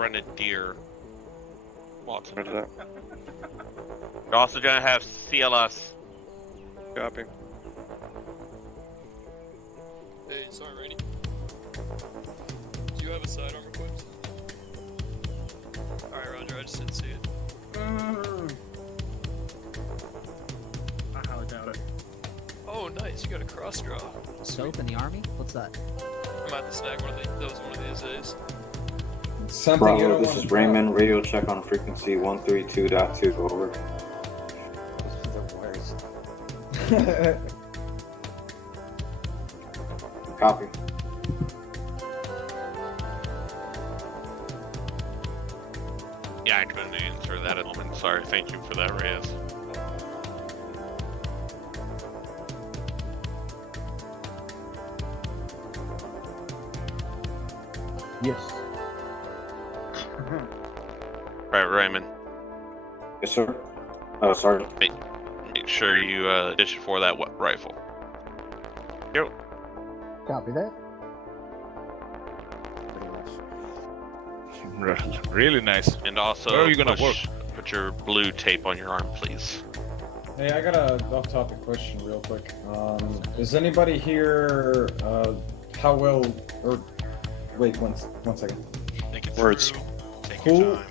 Grenadier. Watson. Roger that. You're also gonna have CLS. Copy. Hey, sorry, ready? Do you have a sidearm equipped? Alright, Roger, I just didn't see it. I highly doubt it. Oh, nice, you got a cross draw. Soap in the army? What's that? I'm at the snag one of these days. Something you Bravo, don't this want is to Raymond. Radio check on frequency 132.2. Over. This is the worst. Copy. Yeah, I couldn't answer that at the moment. Sorry. Thank you for that, Reyes. Yes. Right, Raymond. Yes, sir. Oh, sorry. Make sure you ditch it for that rifle. Yo. Copy that. Really nice. And also, where are you gonna put your blue tape on your arm, please. Hey, I got a off-topic question real quick. Is anybody here, how well, or, wait, one second. Think it Words. through. Take Who, your time.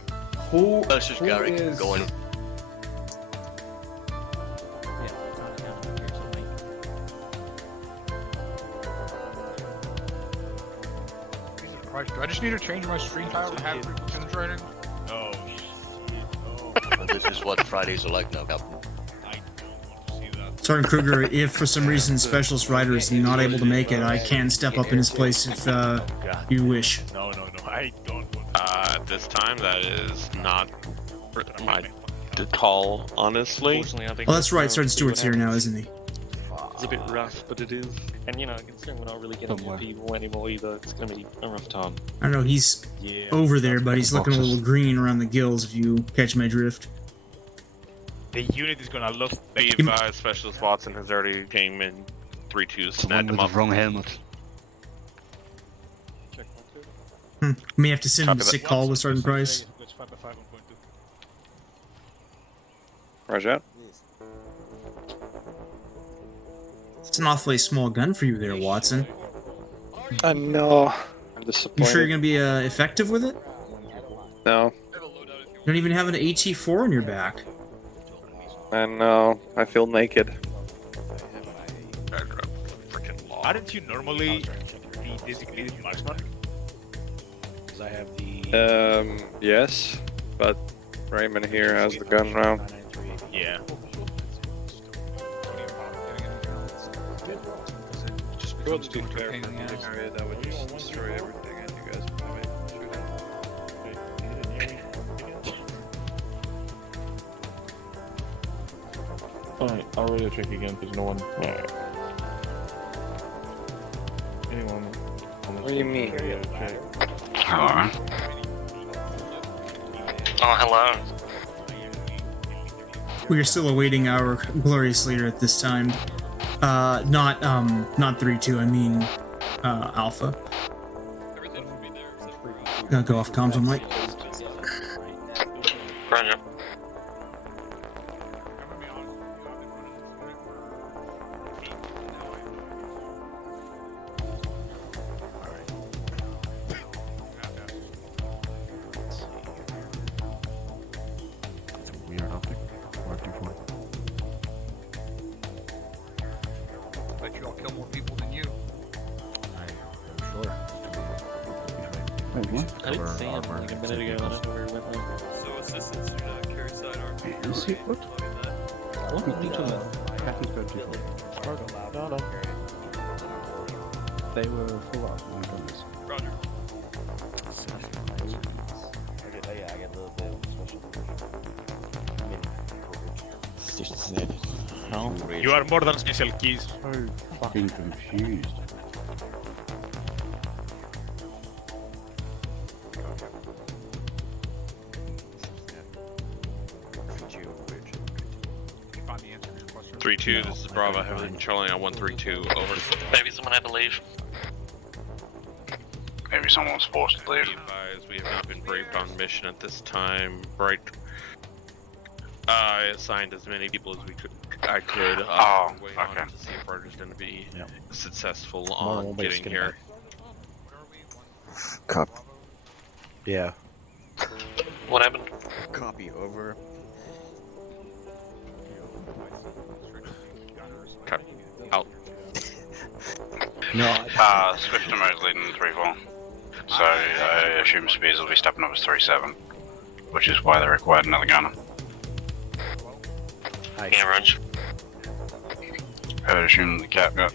who Let's just go is, going. Jesus Christ, do I just need to change my stream title to have frequency training? Oh, shit. Oh, This is what Fridays are like now, Captain. I don't want to see that. Sergeant Kruger, if for some reason Specialist Ryder is not able to make it, I can step up in his place if you wish. No, I don't want to. At this time, that is not my call, honestly. Oh, that's right. Sergeant Stewart's here now, isn't he? It's a bit rough, but it is. And you know, considering we're not really getting more people anymore either, it's gonna be a rough time. I don't know. He's over there, but he's looking a little green around the gills. If you catch my drift. The unit is gonna love. Be advised, Specialist Watson has already came in 3-2, snagged him up. Wrong helmet. May have to send him a sick call with Sergeant Price. Let's fight by 5.2. Roger that. It's an awfully small gun for you there, Watson. I know. I'm You disappointed. sure you're gonna be effective with it? No. You don't even have an AT-4 on your back. I know. I feel naked. Aren't you normally the designated marksman? Because I have the. Yes. But Raymond here has the gun now. Yeah. Roads too fair in this area, that would just destroy everything and you guys would have it shoot Alright, I'll radio check again because no one. Alright. Anyone. What do you mean? Radio check. Alright. Oh, hello. We are still awaiting our glorious leader at this time. Not 3-2. I mean, Alpha. Now go off comms on Mike. Roger. Bet you I'll kill more people than you. Wait, what? I didn't see him like a minute ago. I don't know where he went now. So assistants do not carry sidearm. Is he what? What are you thinking of? Captain's got two. No, no. They were full out when we done this. Roger. Yeah, I got a little bit of special. No. You are more than special keys. So fucking confused. Can you find the answer to your question? 3-2, this is Bravo, heavily patrolling on 132, over. Maybe someone had to leave. Maybe someone was forced to leave. Be advised, we have not been briefed on mission at this time. Bright. I assigned as many people as I could. Wait on to see if Ryder's going to be successful on getting here. Copy. Yeah. What happened? Copy over. Okay. Out. No, Swift and Mo's leading 3-4. So I assume Spears will be stepping up as 3-7, which is why they required another gunner. Yeah, Raj. I would assume the cap got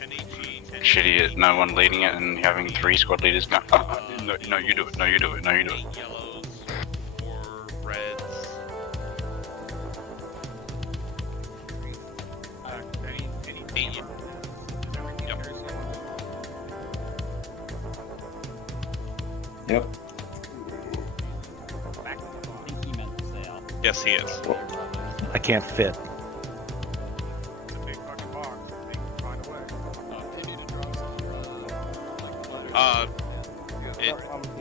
shitty at no one leading it and having 3 squad leaders go, no, you do it, no, you do it, no, you do it. 8 yellows, 4 reds. Yep. Yes, he is. I can't fit. It's a big fucking box. They can find a way.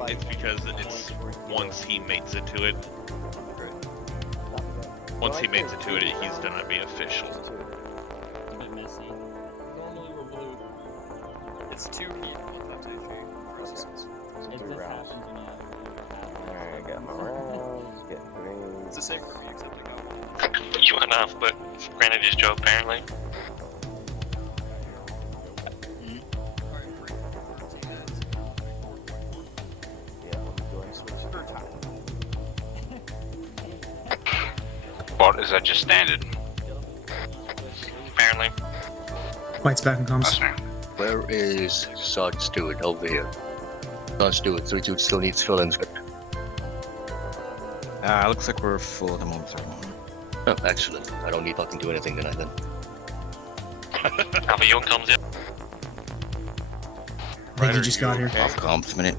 It's because it's once he makes it to it. Once he makes it to it, he's gonna be official. It's a bit messy. Normally we're blue. It's 2 heat, 1 times HG for assistance. If this happens, you know. I got my rounds, get green. It's the same for me, except I got You went off, but granted his joke apparently. What, is that just standard? Apparently. White's back in comms. That's new. Where is Sergeant Stewart? Over here. Sergeant Stewart, 3-2 still needs fill-ins. Looks like we're full at the moment. Oh, excellent. I don't need fucking do anything tonight then. Alpha Young comes in. I think he just got here. Off comms, minute.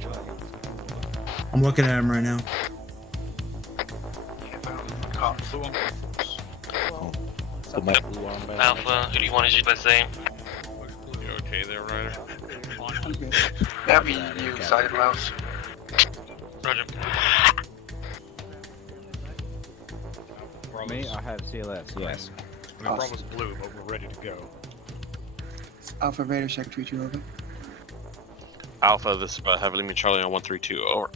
I'm looking at him right now. Alpha, who do you want as your best name? You okay there, Ryder? That'd be you, Sergeant Wells. Roger. Me, I have CLS, yes. Bravo's blue, but we're ready to go. Alpha Vader, Secretary 2, over. Alpha, this is Heavily Me Charlie on 132, over.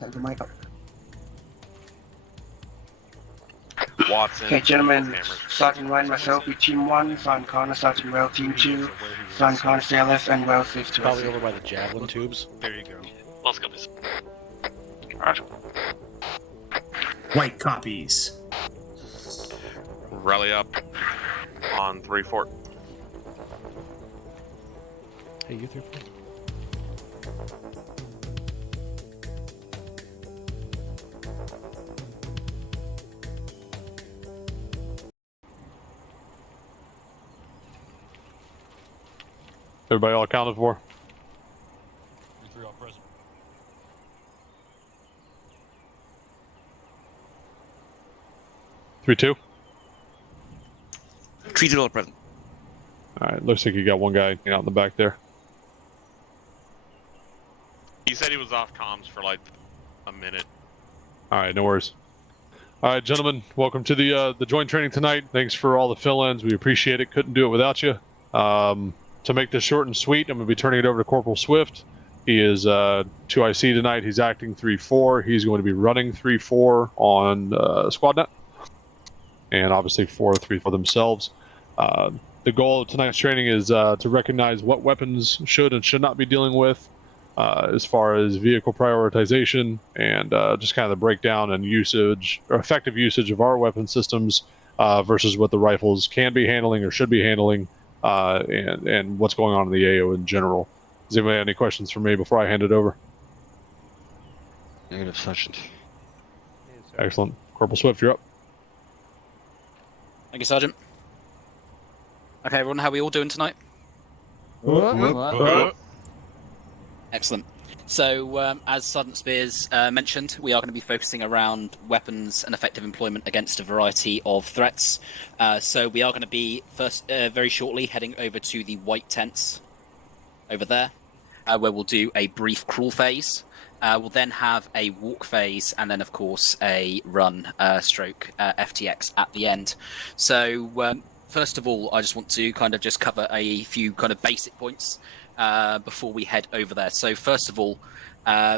Time to mic up. Watson. Okay, gentlemen, Sergeant Ryan, myself, we Team 1, Sergeant Connor, Sergeant Well, Team 2, Sergeant Connor, CLS, and Well, 6 to Probably over by the javelin tubes. There you go. Let's go, please. Roger. White copies. Rally up on 3-4. Hey, you 3-4. Everybody all accounted for? 3 all present. 3-2? 3-2 all present. Alright, looks like you got one guy out in the back there. He said he was off comms for like a minute. Alright, no worries. Alright, gentlemen, welcome to the joint training tonight. Thanks for all the fill-ins. We appreciate it. Couldn't do it without you. To make this short and sweet, I'm going to be turning it over to Corporal Swift. He is 2IC tonight. He's acting 3-4. He's going to be running 3-4 on SquadNet. And obviously 4-3 for themselves. The goal of tonight's training is to recognize what weapons should and should not be dealing with as far as vehicle prioritization and just kind of the breakdown and usage or effective usage of our weapon systems versus what the rifles can be handling or should be handling and what's going on in the AO in general. Does anybody have any questions for me before I hand it over? Negative, Sergeant. Excellent. Corporal Swift, you're up. Thank you, Sergeant. Okay, everyone, how are we all doing tonight? Excellent. So, as Sergeant Spears mentioned, we are going to be focusing around weapons and effective employment against a variety of threats. So we are going to be very shortly heading over to the white tents over there, where we'll do a brief crawl phase. We'll then have a walk phase, and then of course a run stroke FTX at the end. So first of all, I just want to kind of just cover a few kind of basic points before we head over there. So first of all,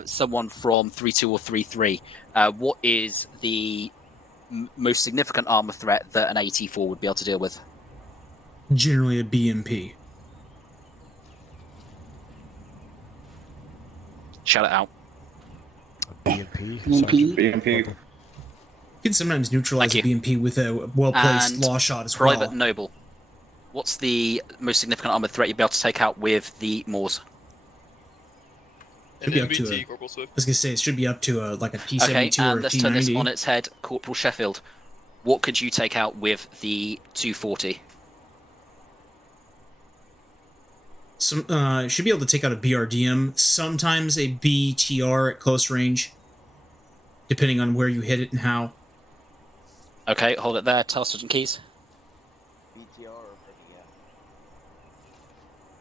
someone from 3-2 or 3-3, what is the most significant armor threat that an AT4 would be able to deal with? Generally a BMP. Shout it out. BMP. BMP. You can sometimes neutralize a BMP with a well-placed And law shot as Private well. Noble, what's the most significant armored threat you'd be able to take out with the Moors? Should be up to a, I was gonna say it should be up to like a T72 Okay, or and a let's turn this T90. on its head. Corporal Sheffield, what could you take out with the 240? Should be able to take out a BRDM, sometimes a BTR at close range, depending on where you hit it and how. Okay, hold it there. Tell Sergeant Keys.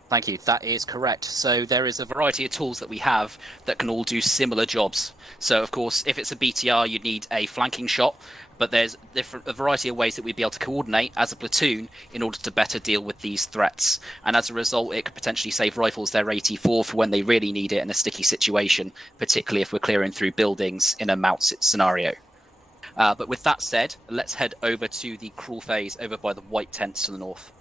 Thank you. That is correct. So there is a variety of tools that we have that can all do similar jobs. So of course, if it's a BTR, you'd need a flanking shot, but there's a variety of ways that we'd be able to coordinate as a platoon in order to better deal with these threats. And as a result, it could potentially save rifles their AT4 for when they really need it in a sticky situation, particularly if we're clearing through buildings in a mount scenario. But with that said, let's head over to the crawl phase over by the white tents to the north.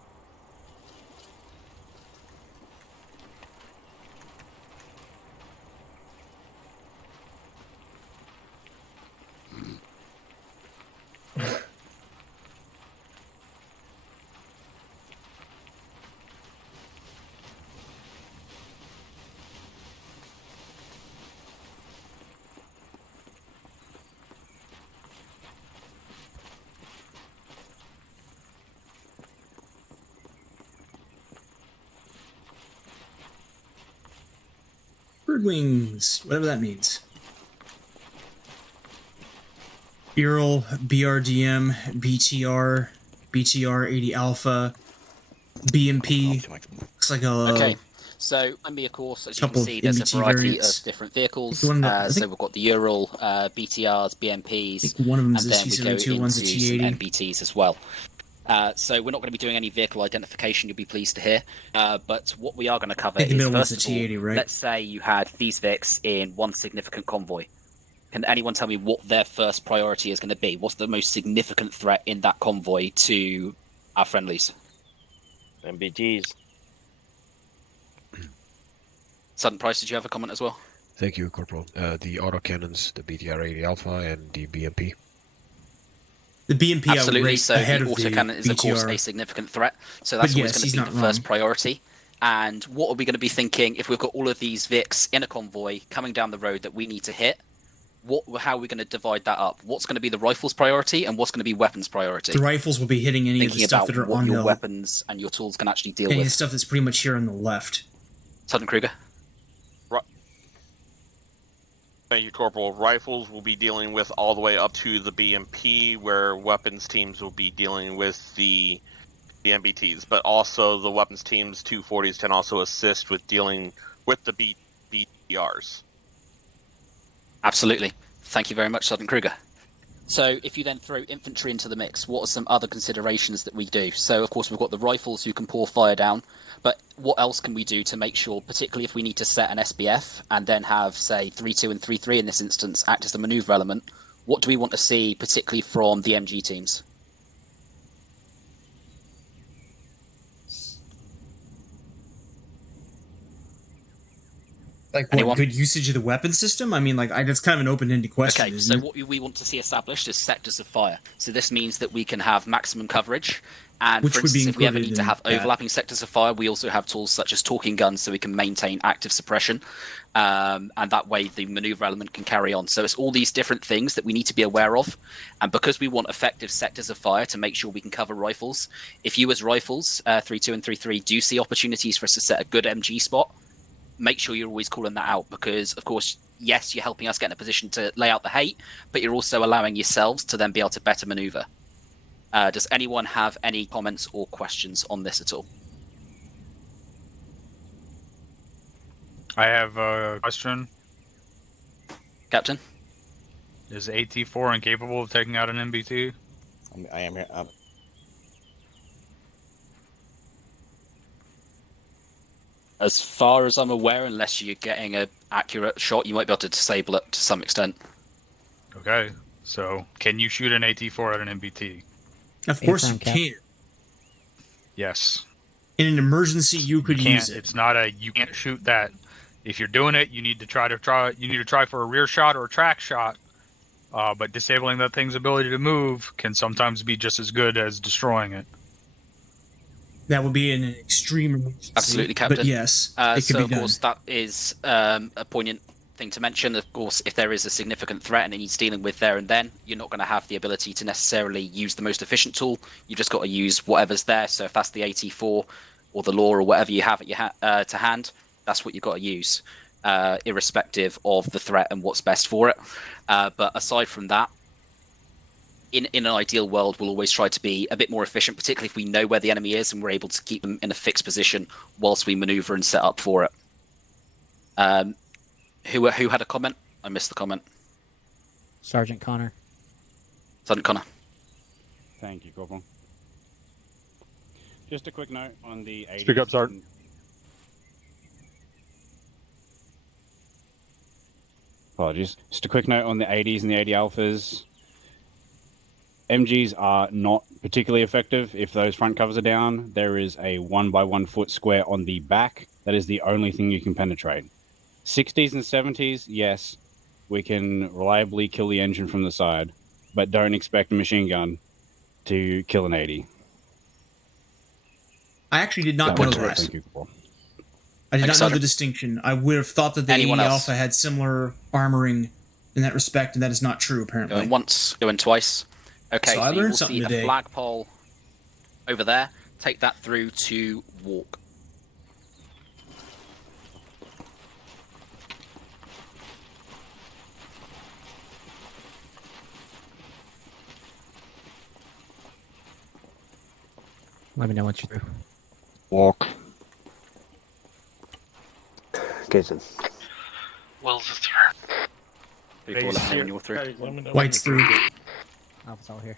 Birdwings, whatever that means. Bureau, BRDM, BTR, BTR 80 Alpha, BMP. Looks like a Okay, so me, of course, as you can couple see, there's a MBT variety variants. of different vehicles. One of the- I So think- we've got the Ural, BTRs, BMPs, one of them is and a then we go C72, into one's some a T80. NBTs as well. So we're not going to be doing any vehicle identification, you'll be pleased to hear. But what we are going to cover I think the is, middle one's first the of all, T80, right? let's say you had these Vics in one significant convoy. Can anyone tell me what their first priority is going to be? What's the most significant threat in that convoy to our friendlies? MBTs. Sudden Price, did you have a comment as well? Thank you, Corporal. The autocannons, the BTR-80 Alpha, and the BMP. The BMP Absolutely. outranked So ahead the of the autocannon is, of course, BTR. a significant threat. So that's But always yes, going he's to be not the first wrong. priority. And what are we going to be thinking if we've got all of these Vics in a convoy coming down the road that we need to hit? How are we going to divide that up? What's going to be the rifles priority, and what's going to be weapons priority? The rifles will be hitting any of the Thinking stuff about that are what on your the weapons and your tools can actually deal any of the with. stuff that's pretty much here on the left. Sergeant Kruger. Thank you, Corporal. Rifles will be dealing with all the way up to the BMP, where weapons teams will be dealing with the MBTs. But also the weapons teams, 240s, can also assist with dealing with the BTRs. Absolutely. Thank you very much, Sergeant Kruger. So if you then throw infantry into the mix, what are some other considerations that we do? So, of course, we've got the rifles who can pour fire down, but what else can we do to make sure, particularly if we need to set an SBF and then have, say, 3-2 and 3-3 in this instance act as the maneuver element, what do we want to see, particularly from the MG teams? Like Anyone? what, good usage of the weapon system? I mean, like that's kind of an open-ended question. Okay, isn't so it? what we want to see established is sectors of fire. So this means that we can have maximum coverage. And Which for would be instance, if we ever included need to in have that. overlapping sectors of fire, we also have tools such as talking guns so we can maintain active suppression. And that way the maneuver element can carry on. So it's all these different things that we need to be aware of. And because we want effective sectors of fire to make sure we can cover rifles, if you as rifles, 3-2 and 3-3, do see opportunities for us to set a good MG spot, make sure you're always calling that out because, of course, yes, you're helping us get in a position to lay out the hate, but you're also allowing yourselves to then be able to better maneuver. Does anyone have any comments or questions on this at all? I have a question. Captain? Is AT4 incapable of taking out an MBT? I am here. As far as I'm aware, unless you're getting an accurate shot, you might be able to disable it to some extent. Okay, so can you shoot an AT4 at an MBT? Of course you can. Yes. In an emergency, you could use it. It's not a you can't shoot that. If you're doing it, you need to try for a rear shot or a track shot. But disabling that thing's ability to move can sometimes be just as good as destroying it. That would be an extreme emergency. Absolutely, Captain. But yes, it could so be of done. course that is a poignant thing to mention. Of course, if there is a significant threat and it needs dealing with there and then, you're not going to have the ability to necessarily use the most efficient tool. You've just got to use whatever's there. So if that's the AT4 or the law or whatever you have at your to hand, that's what you've got to use, irrespective of the threat and what's best for it. But aside from that, in an ideal world, we'll always try to be a bit more efficient, particularly if we know where the enemy is and we're able to keep them in a fixed position whilst we maneuver and set up for it. Who had a comment? I missed the comment. Sergeant Connor. Sergeant Connor. Thank you, Corporal. Just a quick note on the 80s. Speak up, Sergeant. Apologies. Just a quick note on the 80s and the 80 alphas. MGs are not particularly effective if those front covers are down. There is a 1x1 foot square on the back. That is the only thing you can penetrate. 60s and 70s, yes, we can reliably kill the engine from the side, but don't expect a machine gun to kill an 80. I actually did not know that. Thank you, Corporal. I did not know the distinction. I would have thought that the 80 Alpha had similar armoring in that respect, and that is not true, apparently. Going once, going twice. Okay, So I you learned will something see today. a flagpole over there. Take that through to walk. Let me know once you're through. Walk. Jason. Will's through. People let me know when you're through. White's through. Alpha's all here.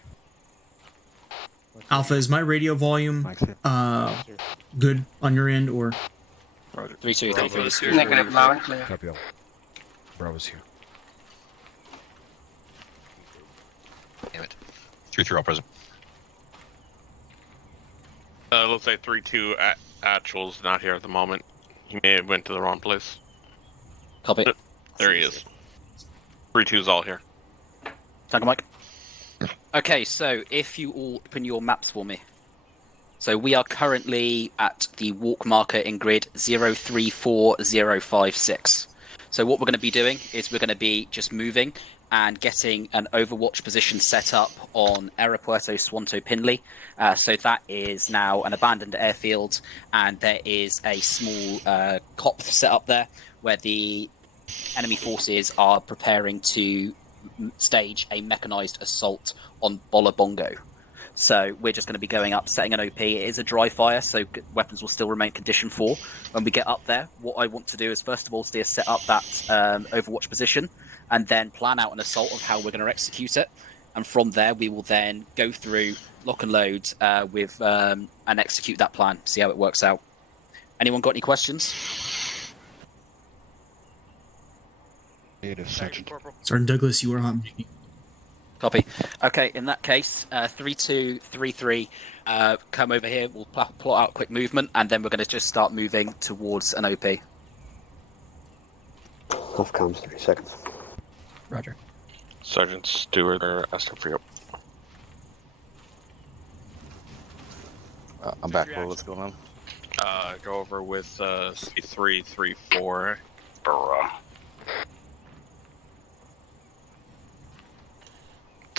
Alpha, is my radio volume good on your end, or? 3, 2, 3, 3, 2. Negative, loud and clear. Copy all. Bravo's here. Damn it. 3-3 all present. Let's say 3-2 actual's not here at the moment. He may have went to the wrong place. Copy. There he is. 3-2's all here. Thank you, Mike. Okay, so if you all open your maps for me. So we are currently at the walk marker in grid 034056. So what we're going to be doing is we're going to be just moving and getting an overwatch position set up on Aeropuerto Swanto Pinley. So that is now an abandoned airfield, and there is a small COP set up there where the enemy forces are preparing to stage a mechanized assault on Bolabongo. So we're just going to be going up, setting an OP. It is a dry fire, so weapons will still remain condition 4. When we get up there, what I want to do is first of all set up that overwatch position, and then plan out an assault of how we're going to execute it. And from there, we will then go through, lock and load with and execute that plan. See how it works out. Anyone got any questions? Sergeant Douglas, you are on. Copy. Okay, in that case, 3-2-3-3, come over here. We'll plot out a quick movement, and then we're going to just start moving towards an OP. Off comms, 3 seconds. Roger. Sergeant Stewart are asking for you. I'm back. What's going on? Go over with C334.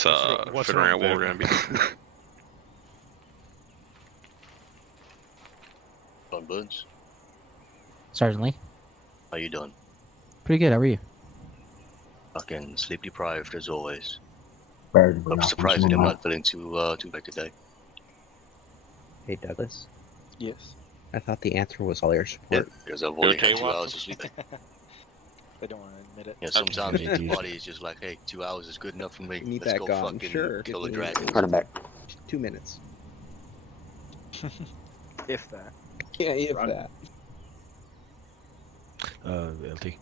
It's figuring out what we're going to be doing. Don Burns, Sergeant Lee. how you doing? Pretty good. How are you? Fucking sleep deprived as always. Bird, I'm surprised that I'm not feeling too bad today. Hey, Douglas. Yes. I thought the answer was all air Yeah, support. because I've only had 2 hours of sleeping. They don't want to admit it. Yeah, sometimes the body is just like, hey, 2 hours is good enough for me. Need Let's that go gone. fucking Sure. kill a Give me- dragon. Run it back. 2 minutes. If that. Yeah, if Run. that. LT.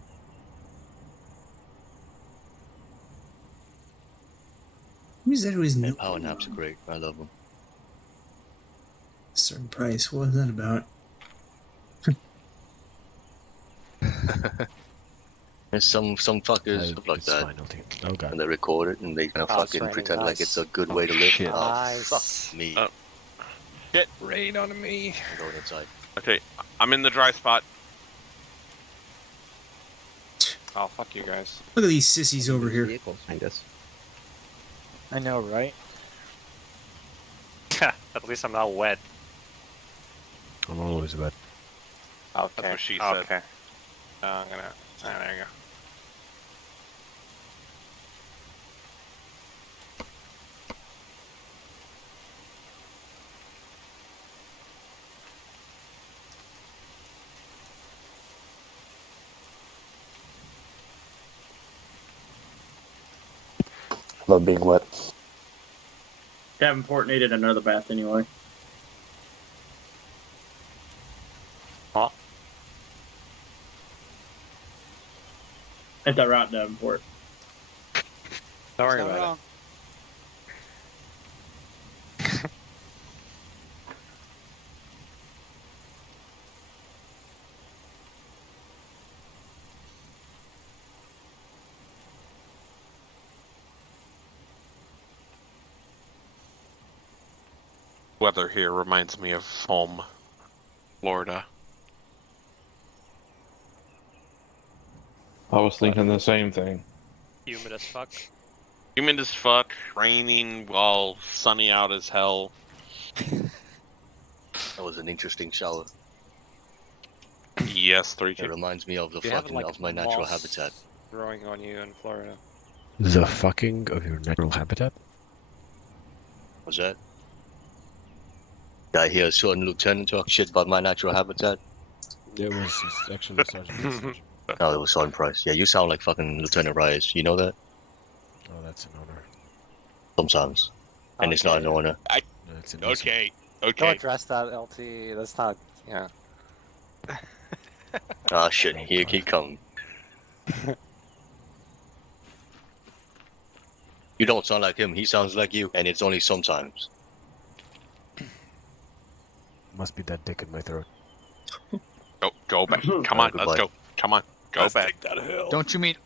Who's that? Who's no? Power naps are great. I love them. Certain price. What was that about? There's some fuckers stuff like that. Okay. And they record it and they kind of Oh, it's fucking raining. pretend like Nice. it's a good way to live. Shit. Oh, Nice. fuck me. Get Rain on me. I'm going inside. okay. I'm in the dry spot. Oh, fuck you guys. Look at these sissies over here. Vehicles behind us. I know, right? At least I'm not wet. I'm always wet. Okay. That's what she said. Okay. I'm gonna. There you go. Love being wet. Davenport needed another bath anyway. Huh? Ain't that right, Davenport? Don't worry about Weather here reminds me of home, Florida. I was thinking the same thing. Humid as fuck. Humid as fuck, raining while sunny out as hell. That was an interesting shower. Yes, 3-2. It reminds me of the You have, fucking like, of my natural moss habitat. growing on you in Florida. The fucking of your natural habitat? What's that? Did I hear a certain lieutenant talk shit about my natural habitat? It was actually Sergeant. No, it was Sergeant Price. Yeah, you sound like fucking Lieutenant Rice. You know that? Oh, that's an honor. Sometimes. And it's not an honor. That's an Okay, Don't okay. address that, LT. That's not. Yeah. Ah, shit. Here he come. You don't sound like him. He sounds like you. And it's only sometimes. Must be that dick in my throat. Go back. Come on, let's goodbye. go. Come on, go back. That hill. Don't you mean?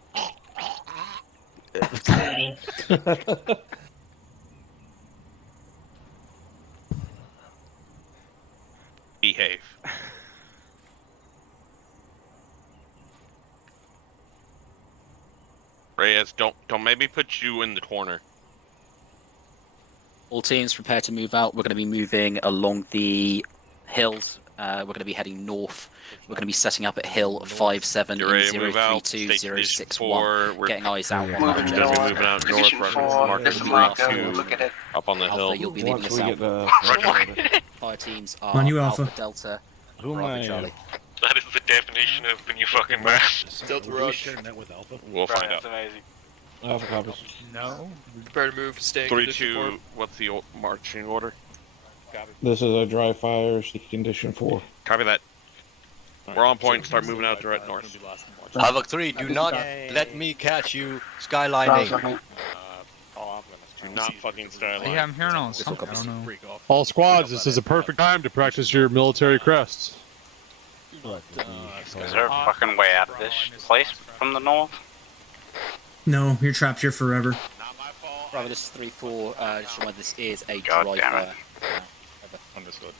Behave. Reyes, don't maybe put you in the corner. All teams prepare to move out. We're going to be moving along the hills. We're going to be heading north. We're going to be setting up at hill 57 You in ready to move out? 032061. We're Getting eyes out. we're on going to Delta. be moving out north. Position Right, 4, marker this is Marco, 32 look at it. up on the Alpha, hill. you'll be leading us out. Fire teams are On you, Alpha, Alpha. Delta, Who am Bravo, I? Charlie. That is the definition of the new fucking math. Delta Rush. We'll find out. amazing. Alpha copies. No. Prepare to move. Stay in condition 3-2. What's the marching order? This is a dry fire, condition 4. Copy that. We're on point. Start moving out direct north. Havoc 3, do not let me catch you skylining. Do not fucking skyline. Yeah, I'm hearing all something. I don't know. All squads, this is a perfect time to practice your military crests. Is there a fucking way out of this place from the north? No, you're trapped here forever. Bravo, this is 3-4. Just remember, this is a God dry damn it. fire. Understood.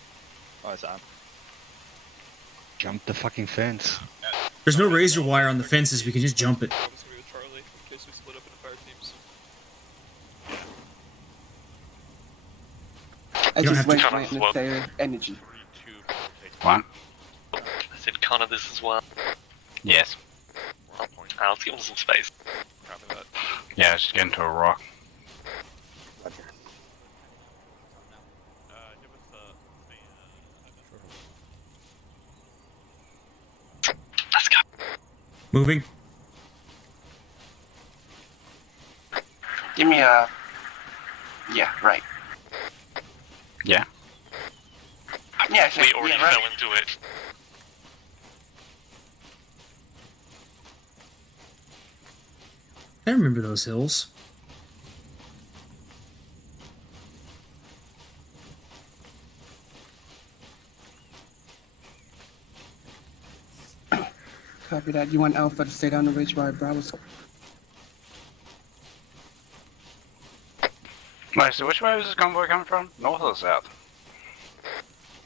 Alright, Sam. Jump the fucking fence. There's no razor wire on the fences. We can just jump it. I'm just gonna be with Charlie in case we split up into fire teams. I You don't just have to- went with their energy. What? I said Connor this as well. Yes. I'll give him some space. Copy that. Yeah, let's just get into a rock. Let's go. Moving. Give me a. Yeah, right. Yeah. Yeah, I said, We already yeah, right. fell into it. I remember those hills. Copy that. You want Alpha to stay down the ridge while Bravo's. Wait, so which way was this convoy coming from? North or south?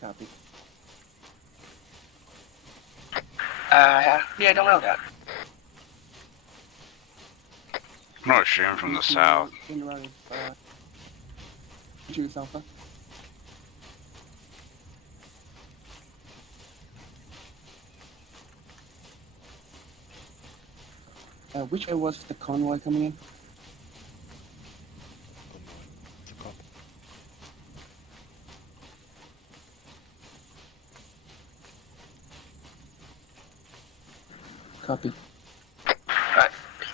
Copy. Yeah, I don't know that. I'm not assuming from the south. Choose Alpha. Which way was the convoy coming in? Copy.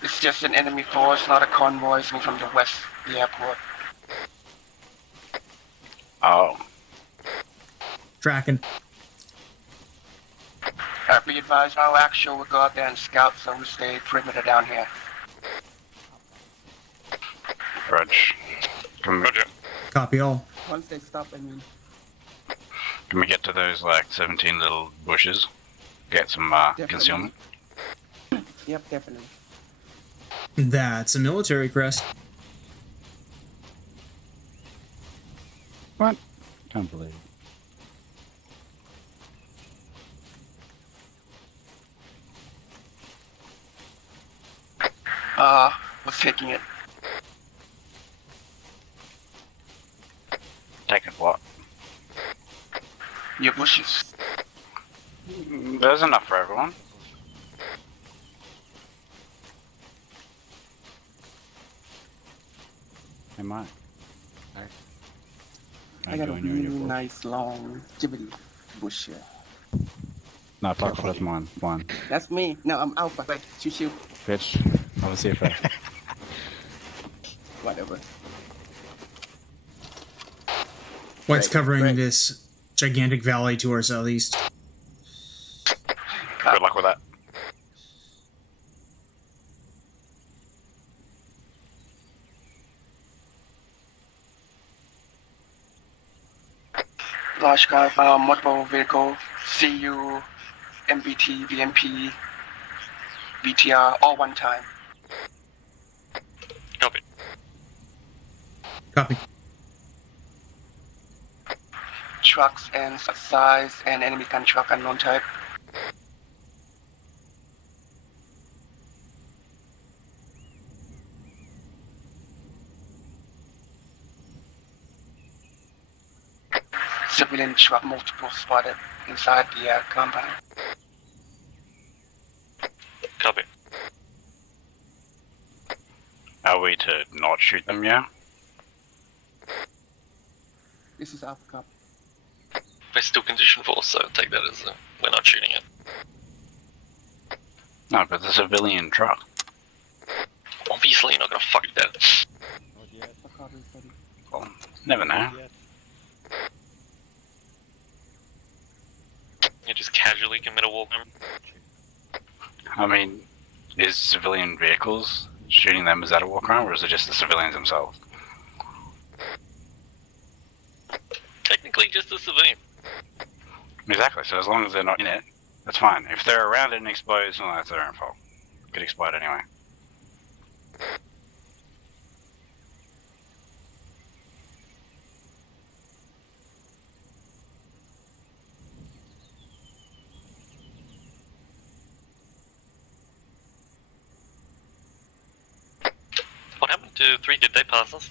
It's just an enemy force, not a convoy coming from the west, the airport. Oh. Tracking. Be advised, our actual will go out there and scout, so we stay perimeter down here. Roger. Roger. Copy all. Once they stop, I mean. Can we get to those like 17 little bushes? Get some concealment. Yep, definitely. That's a military crest. What? Can't believe it. Was taking it. Taking what? Your bushes. There's enough for everyone. Hey, Mike. I got a really nice long jibbity bush here. No, fuck off, that's mine. Fine. That's me. No, I'm Alpha. Wait, shoot. Bitch, I'm a CFA. Whatever. What's covering this gigantic valley to our southeast? Good luck with that. Large car, multiple vehicle, CU, MBT, VMP, VTR, all one time. Copy. Copy. Trucks and size and enemy gun truck unknown type. Civilian truck multiple spotted inside the compound. Copy. Are we to not shoot them, yeah? This is Alpha Cop. We're still condition force, so take that as we're not shooting it. No, but the civilian truck. Obviously, you're not gonna fuck that. Well, never know. You just casually commit a war crime. I mean, is civilian vehicles shooting them, is that a war crime, or is it just the civilians themselves? Technically, just a civilian. Exactly, so as long as they're not in it, that's fine. If they're around it and exposed, well, that's their own fault. Could explode anyway. What happened to 3? Did they pass us?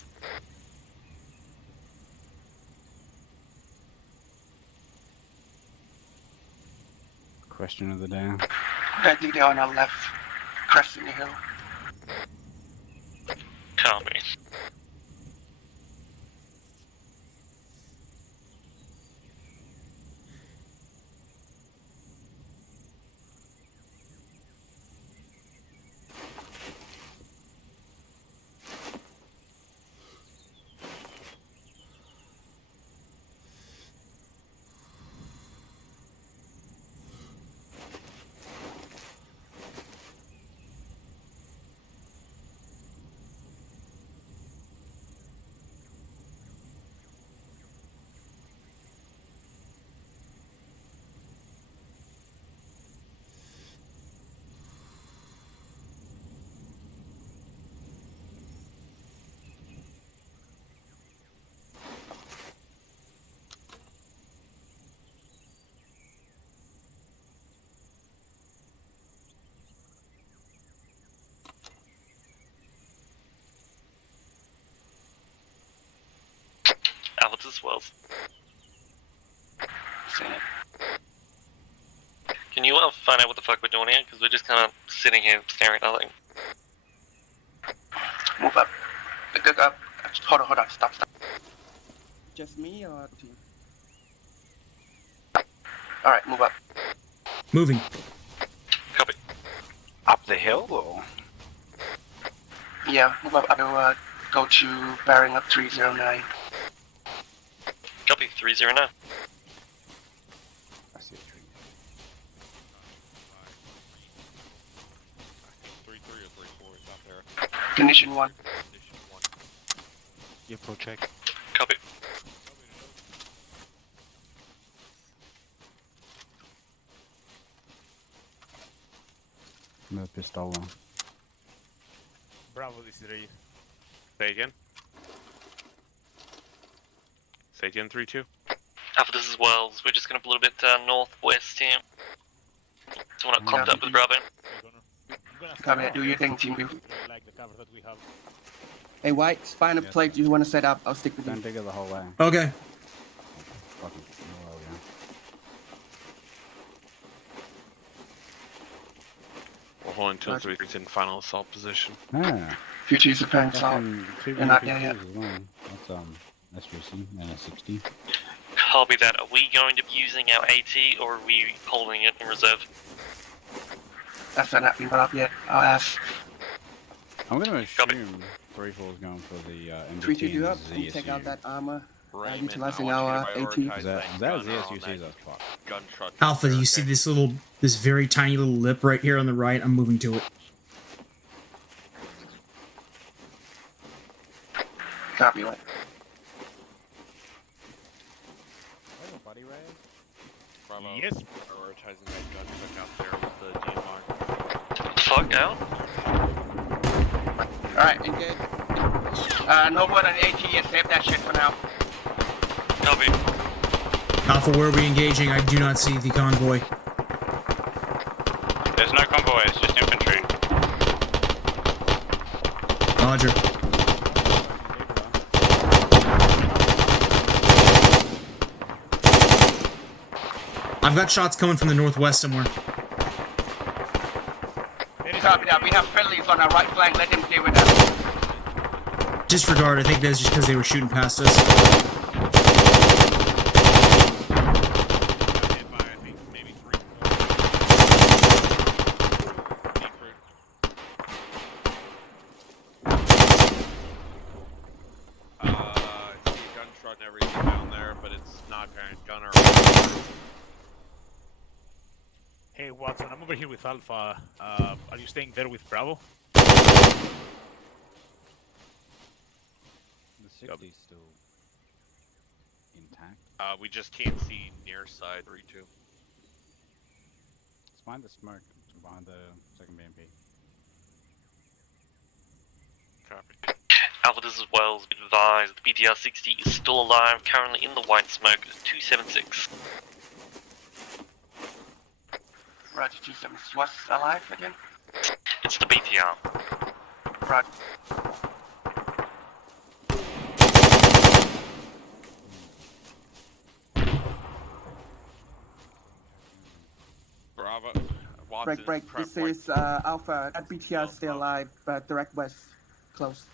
Question of the day. That leader on our left, cresting the hill. Copy. Alpha as well. Can you find out what the fuck we're doing here? Because we're just kind of sitting here staring at nothing. Move up. Look up. Hold on. Stop. Just me or team? Alright, move up. Moving. Copy. Up the hill or? Yeah, move up. I will go to bearing up 309. Copy, 309. I see a tree. 3-3 or 3-4 is up there. Condition 1. Yeah, pro check. Copy. No pistol. Bravo, this is Ray. Say again. Say again, 3-2. Alpha, this is Wells. We're just going to a little bit northwest here. So we're not clumped up with Bravo. Come here, do your thing, team. Like the cover that we have. Hey, White, find a place you want to set up. I'll stick with you. Don't dig it the whole way. Okay. Fucking well, yeah. We'll hold until 3-3's in final assault position. Ah. Future use of parent assault. You're not there yet. That's SVC and a 60. Copy that. Are we going to be using our AT or are we holding it in reserve? That's not been brought up yet. I'll ask. I'm going to assume 3-4 is going for the MBT 3-2 and do up. ZSU. Take out that armor. Raymond, Utilizing I want our you to AT. prioritize Is that gunner ZSU on that Caesar? Fuck. gunshot Alpha, do you okay? see this very tiny little lip right here on the right? I'm moving to it. Copy what? Bravo. Yes. Prioritizing that gunshot out there with the DMR. Fuck out. Alright, engage. No more than AT yet. Save that shit for now. Copy. Alpha, where are we engaging? I do not see the convoy. There's no convoy, it's just infantry. Roger. I've got shots coming from the northwest somewhere. Copy that. We have friendlies on our right flank. Let them deal with that. Disregard, I think that's just because they were shooting past us. Gunshot and everything down there, but it's not gunner. Hey Watson, I'm over here with Alpha. Are you staying there with Bravo? The 60 is still intact. We just can't see near side 3-2. It's behind the smoke, behind the second BMP. Copy. Alpha, this is Wells. Be advised, the BTR-60 is still alive, currently in the white smoke, 276. Roger, 276. What's alive again? It's the BTR. Roger. Bravo. Watson, Break. prep This point. is Alpha. That BTR is still alive, but direct west. Close.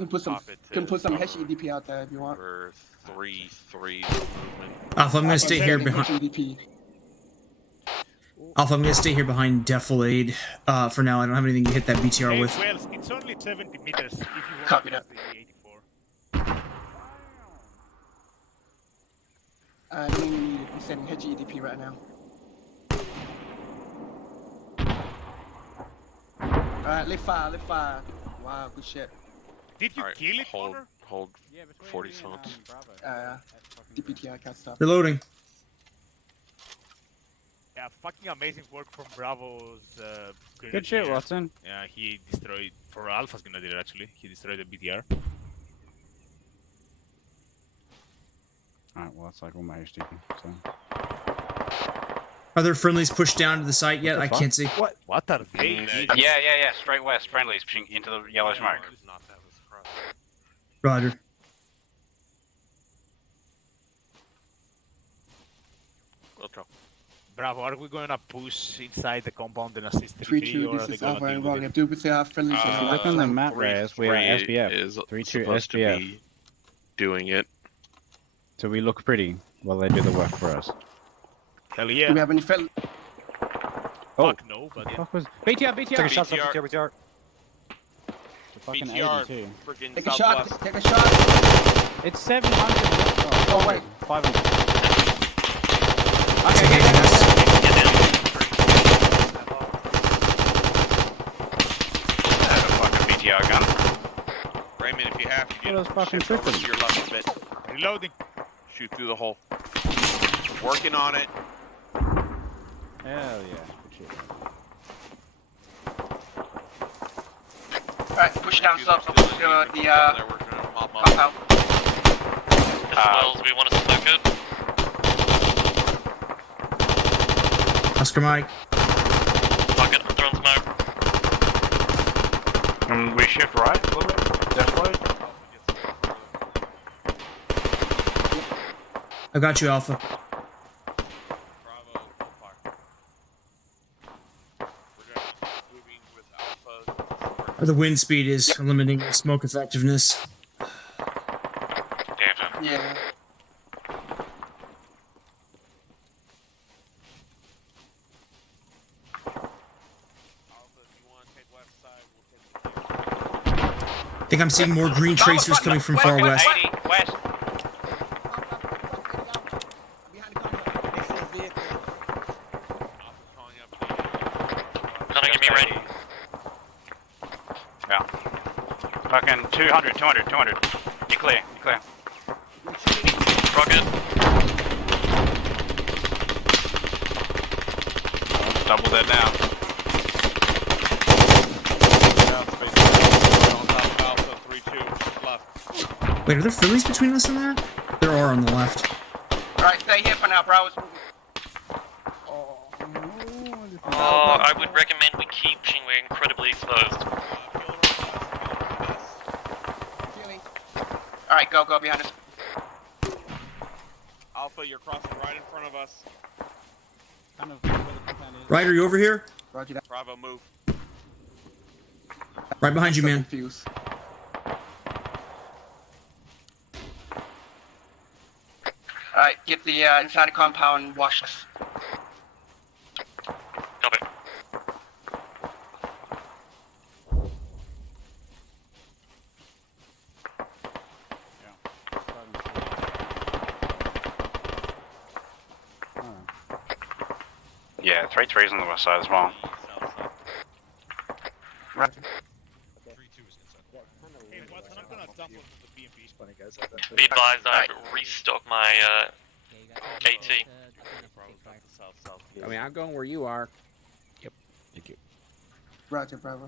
You can put some HEDP out there if you want. For 3-3 movement. Alpha, I'm gonna stay here behind. HEDP. Alpha, I'm gonna stay here behind Defilade for now. I don't have anything to hit that BTR Hey with. Wells, it's only 70 meters if you want Copy to that. use the 84. I don't even need it. I'm sending HEDP right now. Alright, lift fire. Wow, good shit. Did you kill it, Connor? Hold 40 seconds. DPTI can't stop. Reloading. Yeah, fucking amazing work from Bravo's Good shit, grenadier. Watson. Yeah, he destroyed, for Alpha's grenadier actually, he destroyed the BTR. Alright, well, that's like all my HDP, so. Are there friendlies pushed down to the site yet? What I the fuck? can't see. What are they? Yeah. Straight west. Friendlies pushing into the yellow smoke. Roger. Bravo, are we going to push inside the compound and assist 3-2, or are this they is going Alpha to and deal Wrong. with If it? do we say have friendly If you look on the map, Raz, we are SBF. is 3-2 supposed to SBF. be doing it. So we look pretty while they do the work for us. Hell Do yeah. we have any friendly? Oh, Fuck no, but fuck was BTR. Take a shot, BTR. The fucking BTR, 82. freaking Take a southwest. shot. Take a shot. It's 700. Oh, wait. 500. Okay, guys. I have a fucking BTR gun. Raymond, if you have to What was get fucking shift over tripping? to your left a bit. reloading. Shoot through the hole. Working on it. Hell yeah. Good shit. Alright, push down south to the compound. As well as we want to smoke it. Oscar Mike. Fuck it, I'm throwing smoke. We shift right a little bit. Left road. I got you, Alpha. The wind speed is limiting the smoke effectiveness. Yeah. I think I'm seeing more green tracers coming from far west. 80 west. Gonna give me ready. Yeah. Fucking 200. You clear. Rocket. Double that now. Wait, are there friendlies between us and that? There are on the left. Alright, stay here for now, Bravo's moving. Oh, I would recommend we keep pushing. We're incredibly exposed. Alright, go behind us. Alpha, you're crossing right in front of us. Ryder, you over here? Roger that. Bravo, move. Right behind you, man. Confused. Alright, get the inside the compound and wash us. Copy. Yeah, 3-3's on the west side as well. Right. Be advised, I've restocked my AT. I mean, I'm going where you are. Yep. Thank you. Roger, Bravo.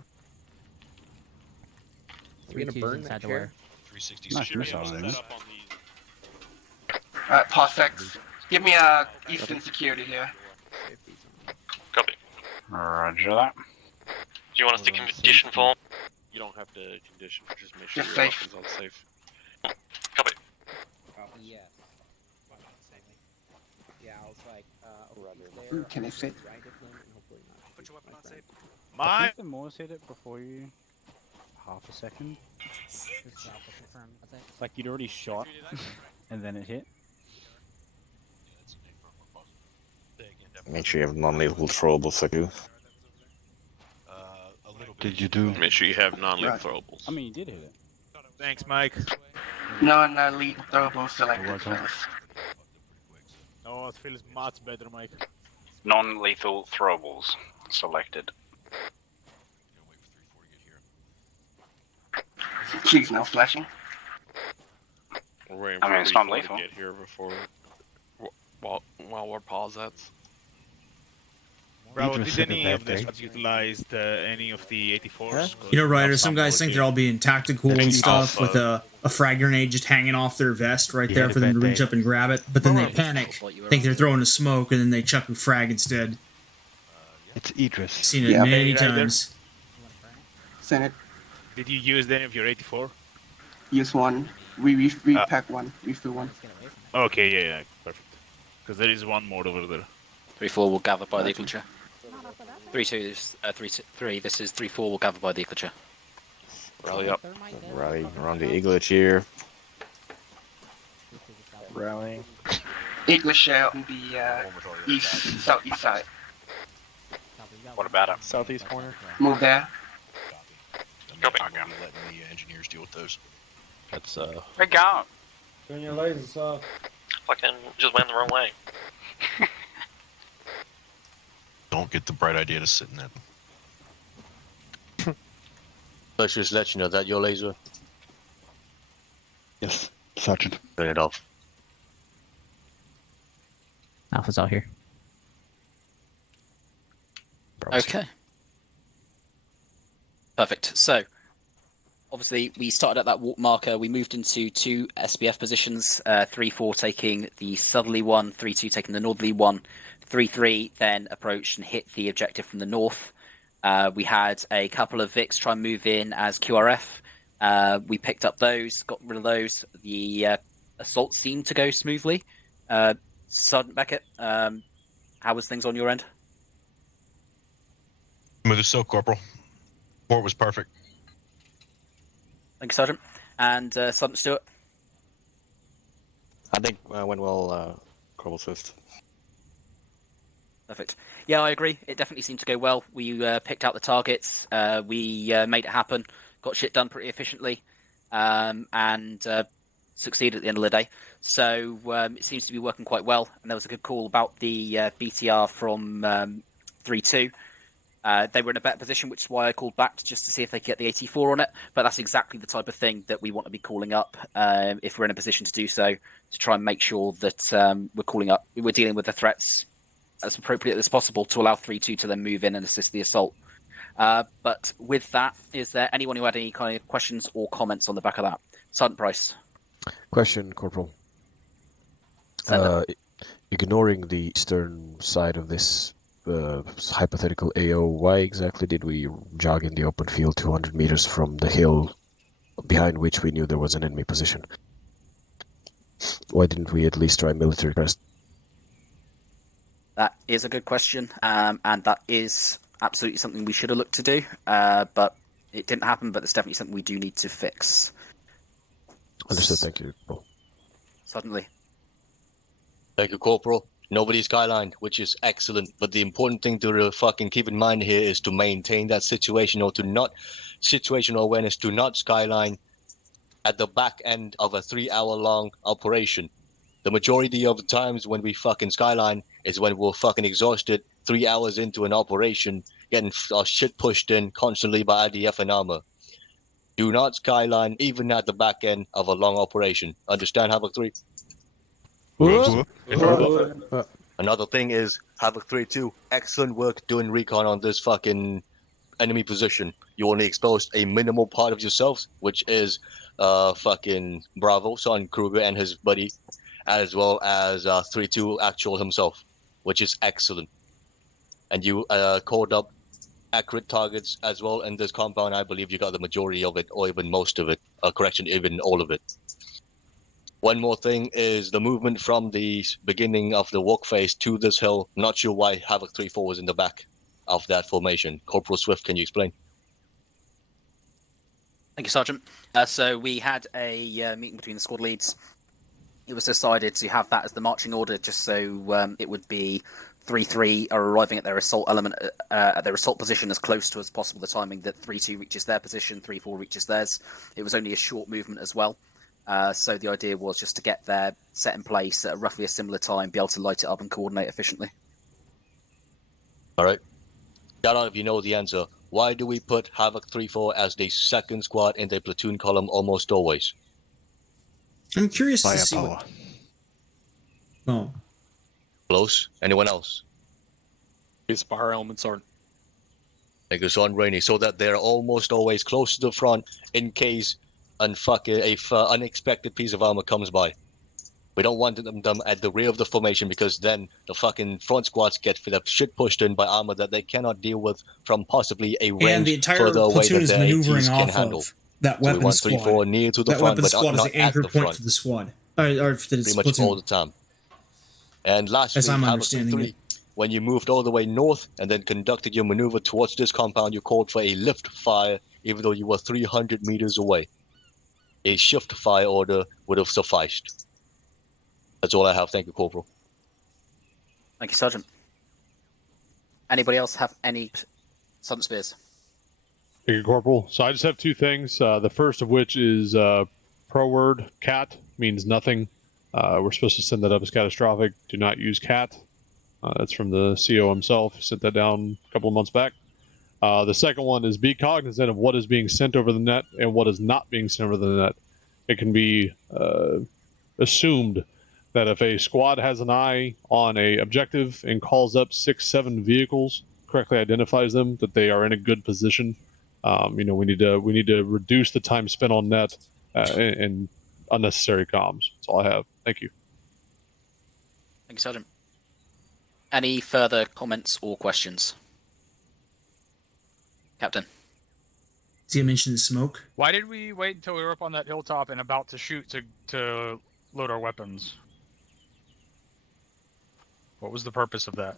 Are we gonna burn that chair? 360 Nice missile, man. Alright, Parsecs. Give me Eastern security here. Copy. Roger that. Do you want us to condition form? You don't have to condition, just make sure Just your safe. weapons are safe. Copy. Yeah. Yeah, I was like, there. Can it fit? Put your weapon on safe. I think the Moors hit it before you. Half a second. Like you'd already shot, and then it hit. Make sure you have non-lethal throwables, like you. Did you do? Make sure you have non-lethal Right. throwables. I mean, you did hit it. Thanks, Mike. Non-lethal throwables selected. Oh, it feels much better, Mike. Non-lethal throwables selected. Keys now flashing. We're waiting I for mean, it's Reef non-lethal. to get here before while we're paused. Bravo, Idris did said any it of the that day. squads utilize any of the 84s? You know, Ryder, some guys think they're all being tactical and stuff with a frag grenade just hanging off their vest right there for them to reach up and grab it, but then they panic, think they're throwing a smoke, and then they chuck a frag instead. It's Idris. Seen it many times. Senate, Did you use any of your 84? use one. We pack one. We fill one. Okay, yeah, perfect. Because there is one more over there. 3-4 will gather by the Iglature. 3-2, 3-3. This is 3-4 will gather by the Iglature. Rally up. Rally around the English here. Rallying. English share on the southeast side. What about it? Southeast corner. Move there. Copy. I'm letting the engineers deal with those. That's Hey, go. Turn your lasers off. Fucking just went the wrong way. Don't get the bright idea to sit in that. Let's just let you know that your laser. Yes, Sergeant. Turn it off. Alpha's out here. Okay. Perfect. So, obviously, we started at that walk marker. We moved into two SBF positions. 3-4 taking the southerly one, 3-2 taking the northerly one. 3-3 then approached and hit the objective from the north. We had a couple of Vics try and move in as QRF. We picked up those, got rid of those. The assault seemed to go smoothly. Sergeant Beckett, how was things on your end? Smooth as silk, Corporal. Port was perfect. Thank you, Sergeant. And Sergeant Stewart? I think went well, Corporal Swift. Perfect. Yeah, I agree. It definitely seemed to go well. We picked out the targets. We made it happen. Got shit done pretty efficiently. And succeeded at the end of the day. So it seems to be working quite well. And there was a good call about the BTR from 3-2. They were in a better position, which is why I called back just to see if they could get the 84 on it. But that's exactly the type of thing that we want to be calling up if we're in a position to do so, to try and make sure that we're dealing with the threats as appropriate as possible to allow 3-2 to then move in and assist the assault. But with that, is there anyone who had any kind of questions or comments on the back of that? Sergeant Price. Question, Corporal. Ignoring the eastern side of this hypothetical AO, why exactly did we jog in the open field 200 meters from the hill behind which we knew there was an enemy position? Why didn't we at least try military crest? That is a good question, and that is absolutely something we should have looked to do, but it didn't happen, but it's definitely something we do need to fix. Understood, thank you. Suddenly. Thank you, Corporal. Nobody's skylined, which is excellent. But the important thing to fucking keep in mind here is to maintain that situational awareness to not skyline at the back end of a 3-hour-long operation. The majority of the times when we fucking skyline is when we're fucking exhausted 3 hours into an operation, getting our shit pushed in constantly by IDF and armor. Do not skyline even at the back end of a long operation. Understand, Havoc 3? Another thing is Havoc 3-2. Excellent work doing recon on this fucking enemy position. You only exposed a minimal part of yourselves, which is fucking Bravo, Son Kruger and his buddy, as well as 3-2 actual himself, which is excellent. And you called up accurate targets as well in this compound. I believe you got the majority of it, or even most of it. Correction, even all of it. One more thing is the movement from the beginning of the walk phase to this hill. Not sure why Havoc 3-4 was in the back of that formation. Corporal Swift, can you explain? Thank you, Sergeant. So we had a meeting between the squad leads. It was decided to have that as the marching order, just so it would be 3-3 are arriving at their assault element, at their assault position as close to as possible the timing that 3-2 reaches their position, 3-4 reaches theirs. It was only a short movement as well. So the idea was just to get there, set in place at roughly a similar time, be able to light it up and coordinate efficiently. All right. Shout out if you know the answer. Why do we put Havoc 3-4 as the second squad in the platoon column almost always? I'm curious to see what... Oh. Close. Anyone else? These fire elements aren't. Focus on Rainy, so that they're almost always close to the front in case unexpected piece of armor comes by. We don't want them at the rear of the formation because then the fucking front squads get the shit pushed in by armor that they cannot deal with from possibly a range And the entire further away platoon that is their maneuvering ATs can off handle. of that So we weapon want squad. 3-4 near to the That front, weapon but squad is not the at anchor the point front. for the squad. Or for this Pretty much platoon. all the time. And lastly, As I'm Harvester understanding 3, it. when you moved all the way north and then conducted your maneuver towards this compound, you called for a lift fire even though you were 300 meters away. A shift fire order would have sufficed. That's all I have. Thank you, Corporal. Thank you, Sergeant. Anybody else have any Sergeant Spears? Thank you, Corporal. So I just have two things. The first of which is pro word cat means nothing. We're supposed to send that up as catastrophic. Do not use cat. That's from the CO himself. Sent that down a couple of months back. The second one is be cognizant of what is being sent over the net and what is not being sent over the net. It can be assumed that if a squad has an eye on a objective and calls up 6-7 vehicles, correctly identifies them, that they are in a good position. We need to reduce the time spent on net and unnecessary comms. That's all I have. Thank you. Thank you, Sergeant. Any further comments or questions? Captain. See, I mentioned the smoke. Why did we wait until we were up on that hilltop and about to shoot to load our weapons? What was the purpose of that?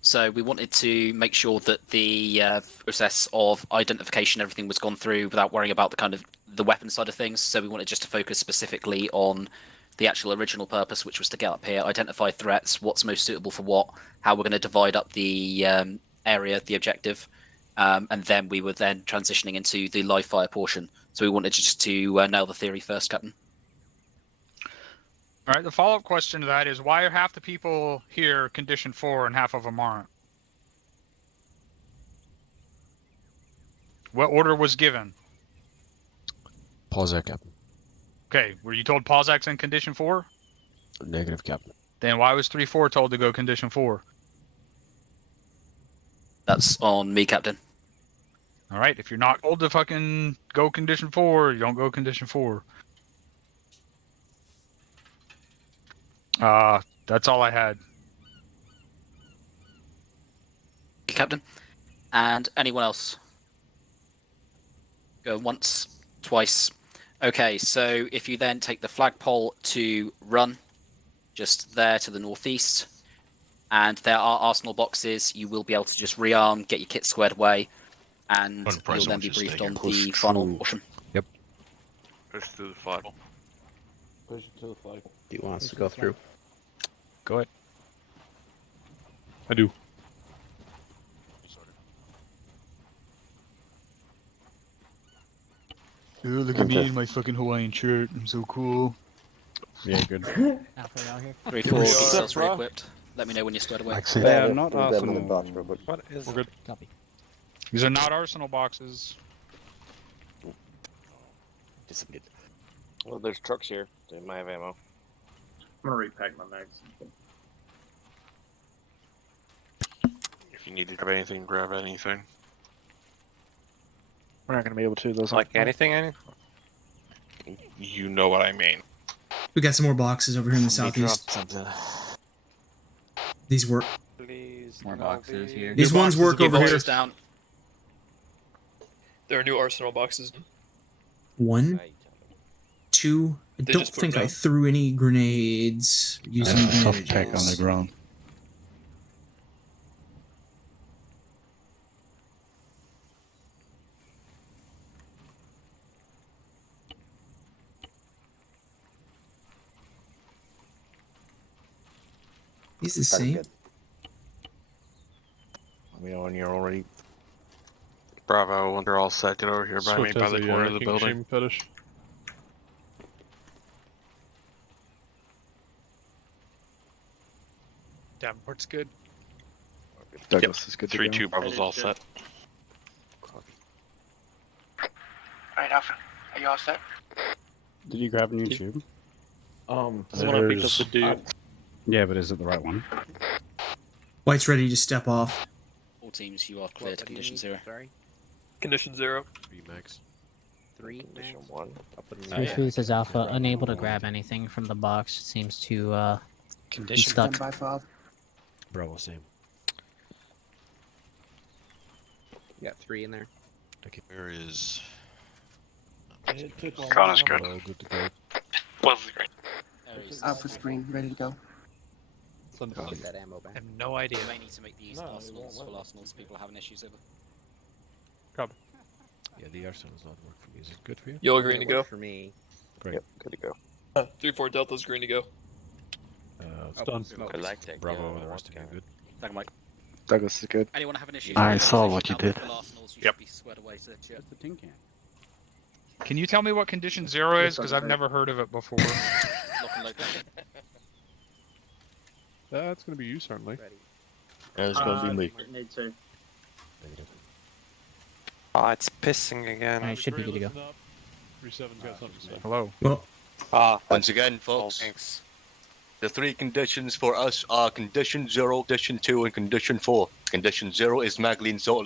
So we wanted to make sure that the process of identification, everything was gone through without worrying about the kind of the weapon side of things. So we wanted just to focus specifically on the actual original purpose, which was to get up here, identify threats, what's most suitable for what, how we're going to divide up the area, the objective, and then we were then transitioning into the live fire portion. So we wanted just to nail the theory first, Captain. All right, the follow-up question to that is why are half the people here condition 4 and half of them aren't? What order was given? Pause that, Captain. Okay, were you told Pawzak's in condition 4? Negative, Captain. Then why was 3-4 told to go condition 4? That's on me, Captain. All right, if you're not told to fucking go condition 4, you don't go condition 4. That's all I had. Captain. And anyone else? Go once, twice. Okay, so if you then take the flagpole to run, just there to the northeast, and there are arsenal boxes, you will be able to just rearm, get your kit squared away, and you'll then be briefed on the final portion. Yep. Push through the flagpole. Push it to the flag. Do you want us to go through? Go ahead. I do. Oh, look at me in my fucking Hawaiian shirt. I'm so cool. Yeah, good. 3-4, keep yourselves re-equipped. Let me know when you're squared away. They are not arsenal. What is? We're good. Copy. These are not arsenal boxes. Disappeared. Well, there's trucks here. They might have ammo. I'm gonna repack my magazine. If you need to grab anything, grab anything. We're not going to be able to. Those Like anything? You know what I mean. We got some more boxes over here in the southeast. These work. Please. More boxes here. These ones work over here. Down. There are new arsenal boxes. 1, 2. I They don't just put think them I down. through any grenades using soft pack on the bandages. ground. He's the same. I mean, when you're already. Bravo, when they're all set, get over here by me Swift by has the a, corner of the kink building. shame fetish. Davenport's good. Douglas is good to 3-2, go. Bravo's all set. Alright, Alpha. Are you all set? Did you grab a new tube? That's when I picked up the dude. Yeah, but is it the right one? White's ready to step off. All teams, you are cleared to condition 0. Sorry. Condition 0. 3 max. 3 condition 1. I'll put So who says Alpha unable to grab anything from the box? Seems to be stuck. Bravo, same. You got 3 in there. Okay. Where is... Connor's good. All good to go. What's the green? Alpha's green, ready to go. Get that ammo back. I have no idea. You may need to make these arsenals full arsenals. People are having issues over. Copy. Yeah, the arsenal does not work for me. Is it good for you? You're green to go. For me. Great. Yep, good to go. 3-4 Delta's green to go. It's done. Smoke. Bravo, the rest of you are good. Thank you, Mike. Douglas is good. Anyone have an issue? I saw what you did. Yep. Be squared away to That's the tin can. Can you tell me what condition 0 is? Because I've never heard of it before. lock and load. That's going to be you, certainly. And it's going to be me. Need to. Oh, it's pissing again. I should be good to go. 3-7's got something to say. Hello. Well, Once again, folks, Thanks. the 3 conditions for us are condition 0, condition 2, and condition 4. Condition 0 is magazine Where are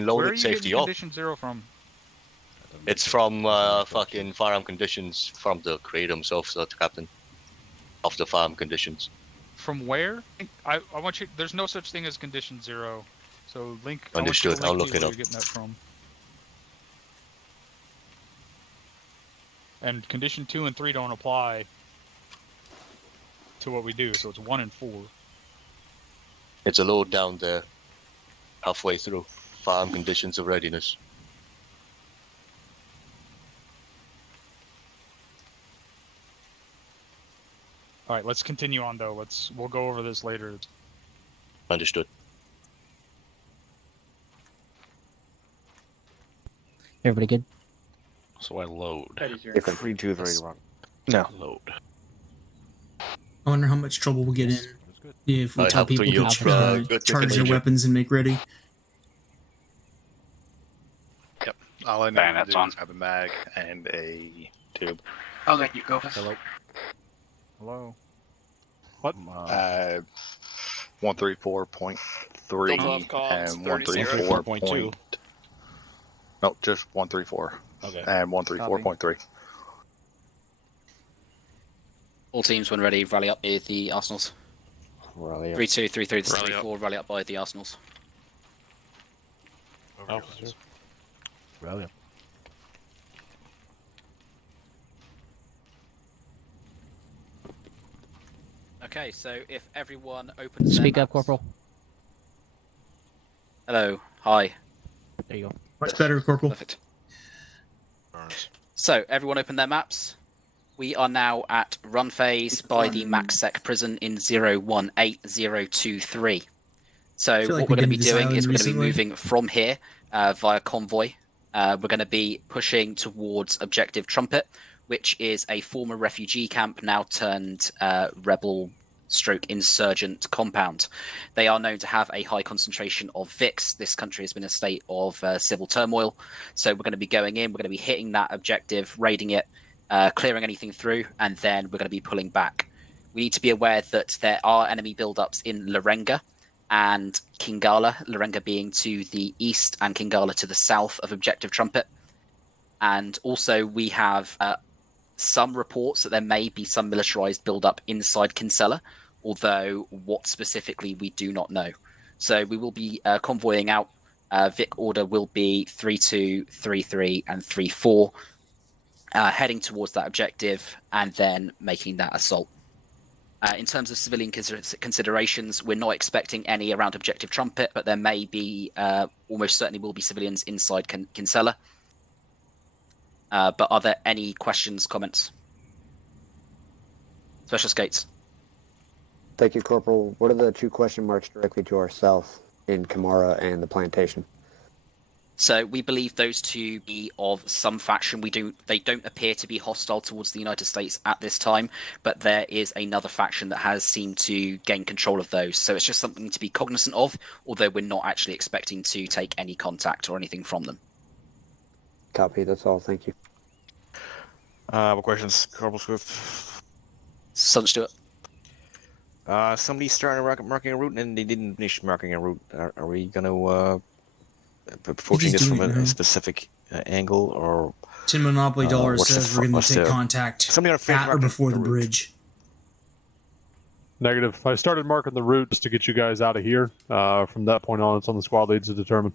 loaded, you safety getting off. condition 0 from? It's from fucking firearm conditions from the creator himself, the captain of the firearm conditions. From where? I want you. There's no such thing as condition 0. So link. I want you to Understood. I'll link look me it where up. You're getting that from. And condition 2 and 3 don't apply to what we do. So it's 1 and 4. It's a load down there, halfway through. Firearm conditions of readiness. All right, let's continue on though. We'll go over this later. Understood. Everybody good? So I load. Different 3, 2, 3, 1. No. Load. I wonder how much trouble we'll get in if we I tell have people for you, to good charge their major. weapons and make ready. Yep. All I need Bayonets to do on. is have a mag and a tube. I'll let you go. Hello. Hello. What? 134.3 Delta have comms, and 30. 134.2. No, just 134. Okay. And 134.3. All teams, when ready, rally up with the arsenals. Rally up. 3-2, 3-3 to Rally up. 3-4. Rally up by the arsenals. Officer. Rally up. Okay, so if everyone opens. Speak their up, maps- Corporal. Hello. Hi. There you go. Much better, Corporal. Perfect. So, everyone open their maps. We are now at run phase by the MaxSec prison in 018023. So, feel like what we're going to we've be been to this doing is we're island going to be recently. moving from here via convoy. We're going to be pushing towards Objective Trumpet, which is a former refugee camp now turned rebel stroke insurgent compound. They are known to have a high concentration of VIX. This country has been in a state of civil turmoil. So we're going to be going in, we're going to be hitting that objective, raiding it, clearing anything through, and then we're going to be pulling back. We need to be aware that there are enemy buildups in Larenga and Kingala, Larenga being to the east and Kingala to the south of Objective Trumpet. And also we have some reports that there may be some militarized buildup inside Kinsella, although what specifically we do not know. So we will be convoying out. Vic order will be 3-2, 3-3, and 3-4, heading towards that objective and then making that assault. In terms of civilian considerations, we're not expecting any around Objective Trumpet, but there may be, almost certainly will be civilians inside Kinsella. But are there any questions, comments? Special Skates. Thank you, Corporal. What are the 2 question marks directly to our south in Kamara and the plantation? So we believe those to be of some faction. They don't appear to be hostile towards the United States at this time, but there is another faction that has seemed to gain control of those. So it's just something to be cognizant of, although we're not actually expecting to take any contact or anything from them. Copy, that's all. Thank you. What questions, Corporal Swift? Sergeant Stewart. Somebody started marking a route and they didn't finish marking a route. Are we gonna approaching this from a specific angle, or Tin Monopoly Dollars says we're going to take contact at or before the bridge. Negative. I started marking the route just to get you guys out of here. From that point on, it's on the squad leads to determine.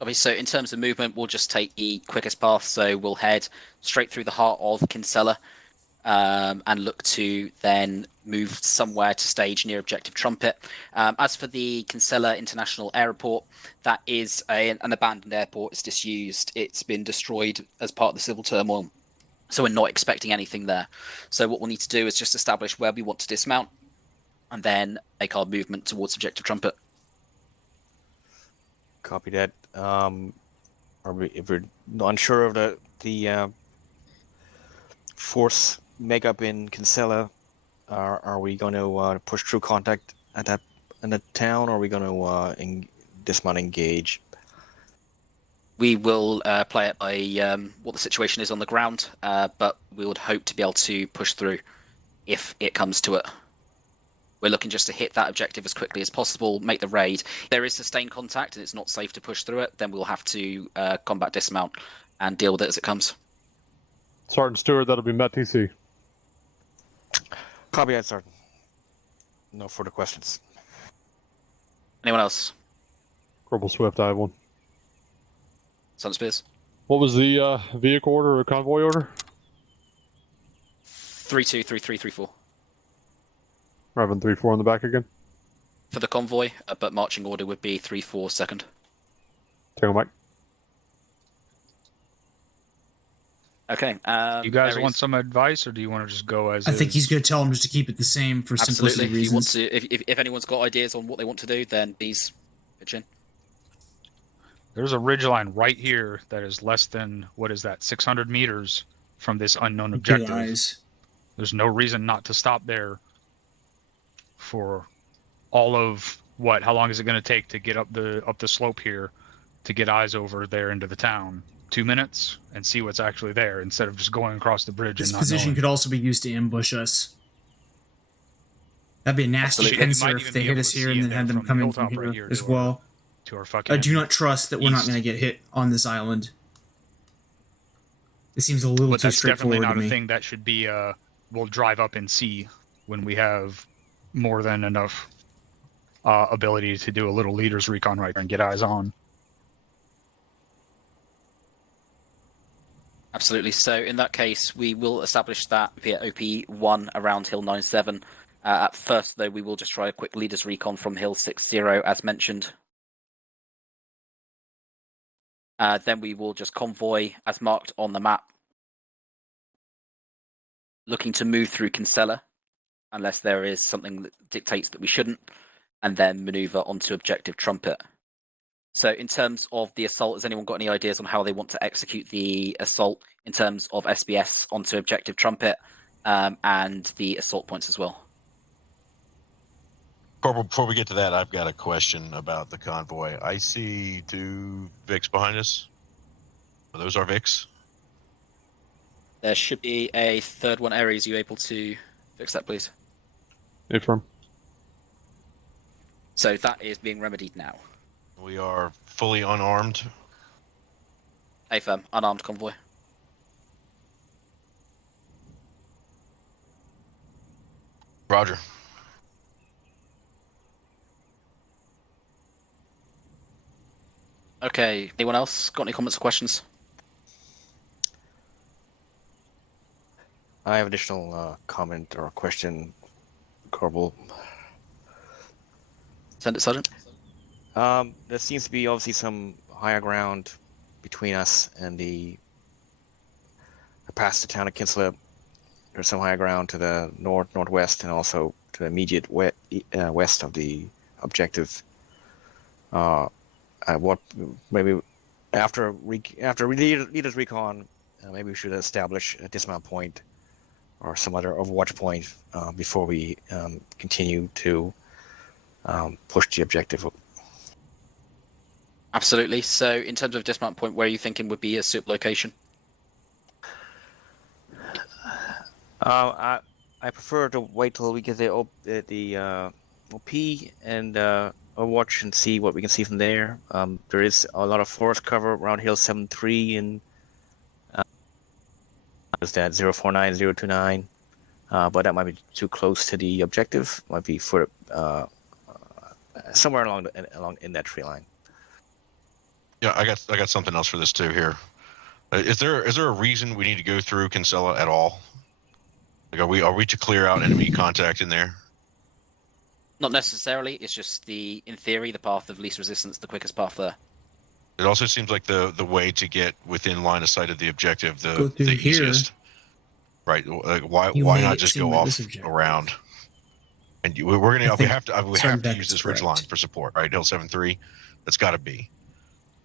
Okay, so in terms of movement, we'll just take the quickest path. So we'll head straight through the heart of Kinsella and look to then move somewhere to stage near Objective Trumpet. As for the Kinsella International Airport, that is an abandoned airport. It's disused. It's been destroyed as part of the civil turmoil. So we're not expecting anything there. So what we'll need to do is just establish where we want to dismount and then make our movement towards Objective Trumpet. Copy that. If we're unsure of the force makeup in Kinsella, are we going to push through contact at in the town, or are we going to dismount engage? We will play it by what the situation is on the ground, but we would hope to be able to push through if it comes to it. We're looking just to hit that objective as quickly as possible, make the raid. If there is sustained contact and it's not safe to push through it, then we'll have to combat dismount and deal with it as it comes. Sergeant Stewart, that'll be Met TC. Copy that, Sergeant. No further questions. Anyone else? Corporal Swift, I have one. Sergeant Spears? What was the vehicle order or convoy order? 323334. We're having 3-4 on the back again. For the convoy, but marching order would be 3-4 second. Tango Mike. Okay. You guys want some advice, or do you want to just go as? I think he's going to tell him just to keep it the same for simplicity Absolutely. reasons. If anyone's got ideas on what they want to do, then please pitch in. There's a ridgeline right here that is less than, what is that, 600 meters from this unknown objective. There's no reason not to stop there for all of what? How long is it going to take to get up the slope here to get eyes over there into the town? 2 minutes and see what's actually there instead of just going across the bridge. This and not position knowing. could also be used to ambush us. That'd be a nasty Absolutely. pincer Might if even they be hit able us to here see and it then there had them from come the in from hilltop right here here as to our- well. to our fucking I do not trust that we're not east. going to get hit on this island. It seems a little But too that's definitely straightforward not to a me. thing that should be we'll drive up and see when we have more than enough ability to do a little leader's recon right there and get eyes on. Absolutely. So in that case, we will establish that via OP1 around Hill 97. At first, though, we will just try a quick leaders recon from Hill 60, as mentioned. Then we will just convoy, as marked on the map, looking to move through Kinsella, unless there is something that dictates that we shouldn't, and then maneuver onto Objective Trumpet. So in terms of the assault, has anyone got any ideas on how they want to execute the assault in terms of SBS onto Objective Trumpet and the assault points as well? Corporal, before we get to that, I've got a question about the convoy. I see 2 Vics behind us. Are those our Vics? There should be a third one. Ares, you able to fix that, please? Affirm. So that is being remedied now. We are fully unarmed. AFM, unarmed convoy. Roger. Okay, anyone else got any comments or questions? I have additional comment or question, Corporal. Send it, Sergeant. There seems to be obviously some higher ground between us and past the town of Kinsella. There's some higher ground to the northwest and also to the immediate west of the objective. What maybe after leaders recon, maybe we should establish a dismount point or some other overwatch point before we continue to push the objective. Absolutely. So in terms of dismount point, where are you thinking would be a suitable location? I I prefer to wait till we get the OP and Overwatch and see what we can see from there. There is a lot of forest cover around Hill 7-3 and is that 049, 029. But that might be too close to the objective. Might be for somewhere along in that tree line. Yeah, I got something else for this too here. Is there a reason we need to go through Kinsella at all? Like, are we to clear out enemy contact in there? Not necessarily. It's just in theory, the path of least resistance, the quickest path there. It also seems like the way to get within line of sight of the objective, Go the through here. easiest. Right? Like, why You why made not it just seem go like off this objective. around? And we're gonna we think have to Sergeant use Beckett's this ridge correct. line for support, right? Hill 7-3, that's got to be.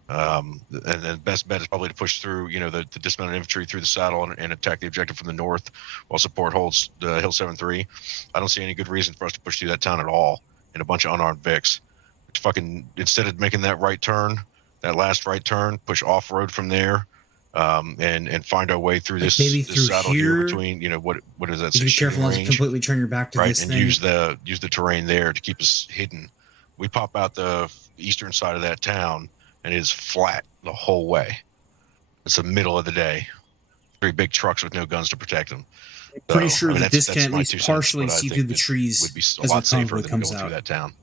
And the best bet is probably to push through, the dismounted infantry through the saddle and attack the objective from the north while support holds the Hill 7-3. I don't see any good reason for us to push through that town at all in a bunch of unarmed Vics. Instead of making that right turn, that last right turn, push off road from there, and find our way through this, maybe this through saddle here, between, what is that? Just be 6 careful not to range, completely turn your back to right? this And thing. use the terrain there to keep us hidden. We pop out the eastern side of that town, and it is flat the whole way. It's the middle of the day. 3 big trucks with no guns to protect them. Pretty sure that this can at my least 2 cents, partially but I see think through the it trees would be a as lot the safer convoy than comes going out. through that town.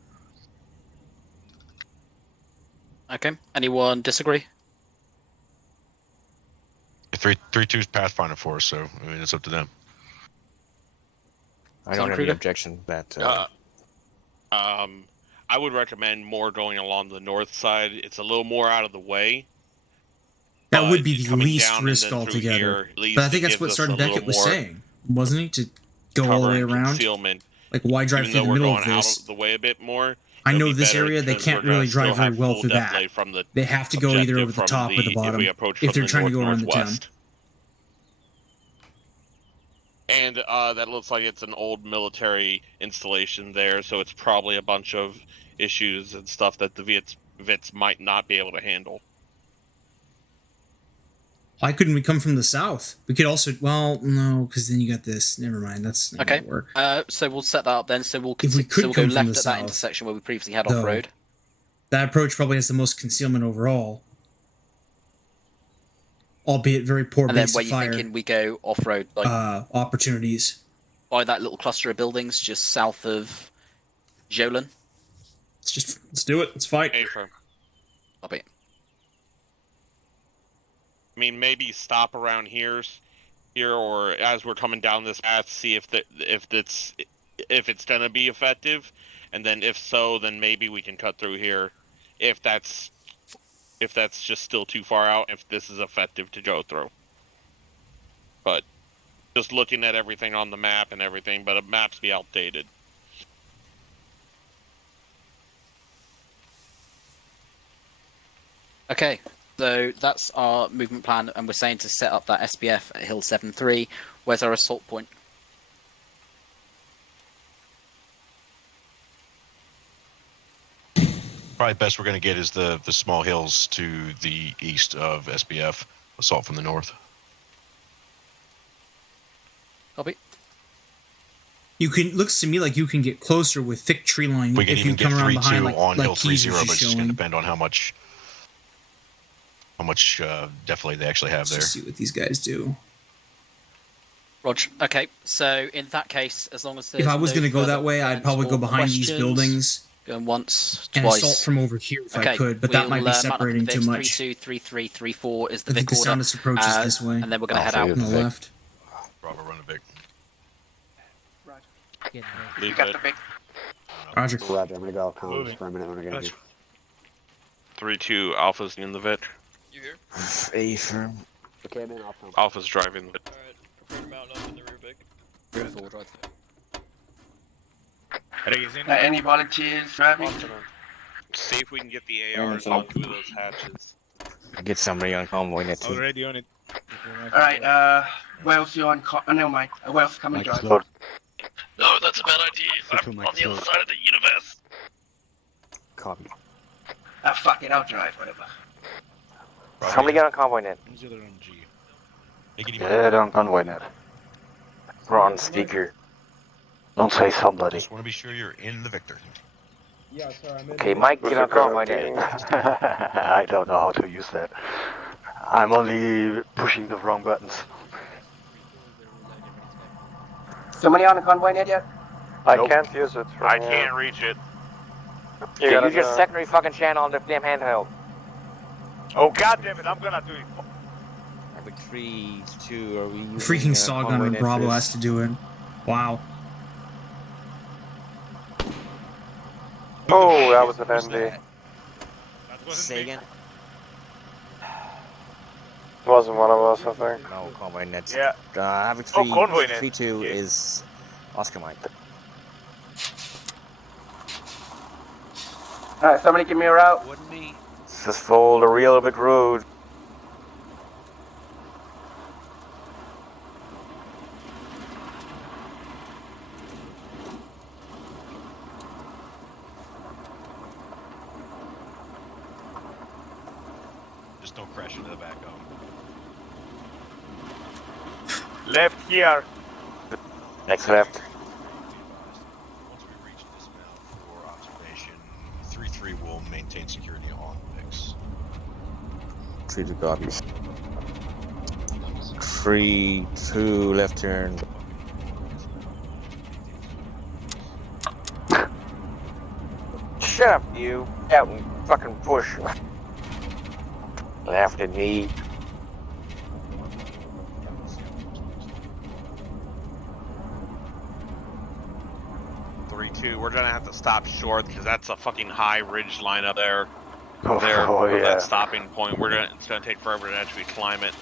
Okay. Anyone disagree? 3-2's Pathfinder for us, so I mean it's up to them. I don't have any objection that. I would recommend more going along the north side. It's a little more out of the way. That would be the coming least down and risk then through altogether. here, at least But I think it that's what gives us Sergeant a little Beckett was more saying, wasn't he? To go all the cover way and around. concealment. Like, why drive Even through though the we're middle going of this? out of the way a bit more. I it'll know be this better area, they because can't we're gonna really drive still very have well full through depth that. lay from the They have to go either objective over the from top or the if bottom we approach if from they're the trying to go around the town. northwest. And that looks like it's an old military installation there, so it's probably a bunch of issues and stuff that the Vits might not be able to handle. Why couldn't we come from the south? We could also, well, no, because then you got this. Never mind, that's not Okay. gonna work. So we'll set that up then. So we'll, If we could so we'll go come from left the at that south, intersection where we previously had though, off-road. That approach probably has the most concealment overall, albeit very poor And then base where of you fire thinking we go off-road, like opportunities. by that little cluster of buildings just south of Jolin? Let's do it. Let's fight. Copy. I mean, maybe stop around here, or as we're coming down this path, see if it's gonna be effective, and then if so, then maybe we can cut through here. If that's just still too far out, if this is effective to go through. But just looking at everything on the map and everything, but maps be outdated. Okay, so that's our movement plan, and we're saying to set up that SPF at Hill 7-3. Where's our assault point? Probably best we're going to get is the small hills to the east of SBF, assault from the north. Copy. You can looks to me like you can get closer with thick tree line We can if even you get come around 3-2 behind like on Hill Keys 3-0, was but just it's just going showing. to depend on how much definitely they actually have Let's there. just see what these guys do. Roger. Okay, so in that case, as long as there's If I was no going to go further that way, I'd probably go comments or behind these questions, buildings going once, and twice. assault from over here if Okay, I could, but that might be we'll, mount up separating too Vics. much. 3-2, 3-3, 3-4 is the I think Vic the order. soundest approach is this way. And then we're going to head out. On the left. Bravo, run a big. You got the big. Roger. Roger, I'm going to go comms Moving. for a minute when I get Gotcha. here. 3-2, Alpha's in the Vit. You here? A firm. Okay, man, I'll come. Alpha's driving the Vit. Alright, prepare to mount up in the rear big. Forward drive. Any volunteers driving? See if we can get the ARs on two of those hatches. Get somebody on convoy net too. Already on it. Alright, Wells, you're on. Never mind. Wells, come and drive. No, that's a bad idea. I'm on the other side of the universe. Copy. Fuck it, I'll drive, whatever. Somebody get on convoy net. Make it Get on convoy net. We're on speaker. Don't say somebody. Just want to be sure you're in the victor. Yeah, sorry, I'm in. Okay, Mike, get on convoy net. I don't know how to use that. I'm only pushing the wrong buttons. Somebody on the convoy net yet? I can't use it. I can't reach it. Okay, use your secondary fucking channel on the damn handheld. Oh god damn it! I'm gonna do it. Like 3-2. Are we using, Freaking Saw Gunner Bravo has to do it. Wow. Oh, that was an ND. Say again? Wasn't one of us, I think. No, convoy nets. Yeah. Having Oh, convoy net. 3-2 Yeah. is Oscar Mike. Alright, somebody give me a route. Wouldn't be. Just fold a real big road. Just don't crash into the back of them. Left here. Next left. Once we reach dismount for observation, 3-3 will maintain security on X. 3-2 copies. 3-2 left turn. Shut up, you. Out and fucking push. Laughed at me. 3-2. We're gonna have to stop short because that's a fucking high ridge line up there. Oh, For yeah. that stopping point. It's gonna take forever to actually climb it.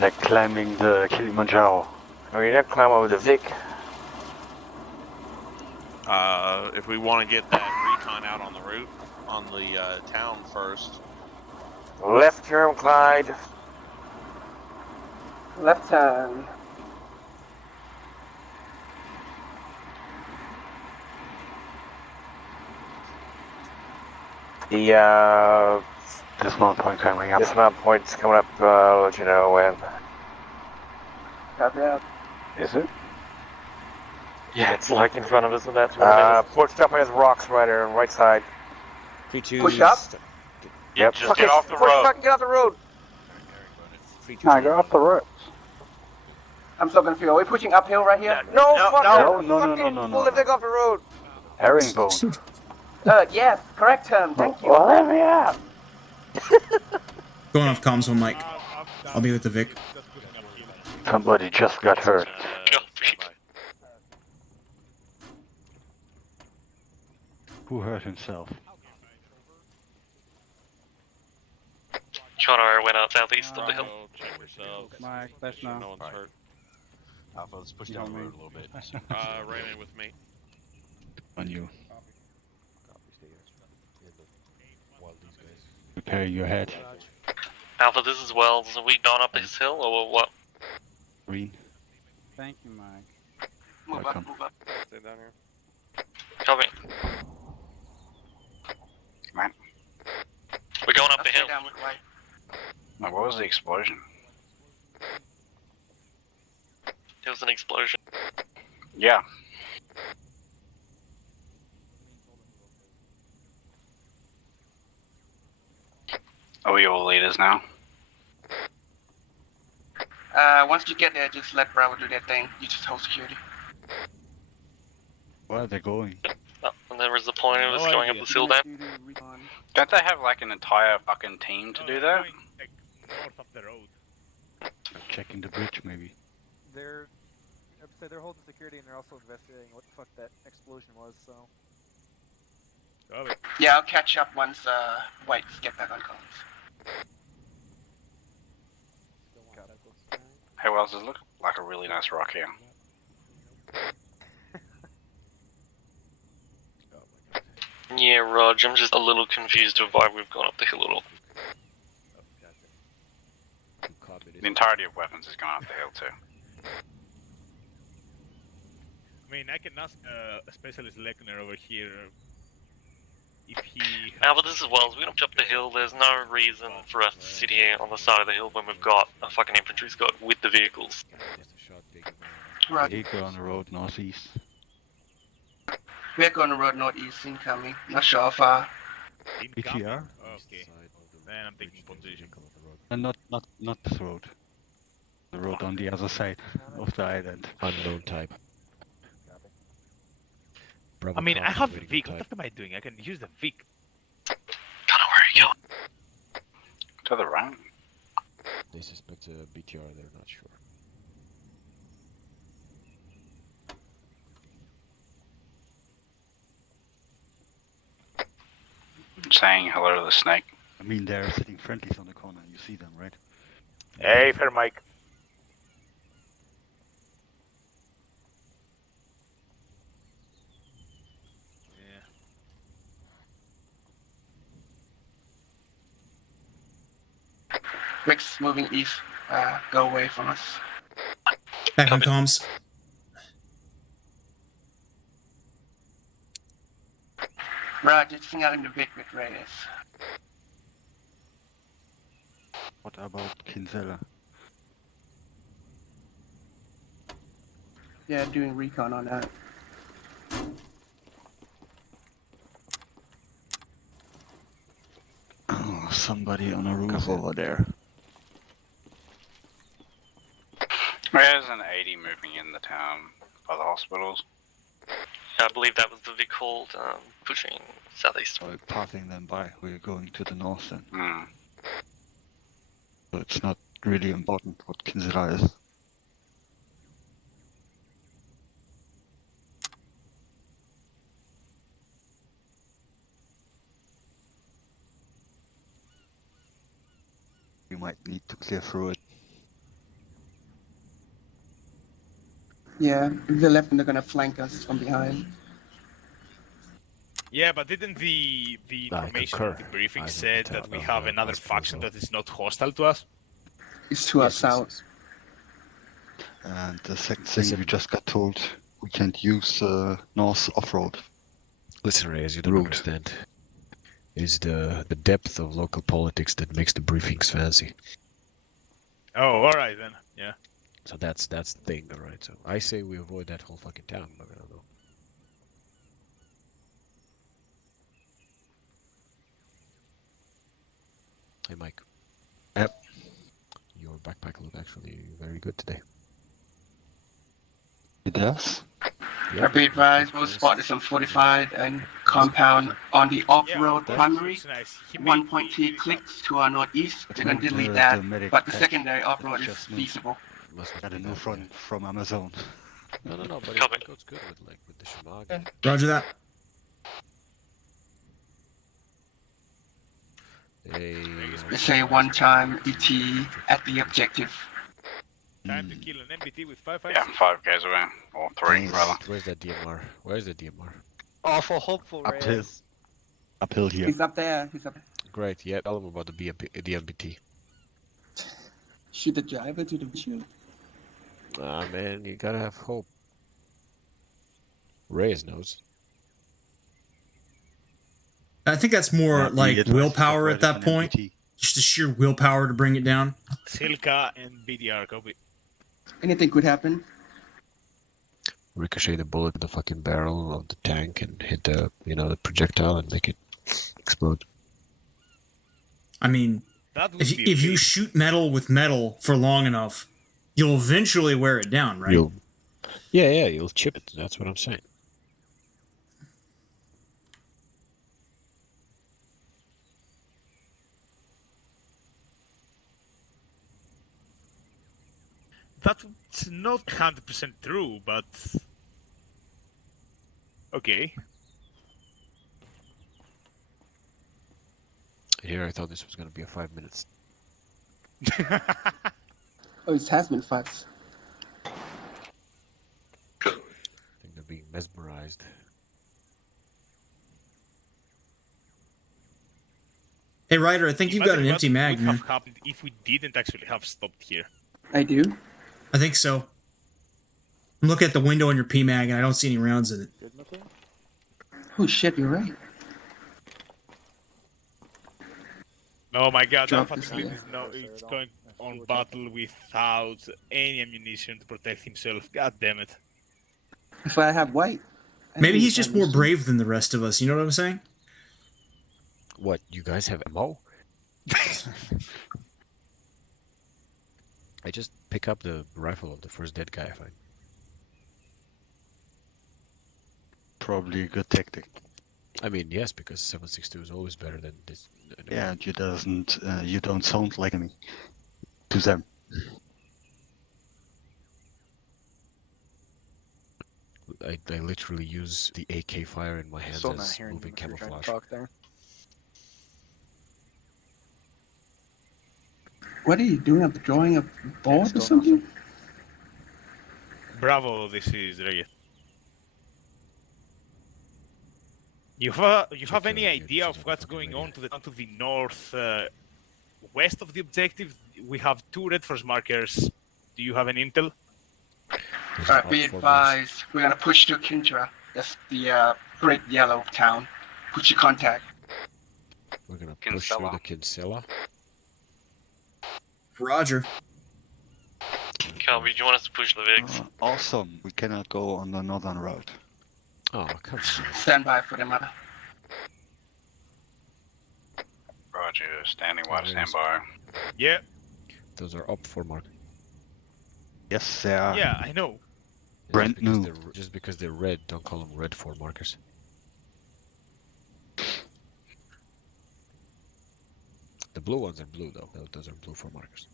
Like climbing the Kilimanjaro. Oh, you're not climbing over the Vic. If we want to get that recon out on the route, on the town first. Left turn, Clyde. Left turn. The dismount point coming up. Dismount point's coming up. I'll let you know when. Copy that. Is it? Yeah, it's like in front of us, and that's what it is. Port stop has rocks right there on the right side. 3-2. Push up. Yep. Just get off the road. Fucking get off the road. 3-2. I got off the road. I'm so confused. Are we pushing uphill right here? No, No, fucker. no. Pull the Vic off the road. Herringbone. Yes, correct term. Thank you. Well, let me out. Going off comms with Mike. I'll be with the Vic. Somebody just got hurt. Who hurt himself? Connor went out southeast of the hill. Check yourselves. Mike, that's No no. one's hurt. Alpha, let's push down the road a little bit. Raymond with me. On you. While these guys Prepare your head. Alpha, this is Wells. Have we gone up this hill or what? Green. Thank you, Mike. Move Welcome. up, move up. Stay down here. Copy. Man. We're going up I'll the stay hill. down with White. Now, what was the explosion? There was an explosion. Yeah. Are we all leaders now? Once you get there, just let Bravo do their thing. You just hold security. Where are they going? Oh, and there was the point it was going up the hill then. Don't they have like an entire fucking team to do that? Like, north of the road. Checking the bridge, maybe. They're, I'd say they're holding security and they're also investigating what the fuck that explosion was. So. Yeah, I'll catch up once Whites get back on comms. Hey, Wells, does it look like a really nice rock here? Yeah, Rog, I'm just a little confused of why we've gone up the hill at all. The entirety of weapons is going up the hill too. I mean, I can ask Specialist Lechner over here if he... Alpha, this is Wells. We jumped up the hill. There's no reason for us to sit here on the side of the hill when we've got a fucking infantry squad with the vehicles. Right. Vehicle on the road northeast. Vehicle on the road northeast incoming. Not sure how far. BTR? Okay. Then I'm taking position. And not this road. The road on the other side of the island. Unknown type. Bravo I mean, I Papa have the waiting on Vic. What type. the fuck am I doing? I can use the Vic. Connor, where are you going? To the right. They suspect a BTR, they're not sure. Saying hello to the snake. I mean, they're sitting friendlies on the corner. You see them, right? Hey, fair Mike. Rick's moving east. Go away from us. Back on comms. Roger, just hang out in the Vic with Reyes. What about Kinsella? Yeah, doing recon on that. Oh, somebody on a roof over there. There's an 80 moving in the town by the hospitals. Yeah, I believe that was the Vic hold, pushing southeast. We're passing them by. We're going to the north then. Hmm. So it's not really important what Kinsella is. You might need to clear through it. Yeah, if they're left and they're gonna flank us from behind. Yeah, but didn't the information of the briefing said that we have another faction that is not hostile to us? It's to our south. And the second thing we just got told, we can't use north off-road. Listen, Reyes, you don't understand. It is the depth of local politics that makes the briefings fancy. Oh, alright then. Yeah. So that's the thing, alright? So I say we avoid that whole fucking town, but I don't know. Hey, Mike. Yep. Your backpack look actually very good today. It does? Yeah. Be advised, we'll spot this on fortified and compound on the off-road primary. 1.2 clicks to our northeast. They're going to delete that, but the secondary off-road is feasible. Got a new front from Amazon. No, but it goes good with the Shimag. Roger that. Let's say one-time ET at the objective. Time to kill an MBT with 556. Yeah, 5 guys away. Or 3, rather. Where's that DMR? Where's the DMR? Awful hopeful, Uphill. Uphill here. He's up there. He's up there. Great, yeah, tell them about the MBT. Shoot the driver to the windshield. Ah, man, you gotta have hope. Reyes knows. I think that's more like willpower at that point. Just the sheer willpower to bring it down. Silka and BDR, copy. Anything could happen. Ricochet the bullet in the fucking barrel of the tank and hit the, the projectile and make it explode. I mean, if you shoot metal with metal for long enough, you'll eventually wear it down, right? You'll chip it. That's what I'm saying. That's not 100% true, but okay. Here, I thought this was going to be a 5 minutes. Oh, it has been 5. I think they're being mesmerized. Hey, Ryder, I think you've got an empty mag, What would man. have happened if we didn't actually have stopped here? I do. I think so. I'm looking at the window on your PMag and I don't see any rounds in it. Oh shit, you're right. Oh my god, Drop that this fucking here. is no, it's going on battle without any ammunition to protect himself. God damn it. That's why I have white. Maybe he's just more brave than the rest of us. You know what I'm saying? What, you guys have ammo? I just pick up the rifle of the first dead guy I find. Probably a good tactic. I mean, yes, because 7.62 is always better than this. Yeah, you don't sound like me to them. I literally use the AK fire in my hands Still not as hearing moving you if you're trying to camouflage. talk there. What are you doing? Up drawing a board or something? Bravo, this is Reyes. You have any idea of what's going on to the north west of the objective? We have 2 red force markers. Do you have any intel? Alright, be advised. We're gonna push to Kintra. That's the great yellow town. Put your contact. We're gonna push through the Kinsella. Roger. Calby, do you want us to push the Vigs? Awesome. We cannot go on the northern route. Oh, come on. Stand by for them. Roger, standing by, stand by. Yeah. Those are up for mark. Yes, they are. Yeah, I know. Brand new. Just because they're red, don't call them red 4 markers. The blue ones are blue, though. Those are blue 4 markers.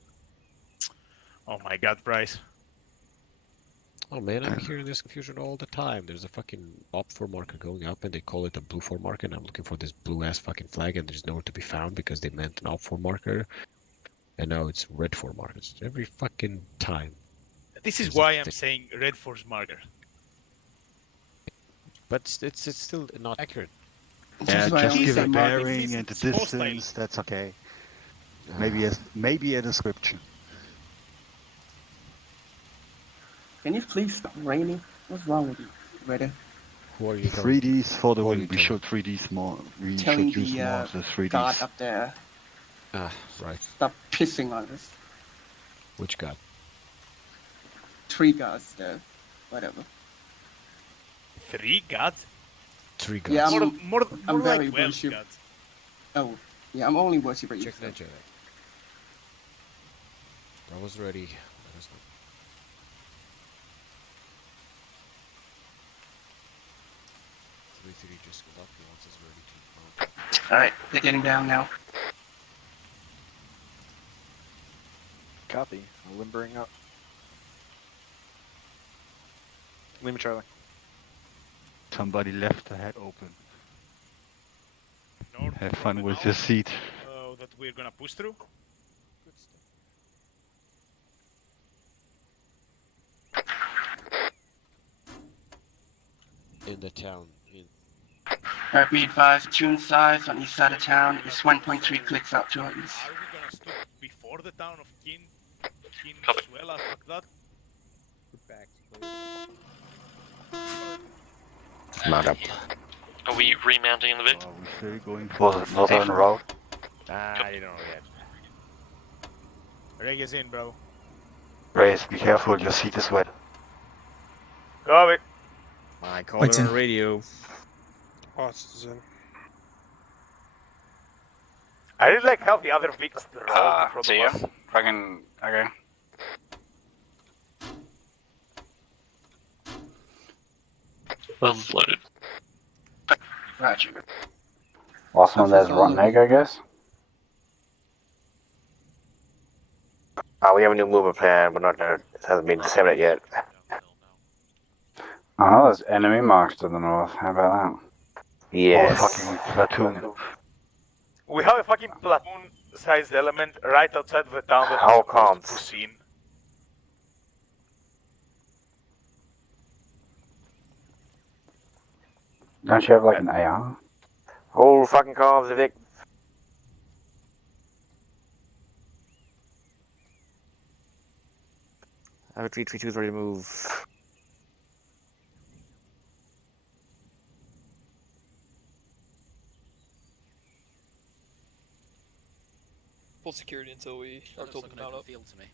Oh my god, Bryce. Oh man, I'm hearing this confusion all the time. There's a fucking op 4 marker going up and they call it a blue 4 marker, and I'm looking for this blue ass fucking flag and there's nowhere to be found because they meant an op 4 marker. And now it's red 4 markers. Every fucking time. This is why I'm saying red force marker. But it's still not accurate. Yeah, just give a bearing and the distance, that's okay. Maybe a description. Can you please stop raining? What's wrong with you, Reddit? Who are you 3Ds for the win. We should 3Ds more. We Telling should use the more of the 3Ds. god up there. Ah, right. Stop pissing on us. Which god? 3 gods there. Whatever. 3 gods? 3 gods. Yeah, more I'm like very 12 worship. gods. Oh, yeah, I'm only worshiper. Check that Jedi. I was ready. Let us know. Just go up once it's ready to mount. Alright, they're getting down now. Copy. Limbering up. Lima Charlie. Somebody left the head open. Have fun with your seat. That we're gonna push through. In the town. Alright, be advised, tune size on east side of town is 1.3 clicks out to our east. Are we gonna stop before the town of Kinsuela? Fuck that. Not up. Are we remounting in the Vigs? We're going for the northern route. I don't know yet. Reyes in, bro. Reyes, be careful, your seat is wet. Copy. I called her on the radio. Austin's in. I really like how the other Vigs rolled from see ya. Fucking, okay. That's loaded. Roger. Last one, there's rotten egg, I guess. We have a new movement plan, but not it hasn't been disseminated yet. Oh, there's enemy marks to the north. How about Yes. fucking platoon. We have a fucking platoon-sized element right outside of the town that How we're supposed to comes? push in. that? Don't you have like an AR? Whole fucking comms, Vic. I have a 332 is ready to move. Hold security until we are told to mount up. Field to me.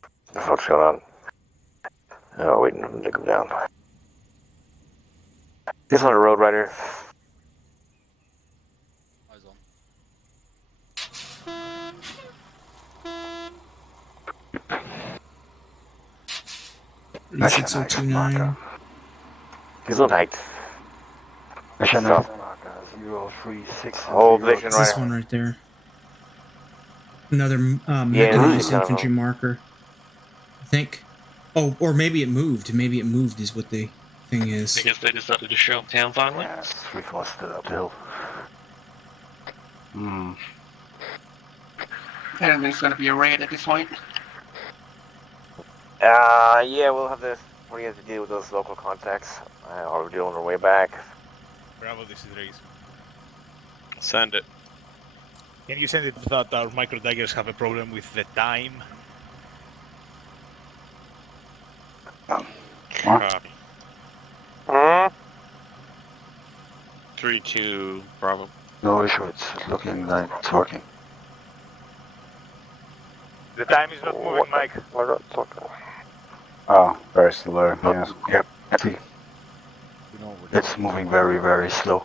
What the fuck's going on? Oh, waiting for them to come down. This one a Road Rider. Eyes on. Mission 629. Gesundheit. Mission Stop. 036. Hold position It's this right. one right there. Another Yeah, mechanized no. infantry marker. I think. Oh, or maybe it moved. Maybe it moved is what the thing is. I guess they decided to show up town finally. Yeah, 3-4 stood up the hill. Hmm. I don't think it's gonna be a raid at this point. Yeah, we'll have to. We have to deal with those local contacts. Are we doing our way back? Bravo, this is Reis. Send it. Can you send it that our micro daggers have a problem with the time? Copy. Hmm? 3-2, Bravo. No issue, it's looking like it's working. The time is not moving, Mike. We're not talking. Oh, very slow. Yes. Yep. See. It's moving very, very slow.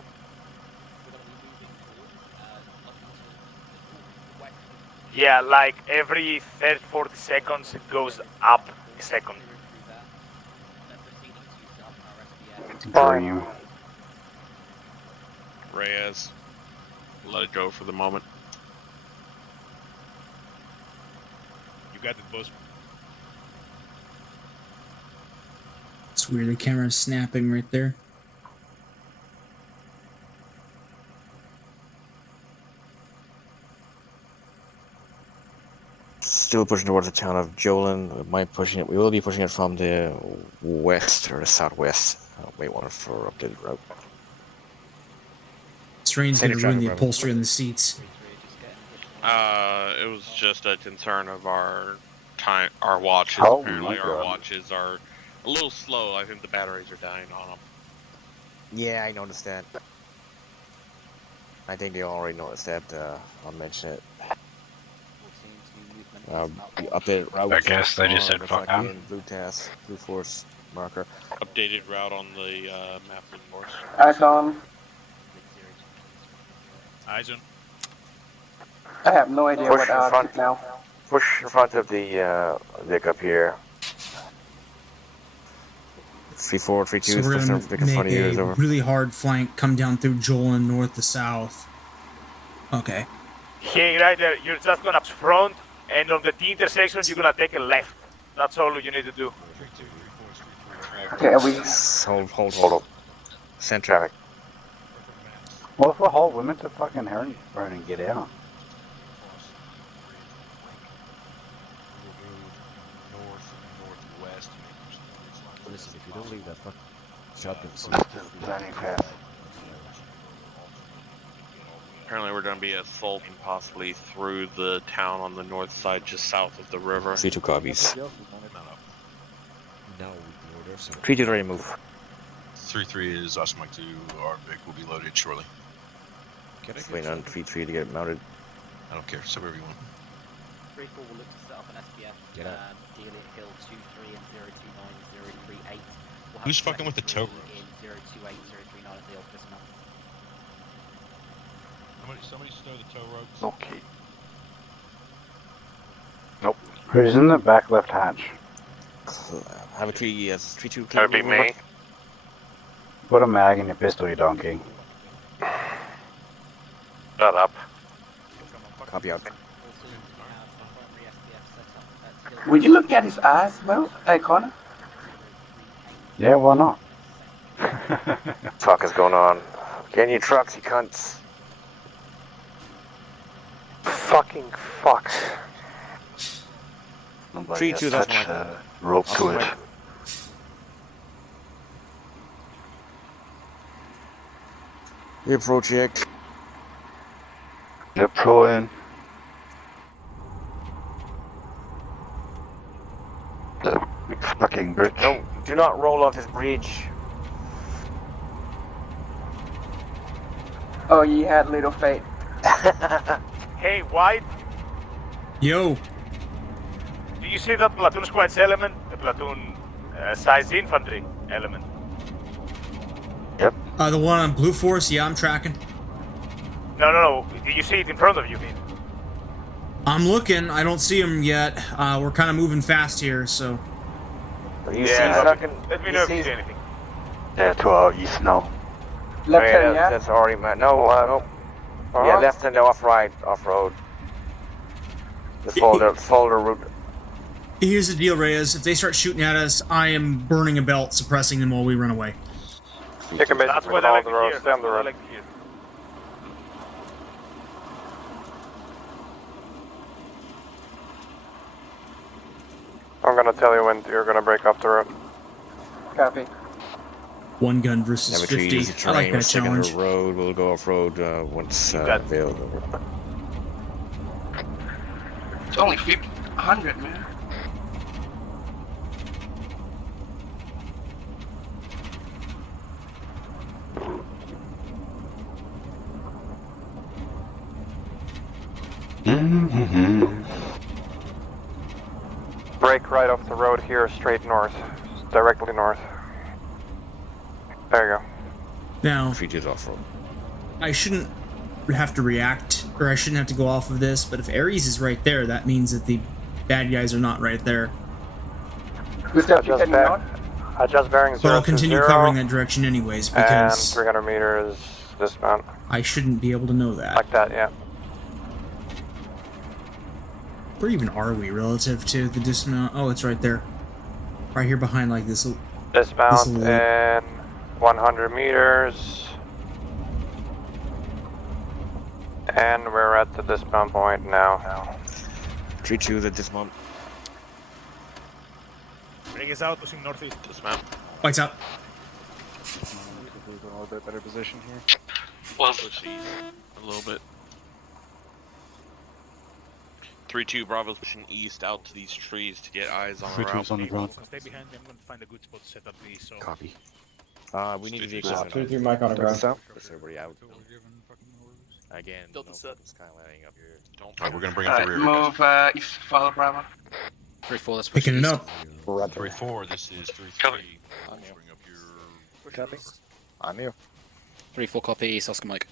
Yeah, like every 40 seconds it goes up a second. Dream. Reyes. Let it go for the moment. You got it, boss. It's weird. The camera's snapping right there. Still pushing towards the town of Jolin. We will be pushing it from the west or the southwest. Wait one for updated route. Strain's Take gonna your ruin the traffic, Bravo. upholstery in the seats. It was just a concern of our time, our watches. Oh Apparently, my our God. watches are a little slow. I think the batteries are dying on them. Yeah, I noticed that. I think they already noticed that. I'll mention it. The updated route. I guess they just are said fuck reflected them. in Blue task, blue force marker. Updated route on the map, of course. Eyes on. Eyes on. I have no idea Push what in front. now. Push in front of the Vic up here. 3-4, 3-2, So we're push gonna in Vic in front make of you is a over. really hard flank, come down through Jolin north to south. Okay. Hey, Ryder, you're just gonna front, and on the T intersection, you're gonna take a left. That's all you need to do. Okay, are we? Hold up. Send traffic. Well, if we're whole women to fucking herring burn and get out. Listen, if you don't leave that fucking shotgun Planning fast. Apparently, we're going to be at Fulton, possibly through the town on the north side, just south of the river. 3-2 copies. Now with the order, so 3-2 ready to move. 3-3 is us, Mike 2. Our Vic will be loaded shortly. can I get Waiting on 3-3 to get it mounted. I don't care. So wherever you want. 3-4 will look to set up an SPF. Get out. Dealing Hill 2-3 and 029-038. We'll have Who's a fucking with the tow secondary in 028-039 at the old prisoner. Somebody stow the tow ropes. Okay. Who's in the back left hatch? Have a 3-2. That would be me. Put a mag in your pistol, you donkey. Shut up. Copy out. Would you look at his eyes, well, Connor? Yeah, why not? Fuck is going on? Get in your trucks, you cunts. Fucking fuck. Nobody 3-2, has that's touched my- rope to it. Your project. Yep, pro in. The fucking bridge. No, do not roll off this bridge. Oh, you had little fate. Hey, White, Yo, do you see that platoon squad's element? The platoon sized infantry element. the one on Blue Force. Yeah, I'm tracking. No. Do you see it in front of you, man? I'm looking. I don't see him yet. We're kind of moving fast here, so. You see something? Let me know if you see anything. Yeah, to our east now. Left hand, that, yeah? That's already my. No, no. Yeah, left hand off right, off road. The folder route. Here's the deal, Reyes. If they start shooting at us, I am burning a belt, suppressing them while we run away. Take a That's what I like to hear. Stay on the road. I'm gonna tell you when you're gonna break off the road. Copy. One gun versus 50. I like that challenge. Road, we'll go off road once available. It's only 100, man. Break right off the road here, straight north. Directly north. There you go. Now, off-road. I shouldn't have to react, or I shouldn't have to go off of this, but if Ares is right there, that means that the bad guys are not right there. Adjust bearing 0 But I'll continue to 0, covering that direction anyways, because and 300 meters dismount. I shouldn't be able to know that. Like that, yeah. Where even are we relative to the dismount? Oh, it's right there. Right here behind, like this. Dismount in 100 meters. And we're at the dismount point now. 3-2, the dismount. Break is out, pushing northeast. Dismount. Lights out. A little bit better position here. Well, Push east a little bit. 3-2 Bravo's pushing east out to these trees to get eyes on the route. on the ground. Stay behind me, I'm going to find a good spot to set up the so. Copy. We need to be 3-3 Mike on the ground. Push everybody out. Again, Delta no set. skylining up here. Don't. Alright, we're gonna bring up the rear. Move east, follow Bravo. 3-4, let's Picking it up. 3-4, this is 3-3. Copy. Bring up your... Copy. I'm you. 3-4 copy, East Oscar Mike.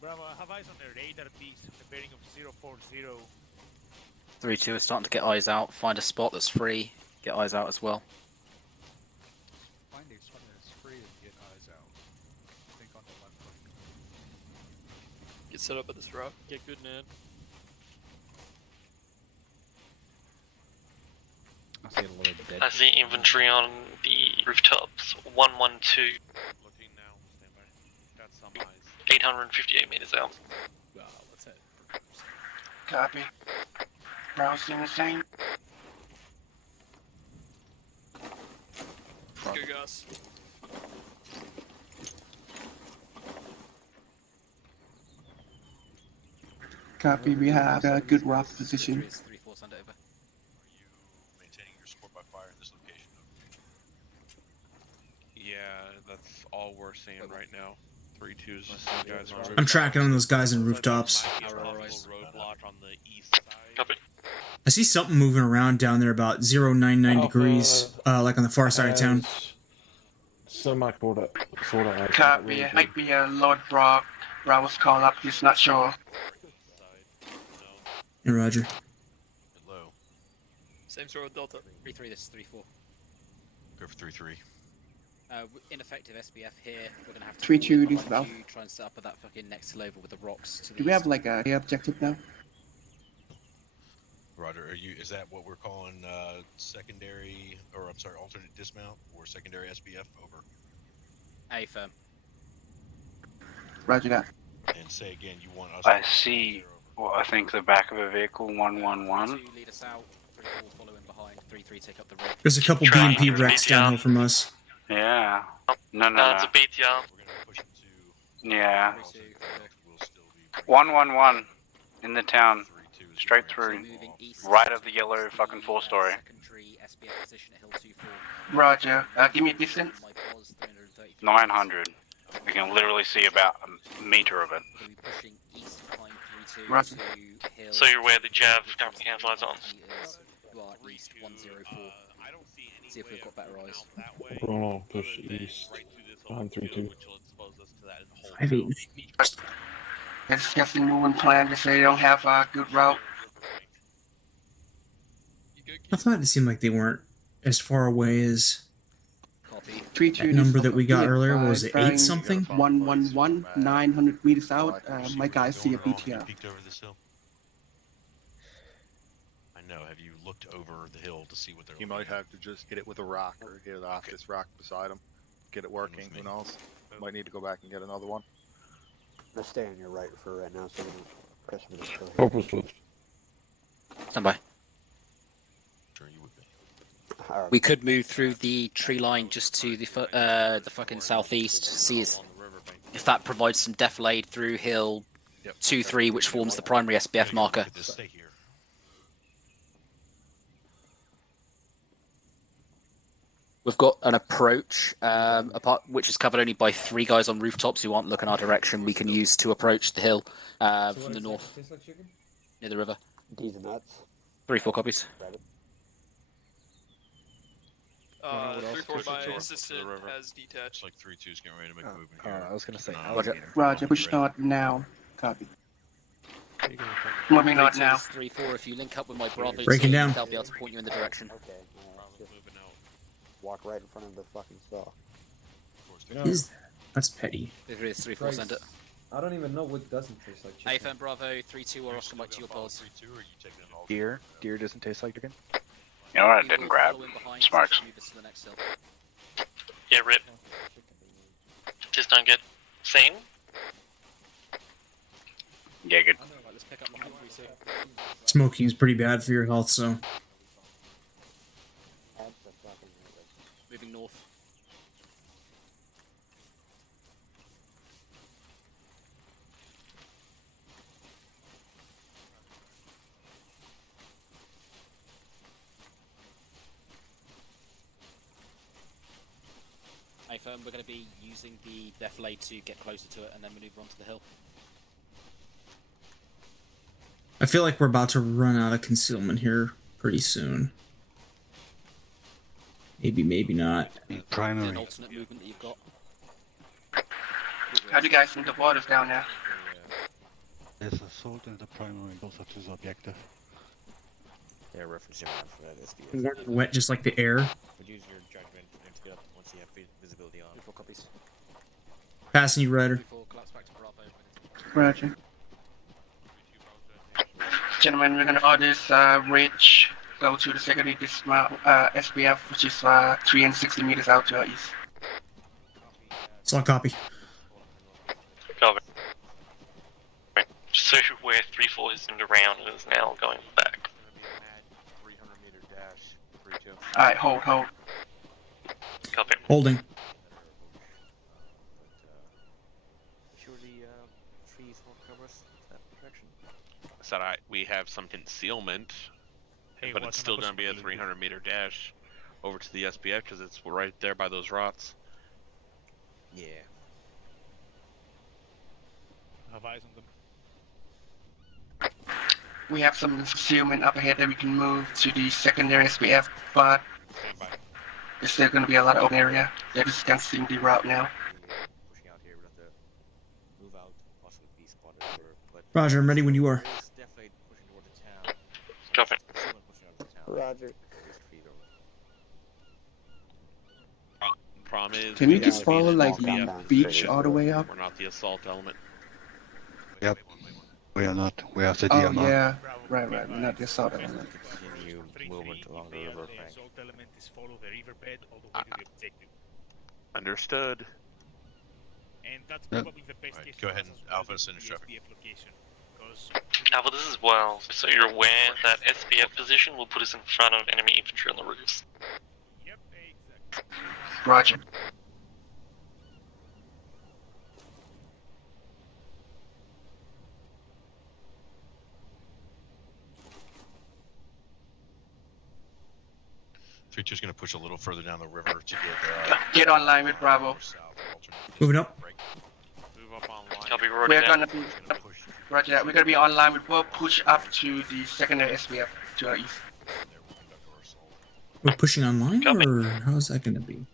Bravo, I have eyes on the radar piece, the bearing of 040. 3-2 is starting to get eyes out. Find a spot that's free. Get eyes out as well. Find a spot that's free and get eyes out. I think on the left flank. Get set up at this rock. Get good, Ned. I see a little dead. I see infantry on the rooftops. 112. Looking now. Stand by. Got some eyes. 858 meters out. Let's head. Copy. Bravo's doing the same. Let's go, guys. Copy, we have a good rough position. 3-4, send it over. Are you maintaining your support by fire in this location? Yeah, that's all we're seeing right now. 3-2's just some guys on I'm tracking on those guys in rooftops. roadblock on the east side. Copy. I see something moving around down there about 099 degrees, like on the far side of town. Semi sort of. Copy, it might be a Lord Brock. Bravo's call up, he's not sure. Hey, Roger. Hello. Same story with Delta. 3-3, this is 3-4. Go for 3-3. Ineffective SBF here. We're gonna have to 3-2, do south. try and set up at that fucking next level with the rocks. To the Do we have east. like a objective now? Roger, is that what we're calling secondary, or I'm sorry, alternate dismount, or secondary SBF? Over. A firm. Roger that. And say again, you want us... I see, well, I think the back of a vehicle, 111. 2 lead us out. 3-4 follow in behind. 3-3 take up the red. There's a couple Trying BMP to wrecks BTR. downhill from us. Yeah. No. It's a BTR. Yeah. 111 in the town, straight through, right of the yellow fucking 4-story. Roger. Give me a distance. 900. We can literally see about a meter of it. Roger. So you're aware the Jav currently has lights on. East 104. See if we've got better eyes. Oh, push east. 932. 589. It's just a moving plan to say they don't have a good route. I thought it seemed like they weren't as far away as That number that we got earlier. What was it, 8 something? 111, 900 meters out. My guys see a BTR. Peeked over this hill. I know. Have you looked over the hill to see what they're? You might have to just get it with a rock or get it off this rock beside him. Get it working. Who knows? Might need to go back and get another one. Let's stay on your right for right now, so we don't press me to kill Corporal's close. Stand by. We could move through the tree line just to the fucking southeast. See if that provides some defilade through hill 2-3, which forms the primary SBF marker. We've got an approach, which is covered only by 3 guys on rooftops who aren't looking our direction. We can use to approach the hill from the north, near the river. These are nuts. 3-4 copies. 3-4 by assistant as detached. Like 3-2's getting ready to make a move in here. I was gonna say Roger. Push north now. Copy. Moving north now. 3-4. If you link up with my Bravo Breaking team, down. they'll be able to point you in the direction. Okay. Walk right in front of the fucking saw. Is that's petty. 3-4, send it. I don't even know what doesn't taste like chicken. AFM Bravo 3-2 or Oscar Mike to your pods. Deer. Deer doesn't taste like chicken. You know what I didn't grab? Smokes. Yeah, rip. Just don't get seen. Yeah, good. Smoking is pretty bad for your health, so. Moving north. AFM, we're going to be using the defilade to get closer to it and then maneuver onto the hill. I feel like we're about to run out of concealment here pretty soon. Maybe, maybe not. Primary. An alternate movement that you've got. How do you guys think the water's down there? There's assault in the primary, closer to the objective. Yeah, referencing for that SDS. Is that wet just like the air? Would use your judgment and to get up once you have visibility on. 4 copies. Passing you, Ryder. Roger. Gentlemen, we're gonna order this ridge go to the secondary dismount SBF, which is 360 meters out to our east. Solid copy. Copy. So where 3-4 is in the round and is now going back. 300-meter dash. 3-2. Alright, hold. Copy. Holding. Sure the trees won't cover us that direction. Said we have some concealment, but it's still going to be a 300-meter dash over to the SBF because it's right there by those rots. Yeah. Have eyes on them. We have some concealment up ahead that we can move to the secondary SBF, but there's still going to be a lot of open area. They're just canceling the route now. Pushing out here, we have to move out, possibly be spotted or Roger, I'm ready when you are. definitely pushing toward the town. Copy. Roger. Problem is, Can you we just have follow the like SBF the beach all the way up? We're not the assault element. Yep. We are not. We are the Oh DMR. yeah, right. We're not the assault element. Continue movement along the river bank. Assault element is follow the riverbed all the way to the objective. Understood. And that's Yep. probably the best Alright, case go ahead for us and as well, Alpha the send instruction. SBF location. Alpha, this is Wells. So you're aware that SPF position will put us in front of enemy infantry on the roofs. Roger. Three two's going to push a little further down the river to Get online with Bravo. Moving up. Move up online. Copy, We're gonna be Roger that. We're gonna be online with Will push up to the secondary SPF to our east. We're pushing online, or how's that going to be?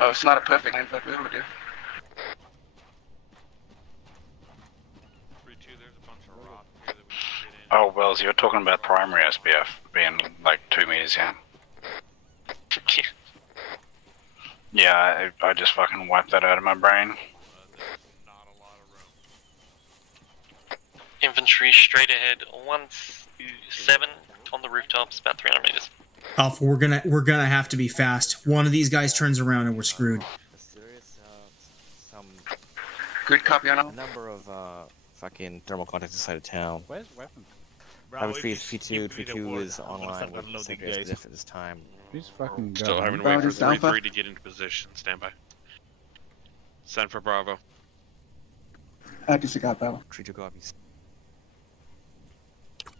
Oh, it's not a perfect line, but we will do. Oh, Wells, you're talking about primary SPF being like 2 meters in. Yeah, I just fucking wiped that out of my brain. Infantry straight ahead, 127 on the rooftops, about 300 meters. Alpha, we're gonna have to be fast. One of these guys turns around and we're screwed. Good copy on all. A number of fucking thermal contacts inside of town. Where's weapons? Bravo, P2 is online with secondary SPF at this time. Who's fucking Still having to wait for 3-3 to get into position. Stand by. Send for Bravo. I disregard Bravo. 3-2 copies.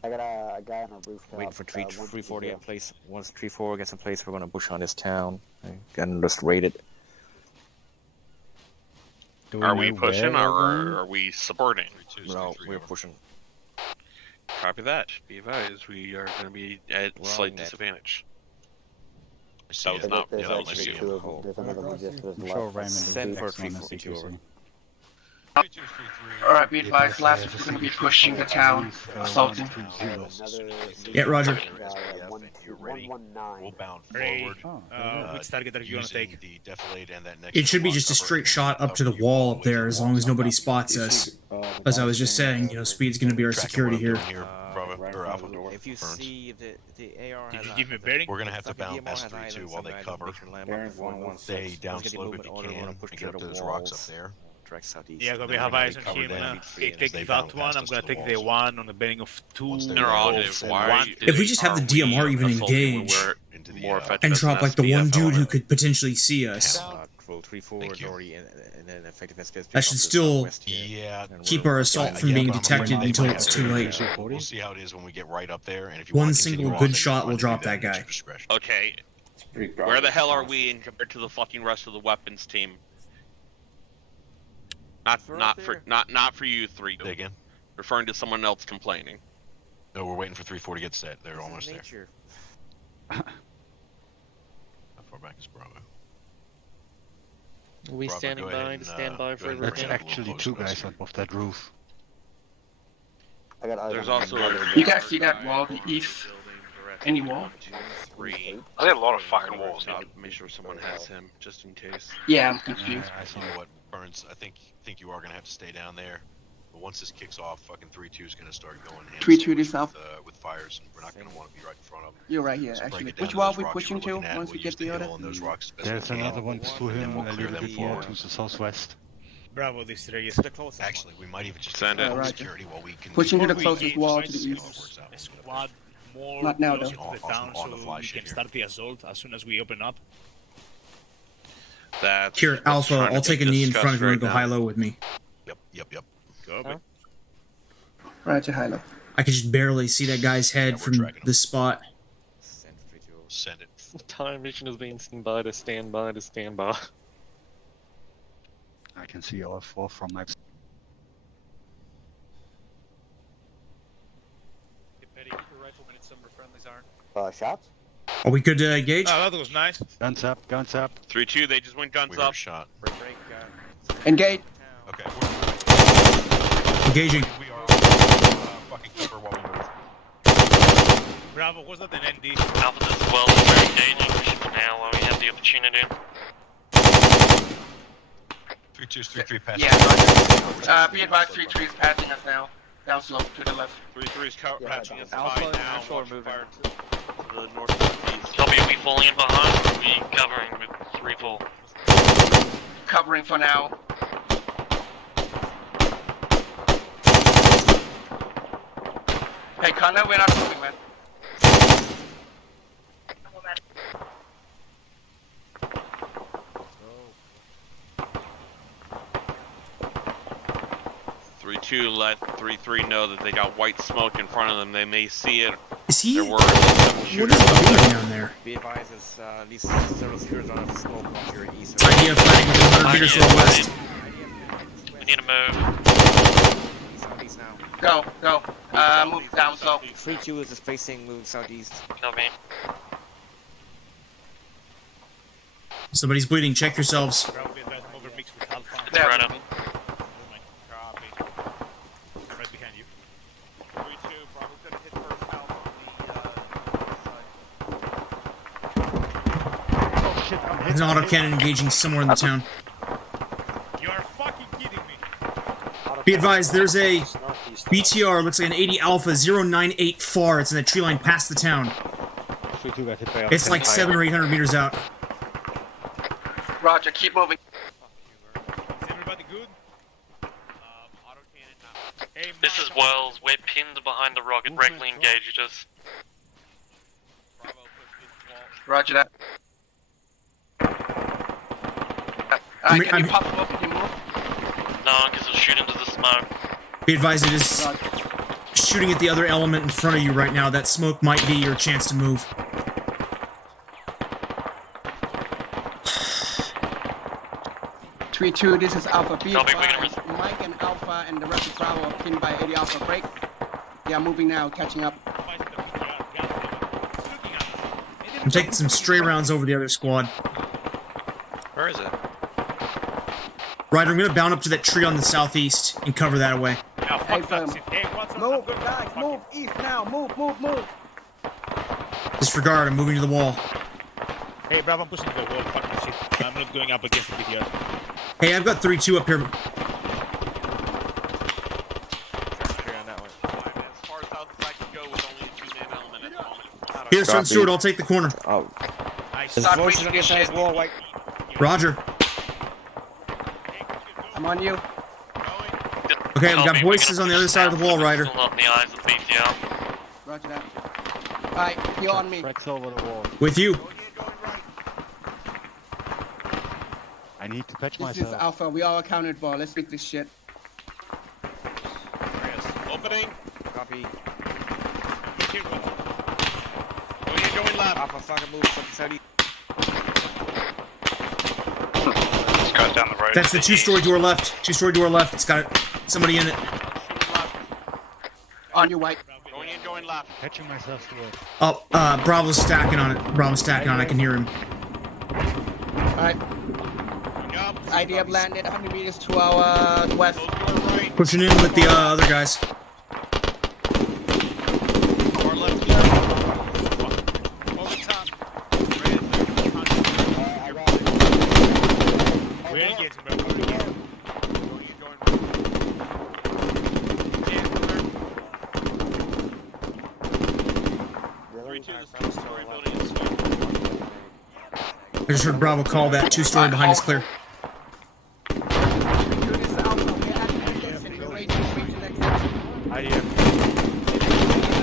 I got a guy on a rooftop. Waiting for 3-4 to get in place. Once 3-4 gets in place, we're going to push on this town and just raid it. Are we pushing or are we supporting? No, we're pushing. Copy that. Be advised, we are going to be at slight disadvantage. That was not. Yeah, that was you. Send for 3-4 over. Alright, be advised, last we're going to be pushing the town, assaulting. Yeah, Roger. We'll bound Ray, forward. which target are you going to take? The defilade and that next It should be just a straight shot up to the wall up there, as long as nobody spots us. As I was just saying, you know, speed's going to be our security here. If you see the AR has Did you give me a bearing? We're going to have to bound S32 while they cover. Stay down slope if you can and get up to those rocks up there. Yeah, we have eyes on him. Take that one. I'm gonna take the one on the bearing of 2. If we just have the DMR even engage and drop like the one dude who could potentially see us, that should still keep our assault from being detected until it's too late. We'll see how it is when we get right up there. And if you One want to single continue good on, shot will drop that guy. Okay. Where the hell are we in compared to the fucking rest of the weapons team? Not for you three. Again. Referring to someone else complaining. No, we're waiting for 3-4 to get set. They're almost there. How far back is Bravo? Are we standing by to stand by for That's actually 2 guys up off that roof. There's also You guys see that wall, the east? Any wall? I got a lot of fucking walls. Make sure someone has him, just in case. Yeah, I'm confused. You know what, Burns? I think you are gonna have to stay down there. But once this kicks off, fucking 3-2 is gonna start going. 3-2 to south. With fires, and we're not gonna want to be right in front of them. You're right here, So break actually. it down Which to wall those we rocks pushing we're to looking at, once we we'll get use the hill order? and those rocks as best There's we can. another one to him a little bit more to the southwest. Bravo, this Reyes. Actually, we might even just send take it. the security while we can. Pushing to the Before we closest engage, wall might to the see east. a squad more Not now, closer though. to the town, On the so fly we shit can here. start the assault as soon as we open up. That's Here, what's Alpha, trying to I'll be take a knee in discussed front if you want to right go now. high-low with me. Yep. Go. Roger, high low. I can just barely see that guy's head from this spot. Send it. Time mission is being seen by to stand by to stand by. I can see all 4 from my. Shots? Are we good to engage? Oh, that was nice. Guns up, guns up. 3-2, they just went guns We up. heard a shot. Engage. Okay. Engaging. We are fucking cover while we move. Bravo, was that an ND? Alpha, this is Wells. We're engaging for now while we have the opportunity. 3-2's 3-3 pass. Yeah, Roger. Be advised, 3-3 is passing us now. Down slope to the left. 3-3 is patching us Alpha by and now. Actual are Watch moving. fire to the north-southeast. Copy, are we falling in behind or are we covering with 3-4? Covering for now. Hey, Connor, we're not moving, man. 3-2 let 3-3 know that they got white smoke in front of them. They may see it. Is he? They're worried that What is he shoot doing down there? Be advised, there's at least several spheres on smoke off your east. Idea of flagging within 100 meters to the west. We need to move. Southeast now. Go. Move down slope. 3-2 is facing moving southeast. Copy. Somebody's bleeding. Check yourselves. There. Right up. Copy. Right behind you. 3-2, Bravo's gonna hit first out on the side. There's an autocannon engaging somewhere in the town. You are fucking kidding me. Be advised, there's a BTR, looks like an 80 Alpha 098 FAR. It's in the tree line past the town. It's like 700 or 800 meters out. Roger, keep moving. Is everybody good? Hey, This is Wells. We're pinned behind the rock. It directly engaged us. Roger that. Can you pop them up if you move? No, because it'll shoot into the smoke. Be advised, it is shooting at the other element in front of you right now. That smoke might be your chance to move. Two, this is Alpha B. Copy, we're gonna Mike and Alpha and the rest of Bravo are pinned by 80 Alpha break. They are moving now, catching up. I'm taking some stray rounds over the other squad. Where is it? Ryder, I'm gonna bound up to that tree on the southeast and cover that away. Now, fuck that shit. Hey, what's Move, guys, move east now. Move. Disregard, I'm moving to the wall. Hey, Bravo, I'm pushing to the wall. Fuck that shit. I'm not going up against the BTR. Hey, I've got 3-2 up here. on that one. As far south as I can go with only a 2-man element at the moment. Here, Sergeant Stewart, I'll take the corner. Oh. Nice. There's voices on the side of the wall, white. Roger. I'm on you. Okay, we got voices on the other side of the wall, Ryder. Still not in the eyes of the BTR. Roger that. Alright, you're on me. over the wall. With you. I need to patch This is Alpha. We all accounted for. Let's beat this shit. Opening. Copy. Going left. Alpha fucking move from southeast. This guy's down the road. That's the two-story door left. Two-story door left. It's got somebody in it. On you, White. Going left. Patching myself to it. Oh, Bravo's stacking on it. Bravo's stacking on it. I can hear him. Alright. ID have landed 100 meters to our west. Pushing in with the other guys. We're engaging, bro. I just heard Bravo call that two-story behind us clear.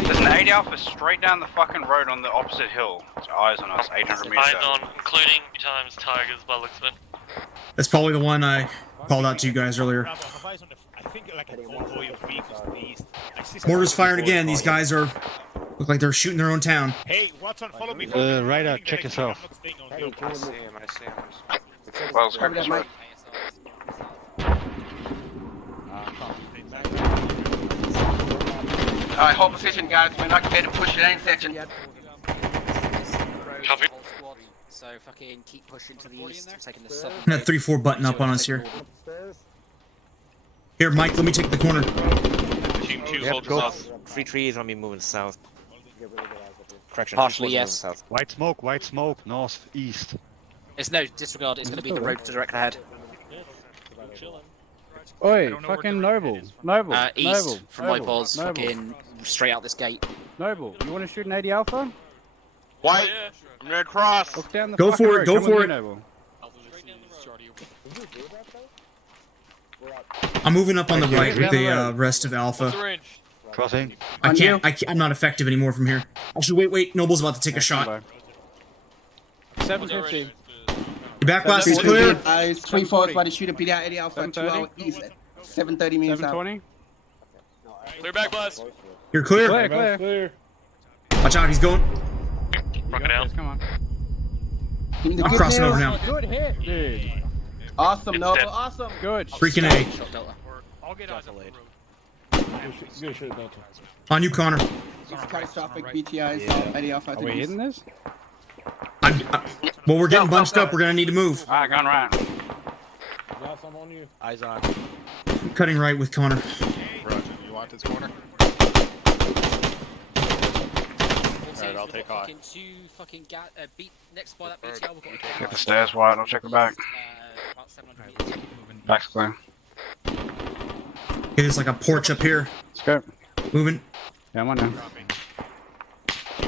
There's an 80 Alpha straight down the fucking road on the opposite hill. It's eyes on us, 800 meters Eyes out. on, including times Tigers by looks of it. That's probably the one I called out to you guys earlier. Bravo, have eyes on the, I think like a convoy of vehicles to the east. I see some Mortar's firing convoy again. These guys are look like they're shooting their own town. Hey, Watson, follow me. Ryder, check yourself. I see him. Wells, Cover that, Mike. Alright, hold position, guys. We're not going to push it any section yet. Copy. So fucking keep pushing to the east, taking the southern. That 3-4 button up on us here. Here, Mike, let me take the corner. Team 2 Yep, holds go. us. 3-3 is gonna be moving south. Correction. Partially, 3-4 is yes. moving south. White smoke, north, east. It's no disregard. It's going to be the road to direct ahead. Oi, fucking Noble. Noble. East Noble. from Noble. White Noble. fucking straight out this gate. Noble, you want to shoot an 80 Alpha? White, I'm gonna cross. Look down the Go fucking for it, road. go Come with for me, it. Noble. I'm moving up on the right with the rest of Alpha. Crossing. I'm not effective anymore from here. Actually, wait. Noble's about to take a shot. 750. Your back blast is clear. Eyes, 24 by the shooter, PDI 80 Alpha, 2 hour east, 7:30 meters out. 720. Clear back blast. You're clear. Clear. Watch out, he's going. Rock it out. Come on. Give me the I'm good crossing news. over now. Good hit, dude. Awesome, Noble, awesome. Good. Freaking A. I'll get eyes on the road. On you, Connor. It's catastrophic BTI, so 80 Alpha. Are we hitting this? Well, we're getting bunched up. We're gonna need to move. Alright, going right. Eyes on. Cutting right with Connor. Roger, you want this corner? Alright, I'll take off. Beat next by that BTR. We've got a Get the stairs wide, I'll check the back. about 700 meters. Back's clear. Okay, there's like a porch up here. Let's go. Moving. Yeah, I'm on now.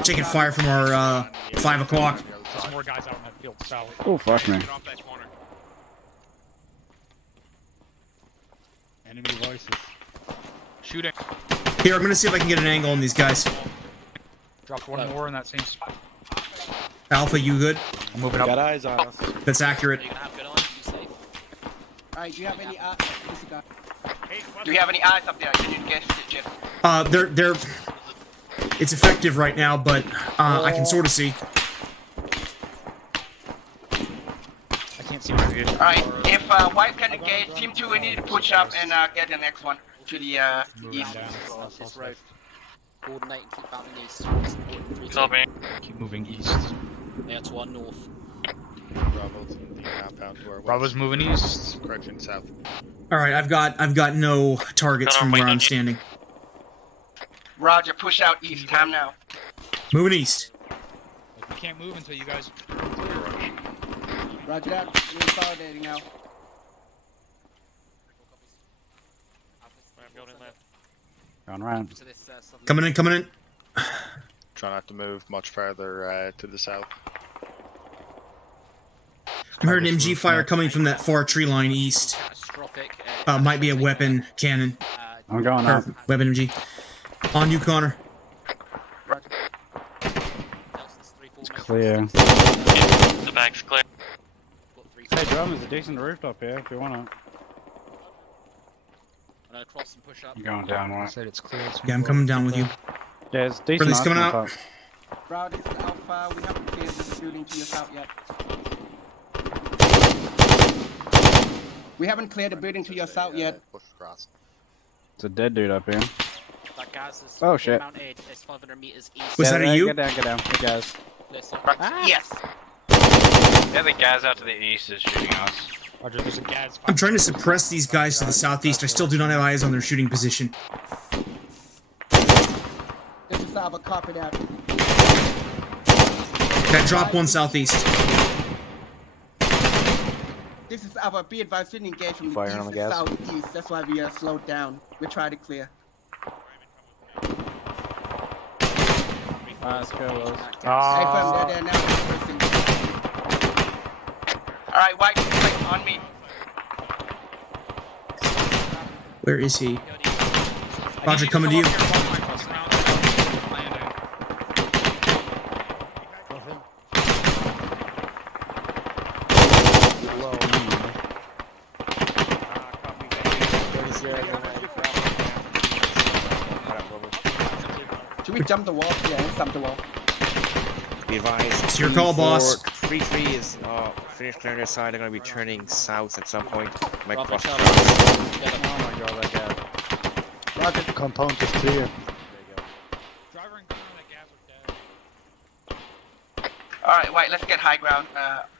Taking fire from our 5 o'clock. Some more guys out in that field south. Oh, fuck me. Enemy voices. Shooting. Here, I'm gonna see if I can get an angle on these guys. Dropped one more in that same spot. Alpha, you good? I'm moving up. Got eyes on us. That's accurate. Alright, do you have any do you have any eyes up there? You need to get shit. They're it's effective right now, but I can sort of see. I can't see where it is. Alright, if White can engage, Team 2, we need to push up and get the next one to the east. This road. Coordinate and keep bounding east. Copy. Keep moving east. Yeah, to our north. Bravo's in the compound to our west. Bravo's moving east. Correction, south. All right, I've got no targets from where I'm standing. Roger, push out east. Time now. Moving east. We can't move until you guys. Roger that. We're consolidating now. Going right. Coming in. Try not to move much farther to the south. I'm hearing MG fire coming from that far tree line east. Might be a weapon cannon. I'm going up. Weapon MG. On you, Connor. It's clear. The back's clear. Hey, Drum, there's a decent rooftop here if you want it. Cross and push up. You're going down, right? Said it's clear. Yeah, I'm coming down with you. Yeah, it's decent. Ridley's coming out. Bro, this is Alpha. We haven't cleared this building to your south yet. We haven't cleared the building to your south yet. Push across. It's a dead dude up here. That gas is Oh, shit. mounted. It's 500 meters east. Was that a you? Get down. Hey, guys. Yes. Yeah, the guys out to the east is shooting us. Roger, there's a gas. I'm trying to suppress these guys to the southeast. I still do not have eyes on their shooting position. This is Alpha. Copy that. That drop one southeast. This is Alpha. Be advised, didn't engage from the Fire east on the to gas. southeast. That's why we slowed down. We're trying to clear. Let's go, Lowe's. Hey, they're now. Alright, White, click on me. Where is he? Roger, coming to you. Should we jump the wall? Yeah, let's jump the wall. Be advised. It's your call, boss. 3-3 is finished clearing their side. They're going to be turning south at some point. Might Bravo, cross. Charlie. Oh my god, that guy. Roger. The compound is clear. Driver and gunner on that gas are dead. Alright, White, let's get high ground.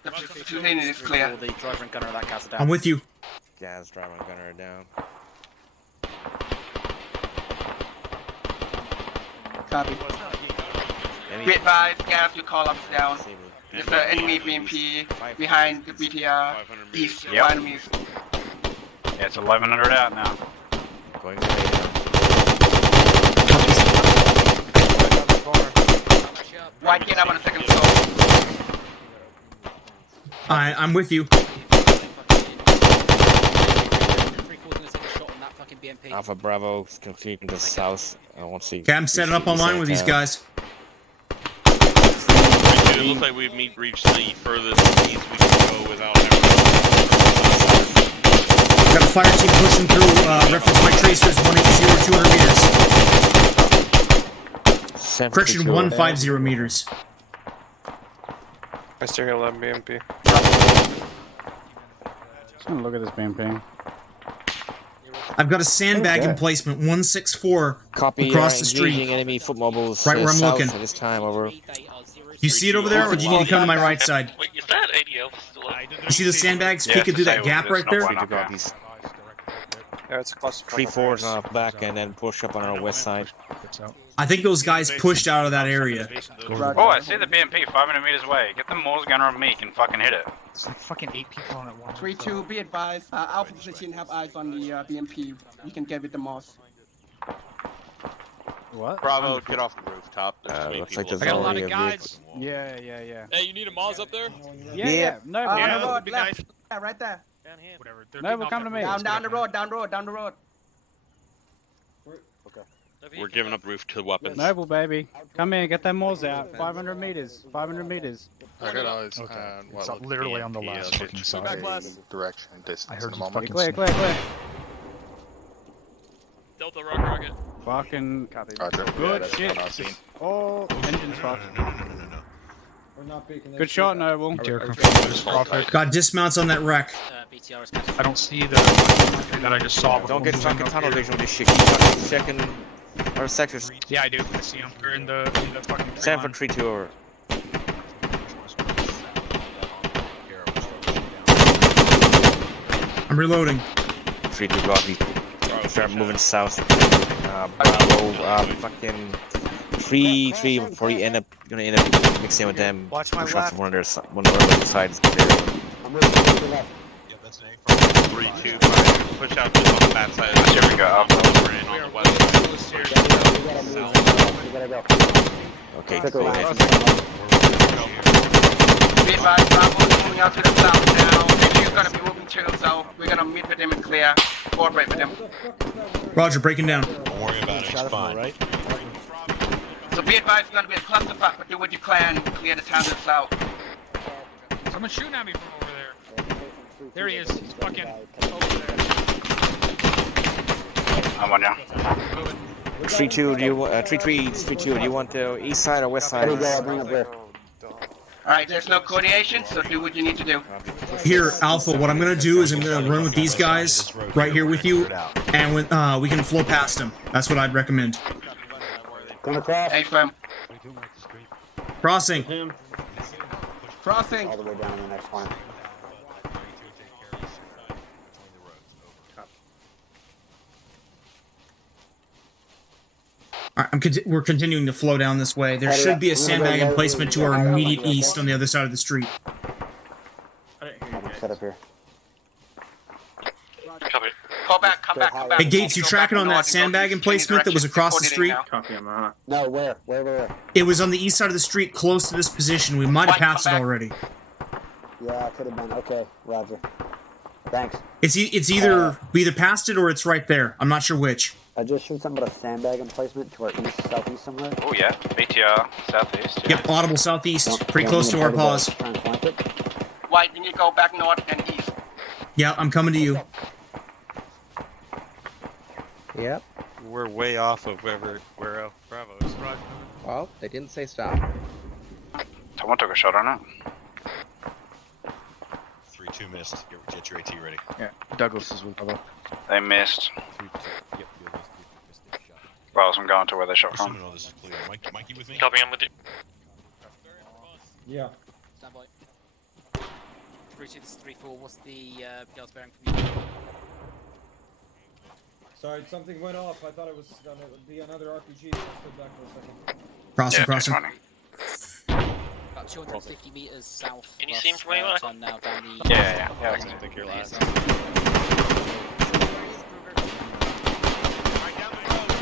The position is clear. The driver and gunner of that gas are down. I'm with you. Gas, driver, and gunner are down. Copy. Be advised, gas, you call ups down. There's an enemy BMP behind the BTR east. Yep. Enemies. Yeah, it's 1100 out now. Going way down. White, get up on a second floor. I'm with you. Alpha Bravo continuing to the south. I won't see. Okay, I'm setting up online with these guys. It looks like we've reached the furthest east we can go without Got a fire team pushing through. Reference my tracers 180, 200 meters. Correction, 150 meters. Mr. Hill, I'm BMP. Just gonna look at this BMP. I've got a sandbag emplacement 164 Copy, across the street. Enemy foot mobiles, right where I'm south looking. At this time, over. You see it over there, or do you need to come to my right side? Wait, is that ADL still up? You see the sandbags peeking through that gap right there? Yeah, it's close to 3-4s on our back and then push up on our west side. I think those guys pushed out of that area. Oh, I see the BMP 500 meters away. Get the Morse gunner on me, you can fucking hit it. It's like fucking 8 people on it once. 3-2, be advised. Alpha position, have eyes on the BMP. You can get with the Moss. What? Bravo, get off the rooftop. There's too many people. I got a lot of guys. Yeah. Hey, you need a Moz up there? Yeah. No, on the road, left. Yeah, right there. Whatever. No, will come to me. Down the road, down the road. We're giving up roof to weapons. Noble, baby. Come here, get them Moors out. 500 meters. 500 meters. I got eyes on It's literally on the last fucking side. Direction and distance. I heard in a you moment. fucking Clear. Delta rock rocket. Fucking Roger. good Yeah, shit. that's what I've seen. Oh, engine's fucked. We're not peeking Good shot, Noble. Got dismounts on that wreck. I don't see the that I just saw. Don't get fucking tunnel vision with this shit. Keep fucking checking our sectors. Yeah, I do. I see them. They're in the fucking. Stand for 3-2 over. I'm reloading. 3-2 copy. Start moving south. Bravo, fucking 3-3 probably gonna end up mixing with them. Watch my left. One of their sides. I'm moving to the left. 3-2, push out just on the bad side. Here we go. We're in on the west side. We gotta go. Okay, Took a go right. ahead. Be advised, Bravo's moving out to the south now. He's gonna be moving too, so we're gonna meet with him and clear. Cooperate with him. Roger, breaking down. Don't worry about it. It's fine. Right? So be advised, it's gonna be a clusterfuck, but do what you can. Clear the town to the south. Someone's shooting at me from over there. There he is. He's fucking over there. I'm on now. 3-2, do you want 3-3, do you want the east side or west side? There we go, I'll bring up there. Alright, there's no coordination, so do what you need to do. Here, Alpha, what I'm gonna do is I'm gonna run with these guys right here with you, and when, we can flow past them. That's what I'd recommend. Going across. Hey, fam. Crossing. Crossing. All the way down to the next one. All right, we're continuing to flow down this way. There should be a sandbag emplacement to our immediate east on the other side of the street. I'm set up here. Copy. Call back, come back. Hey, Gates, you tracking on that sandbag emplacement that was across the street? Copy, I'm on. No, where? It was on the east side of the street, close to this position. We might have passed it already. Yeah, it could have been. Okay, Roger. Thanks. It's either we either passed it or it's right there. I'm not sure which. I just showed something about a sandbag emplacement to our east, southeast somewhere. Oh yeah, BTR southeast. Yeah. Yep, audible southeast, pretty close to our paws. White, you need to go back north and east. Yeah, I'm coming to you. Yep. We're way off of where Bravo is. Well, they didn't say stop. Someone took a shot on it. 3-2 missed. Get your AT ready. Yeah, Douglas is with Bravo. They missed. 3-2. Yep, you missed. Well, I'm going to where they shot from. Assuming all this is clear. Mikey with me? Copy, I'm with you. Yeah. Stand by. 3-2-3-4, what's the PL's bearing from you? Sorry, something went off. I thought it was gonna be another RPG. I stood back for a second. Crossing. About 250 meters south. Can you see him from where you are? Turn now down the Yeah. I think you're last.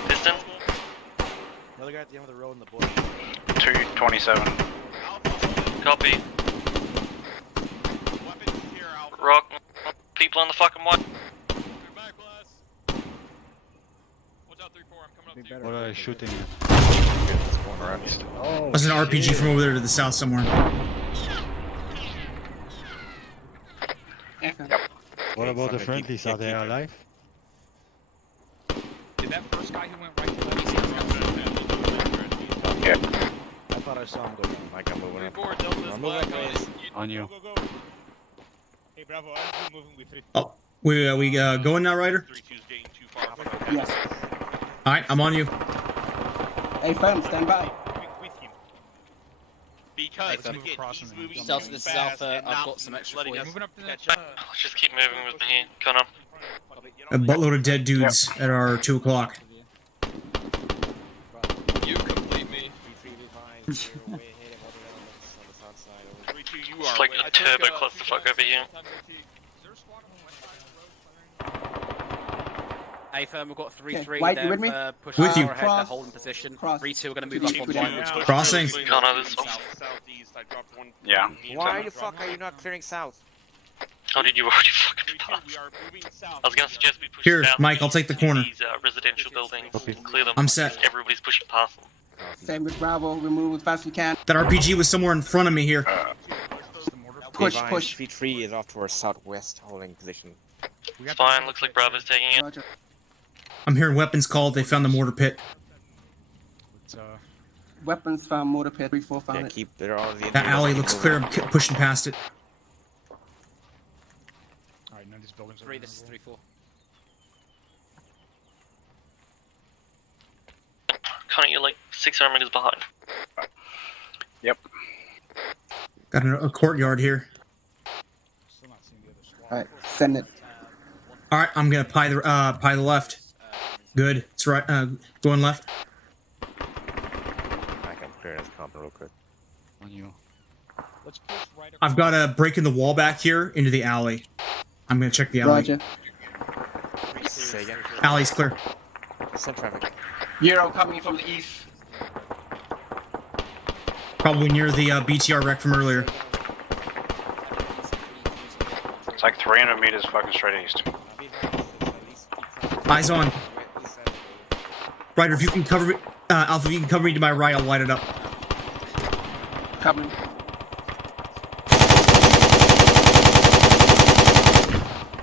Distance. Another guy at the end of the road in the bush. 227. Copy. Rock. People on the fucking one. What are they shooting at? Oh, there's an RPG from over there to the south somewhere. What about the friendlies? Are they alive? Did that first guy who went right to left? Yeah. I thought I saw him go down. Mike, I'm moving up. I'm moving up, guys. On you. Hey, Bravo, I'm moving with 3. Oh, we going now, Ryder? Yes. All right, I'm on you. Hey, fam, stand by. Because Hey, again, he's moving Delta, this is fast Alpha. and I've not got some extra letting for you. us Moving up to catch that. up. Let's just keep moving with me here. Connor. A buttload of dead dudes at our 2 o'clock. You complete me. It's like a turbo clusterfuck over here. Hey, firm, we've got 3-3. Okay, White, you with me? Pushing With you. ahead, they're holding position. 3-2 are going to move up on one. Crossing. Connor, this off. Southeast, I dropped one. Yeah. Why the fuck are you not clearing south? How did you already fucking pass? We are moving south. I was going to suggest we push Here, south Mike, I'll take the to corner. These residential buildings. Clear them. I'm set. Everybody's pushing past them. Same with Bravo. We move as fast as we can. That RPG was somewhere in front of me here. Push, push. Fleet 3 is off to our southwest holding position. It's fine. Looks like Bravo's taking it. Roger. I'm hearing weapons called. They found the mortar pit. Weapons found, motor pit, 3-4 found Yeah, it. keep there all the That alley looks clear. I'm pushing past it. All right, none of these buildings are 3, this is 3-4. Connor, you're like 600 meters behind. Yep. Got a courtyard here. Alright, send it. All right, I'm gonna pie the left. Good. It's right. Going left. I can clear this comp real quick. On you. I've got a break in the wall back here into the alley. I'm gonna check the alley. Roger. Say again. Alley's clear. Send traffic. Euro coming from the east. Probably near the BTR wreck from earlier. It's like 300 meters fucking straight east. Eyes on. Ryder, if you can cover me, Alpha, if you can cover me to my right, I'll light it up. Coming.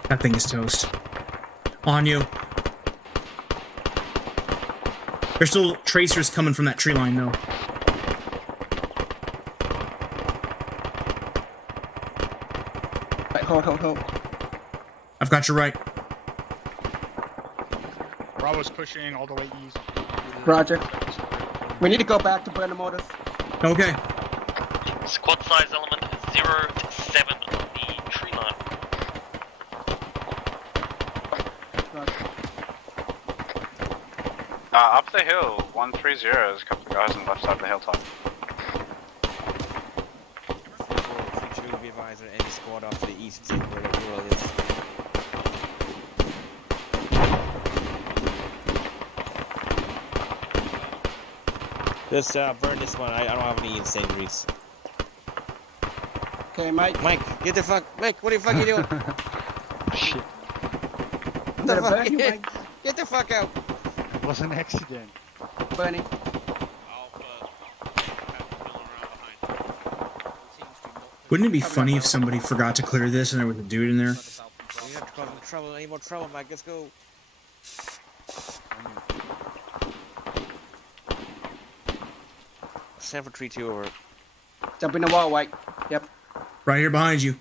That thing is toast. On you. There's still tracers coming from that tree line, though. Right, hold. I've got your right. Bravo's pushing all the way east. Roger. We need to go back to burn the motors. Okay. Squad size element 0 to 7 on the tree line. Up the hill, 130. There's a couple of guys on the left side of the hilltop. Fleet 2 be advised that any squad off to the east is where the world is. Just burn this one. I don't have any incendiaries. Okay, Mike. Mike, get the fuck. Mike, what the fuck you doing? Shit. What the fuck? Get the fuck out. It was an accident. Burning. Wouldn't it be funny if somebody forgot to clear this and there was a dude in there? We have to cause trouble. Any more trouble, Mike? Let's go. Send for 3-2 over. Jump in the wall, White. Yep. Right here behind you.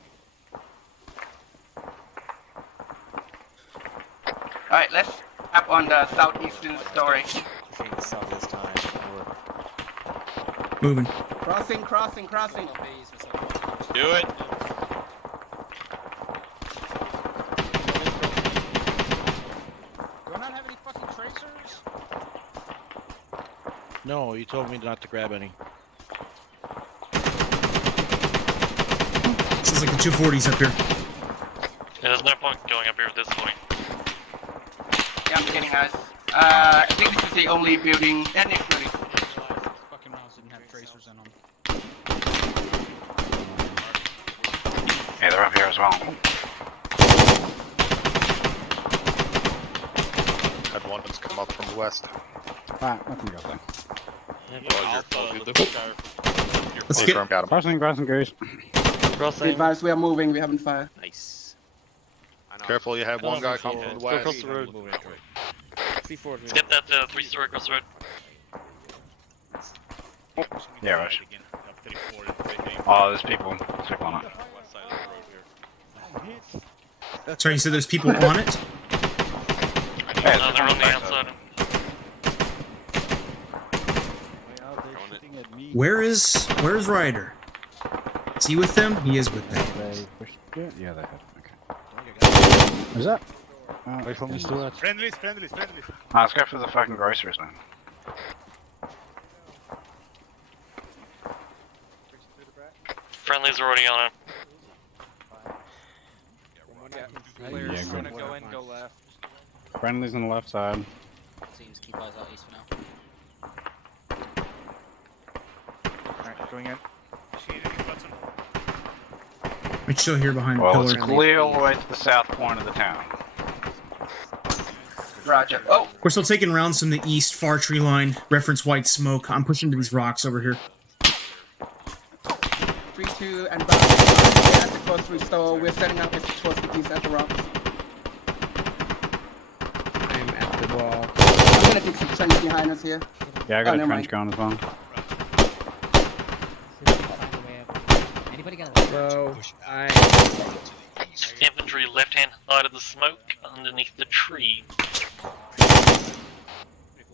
Alright, let's up on the southeastern story. Pushing south this time. Moving. Crossing. Do it. Do I not have any fucking tracers? No, you told me not to grab any. Sounds like the 240's up here. Yeah, there's no point going up here at this point. Yeah, I'm getting eyes. I think this is the only building. And it's building. Fucking rounds didn't have tracers in them. Yeah, they're up here as well. Had one that's come up from the west. Alright, I can go there. Let's get crossing goose. Be advised, we are moving. We haven't fired. Nice. Careful, you have one guy coming from the Go west. across the road. 3-4. Get that 3-story across the road. Yeah, right. Oh, there's people. Let's check on it. Sorry, you said there's people on it? No, they're on the outside. Where's Ryder? Is he with them? He is with them. Yeah, they have. Okay. Is that? Wait for me, Stuart. Friendlies. Let's go for the fucking groceries then. Friendly's already on it. Players Yeah, trying good. to go in, go left. Friendlies on the left side. Teams keep eyes out east for now. Alright, going in. We're still here behind the Well, pillar. it's clear all the way to the south point of the town. Roger. Oh, We're still taking rounds from the east, far tree line. Reference white smoke. I'm pushing to these rocks over here. 3-2 and back. We're at the grocery store. We're setting up towards the east at the rocks. I'm at the wall. I'm gonna take some trench behind us here. Yeah, I got Oh, a never trench going as well. Anybody got Well, Infantry left-hand side of the smoke, underneath the tree.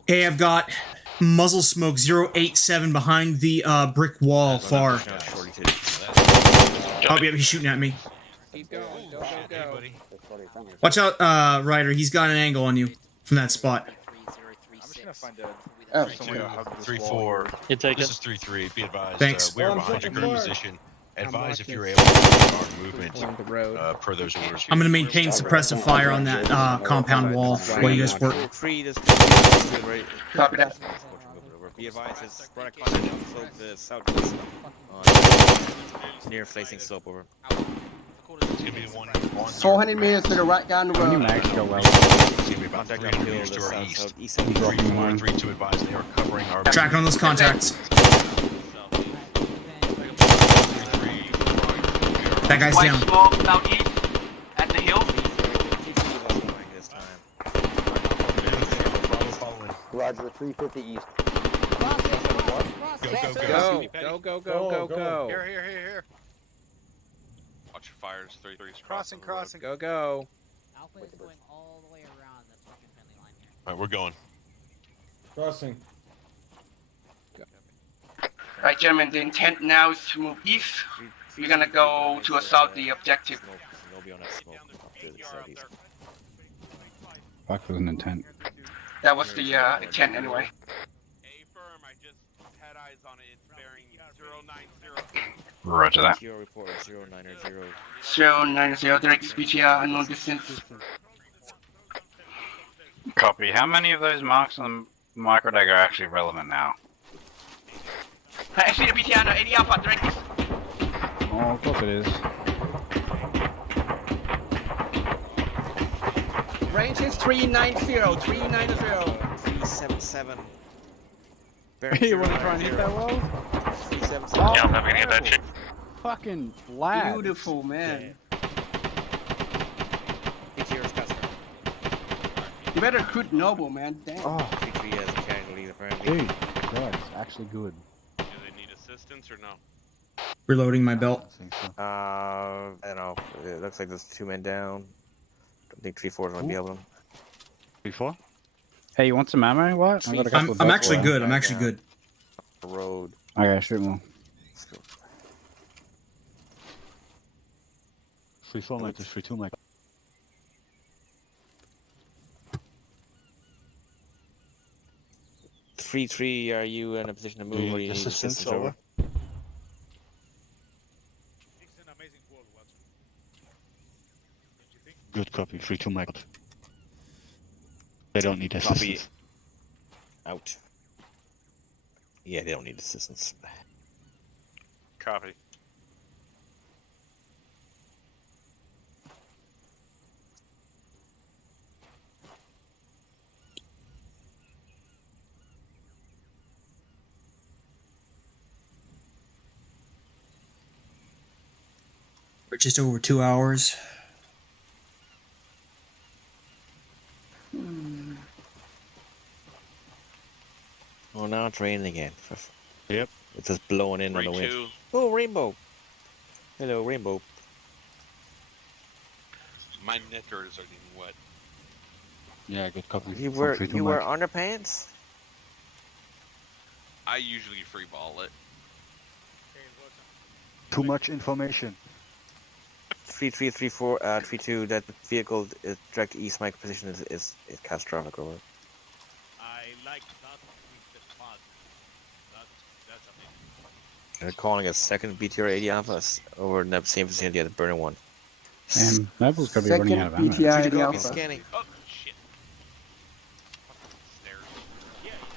Hey, I've got muzzle smoke 087 behind the brick wall far. Oh, yeah, he's shooting at me. keep going. Go. Watch out, Ryder. He's got an angle on you from that spot. I'm just gonna find a Oh. somewhere to hug this 3-4. wall. This is 3-3. Be advised. Thanks. We're Oh, I'm behind your fucking current far. position. I'm Advise if watching you're able to start movement along the road. per those orders. I'm going to maintain suppressive fire on that compound wall while you guys work. 3 this right. Copy that. Be advised, it's right across the slope, the southeast. It's near facing slope over. It's gonna be the one. 400 meters to the right down the How many road. mags go well? It's gonna be about Contact 300 on hill, meters the to our south, east. southeast. 3-4 and 3-2 advise they are covering our. Tracking on those contacts. That guy's White down. smoke southeast at the hill. Roger, 350 east. Go. Here. Watch your fires. 3-3's Crossing. Go. Alpha is going all the way around the fucking friendly line here. All right, we're going. Crossing. Right, gentlemen, the intent now is to move east. We're gonna go to assault the objective. They'll be on that smoke up to the southeast. Fuck was an intent. That was the intent anyway. Roger that. TO report 090. 090, direct BTR, unknown distance. Copy. How many of those marks on the microdeg are actually relevant now? Actually, the BTR, no, 80 Alpha, direct east. Oh, of course it is. Range is 390. 377. You want to try and hit that wall? 377. Yeah, I'm never gonna get that shit. Fucking lad. Beautiful, man. PTR's customer. You better recruit Noble, man. Damn. Oh, PTR has a carrying lead apparently. dude. God, it's actually good. Do they need assistance or no? Reloading my belt. I don't know. It looks like there's 2 men down. Don't think 3-4's gonna be able to. 3-4? Hey, you want some ammo? What? I got a couple of I'm belts actually for good. you. I'm actually good. Road. Okay, shoot more. 3-4 meters, 3-2 meters. Three. Are you in a position to move? Do you or need you need assistance, assistance over? Good copy, 3-2 meters. They don't need Copy. assistance. Out. Yeah, they don't need assistance. Copy. We're just over 2 hours. Oh, now it's raining again. Yep. It's just blowing in on the wind. 3-2. Oh, rainbow. Hello, rainbow. My knickers are getting wet. Yeah, good copy. You from wear 3-2, you wear Mike. underpants? I usually free ball it. Too much information. 3334 32. That vehicle is direct east. My position is catastrophic. Over. I like that with the mud. That's amazing. They're calling a second BTR 80 Alpha over in that same vicinity as the burning one. And Noble's got to be running out of ammo. BTR 80 Copy, Alpha. scanning. Oh shit.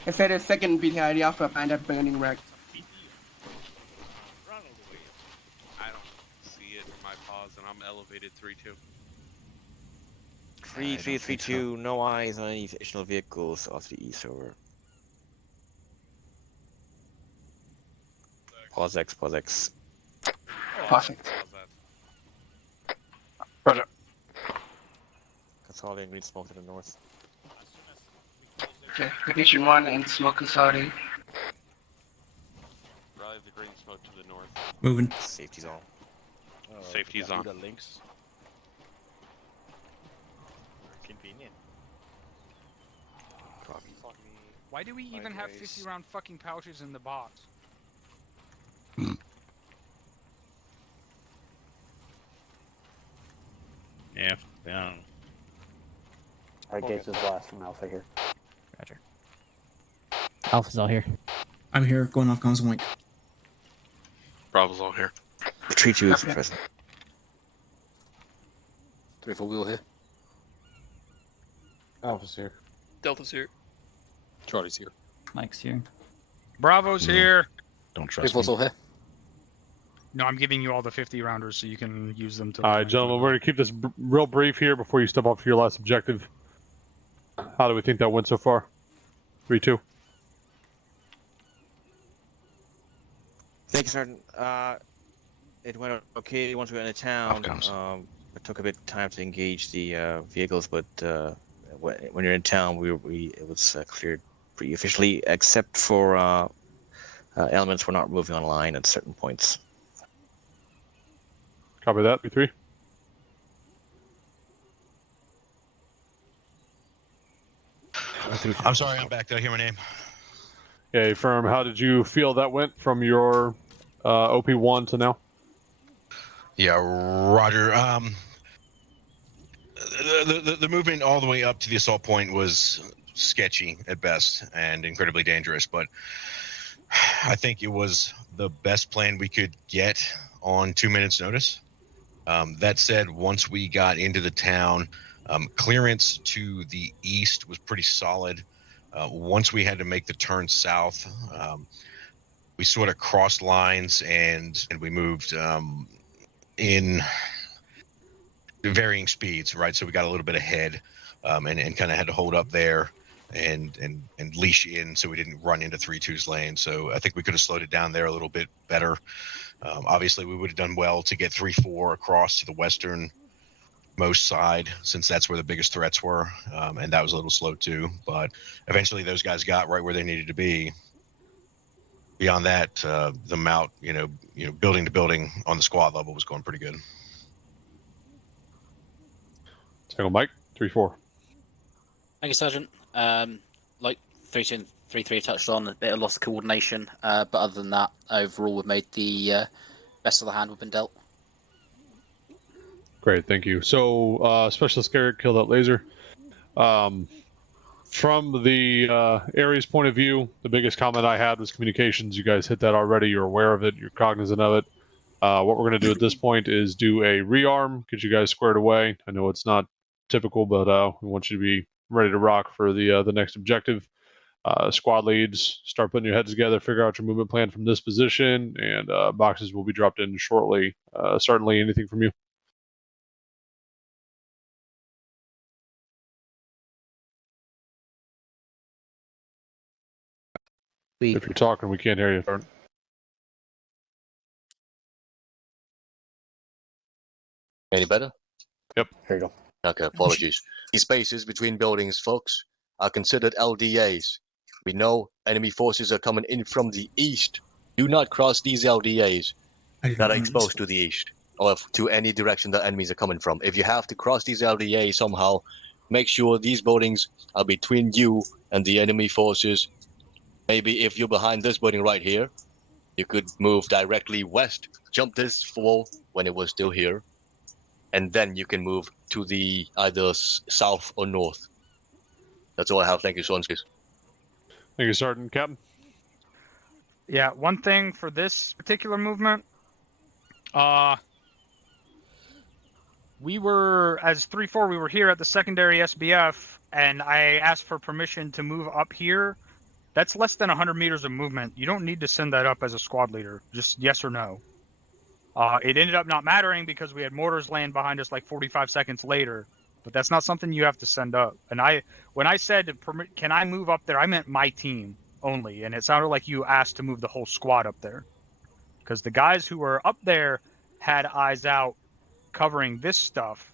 I said a second BTR 80 Alpha behind that burning wreck. I don't see it in my pause, and I'm elevated 3-2. 3332. No eyes on any additional vehicles off the east. Over. Pause X. Pause X. Passing. Roger. Consolidating green smoke to the north. Okay, condition 1 and smoke consolidating. Drive the green smoke to the north. Moving. Safety's on. Safety's on. links. Convenient. Copy. Why do we even have 50 round fucking pouches in the box? Yeah, yeah. Alright, Gates is last from Alpha here. Roger. Alpha's all here. I'm here, going off comms link. Bravo's all here. 3-2 is present. 3-4 wheel here. Alpha's here. Delta's here. Charlie's here. Mike's here. Bravo's here. Don't trust 3-4's all here. No, I'm giving you all the 50 rounders so you can use them to. All right, gentlemen, we're going to keep this real brief here before you step up to your last objective. How do we think that went so far? 3-2. Thank you, Sergeant. It went okay once we went into town. It took a bit of time to engage the vehicles, but when you're in town, it was cleared pretty officially, except for elements were not moving online at certain points. Copy that, 3-3. I'm sorry, I'm back. Did I hear my name? Okay, Firm, how did you feel that went from your OP1 to now? Yeah, Roger. The movement all the way up to the assault point was sketchy at best and incredibly dangerous, but I think it was the best plan we could get on 2 minutes notice. That said, once we got into the town, clearance to the east was pretty solid. Once we had to make the turn south, we sort of crossed lines and we moved in varying speeds, right? So we got a little bit ahead and kind of had to hold up there and leash in so we didn't run into 3-2's lane. So I think we could have slowed it down there a little bit better. Obviously, we would have done well to get 3-4 across to the western most side, since that's where the biggest threats were, and that was a little slow too. But eventually, those guys got right where they needed to be. Beyond that, the mount, building to building on the squad level was going pretty good. Tango Mike, 3-4. Thank you, Sergeant. Like 3-2 and 3-3 touched on, a bit of loss of coordination, but other than that, overall we've made the best of the hand we've been dealt. Great, thank you. So, Specialist Garrett killed that laser. From the Ares point of view, the biggest comment I had was communications. You guys hit that already. You're aware of it. You're cognizant of it. What we're going to do at this point is do a rearm, get you guys squared away. I know it's not typical, but we want you to be ready to rock for the next objective. Squad leads, start putting your heads together, figure out your movement plan from this position, and boxes will be dropped in shortly. Certainly, anything from you? If you're talking, we can't hear you. Any better? Yep. Here you go. Okay, apologies. These spaces between buildings, folks, are considered LDAs. We know enemy forces are coming in from the east. Do not cross these LDAs that are exposed to the east, or to any direction that enemies are coming from. If you have to cross these LDAs somehow, make sure these buildings are between you and the enemy forces. Maybe if you're behind this building right here, you could move directly west, jump this wall when it was still here, and then you can move to the either south or north. That's all I have. Thank you, Sonskis. Thank you, Sergeant. Captain? Yeah, one thing for this particular movement, we were, as 3-4, we were here at the secondary SBF, and I asked for permission to move up here. That's less than 100 meters of movement. You don't need to send that up as a squad leader, just yes or no. It ended up not mattering because we had mortars land behind us like 45 seconds later, but that's not something you have to send up. And when I said, can I move up there, I meant my team only, and it sounded like you asked to move the whole squad up there. Because the guys who were up there had eyes out covering this stuff,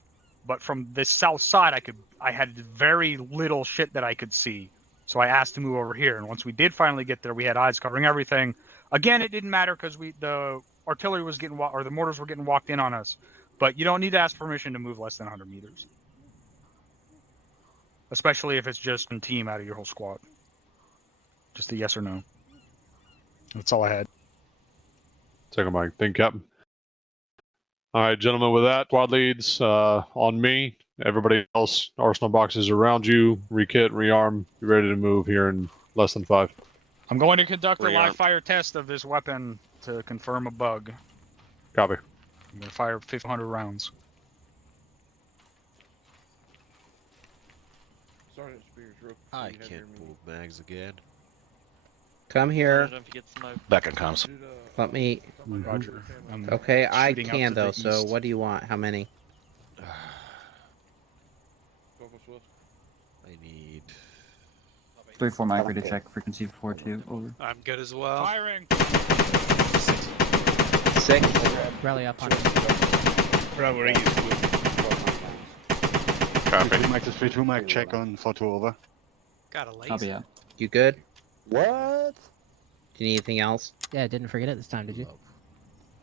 but from the south side, I had very little shit that I could see. So I asked to move over here, and once we did finally get there, we had eyes covering everything. Again, it didn't matter because the artillery was getting or the mortars were getting walked in on us. But you don't need to ask permission to move less than 100 meters, especially if it's just a team out of your whole squad. Just a yes or no. That's all I had. Second mic. Thank you, Captain. All right, gentlemen, with that, squad leads on me. Everybody else, arsenal boxes around you. Rekit, rearm. Be ready to move here in less than 5. I'm going to conduct a live fire test of this weapon to confirm a bug. Copy. I'm going to fire 1,500 rounds. Sergeant Spears, real quick. I can't pull bags again. Come here. Back on comms. Let me. Roger. Okay, I shooting out can to the though. So east. what do you want? How many? I need 3-4 mic, ready to check frequency 4-2, over. I'm good as well. Firing. 6. Rally up on Bravo, where are you? Copy. 3-2 mic, check on 4-2 over. Got a laser. Copy, yeah. You good? What? Do you need anything else? Yeah, didn't forget it this time, did you?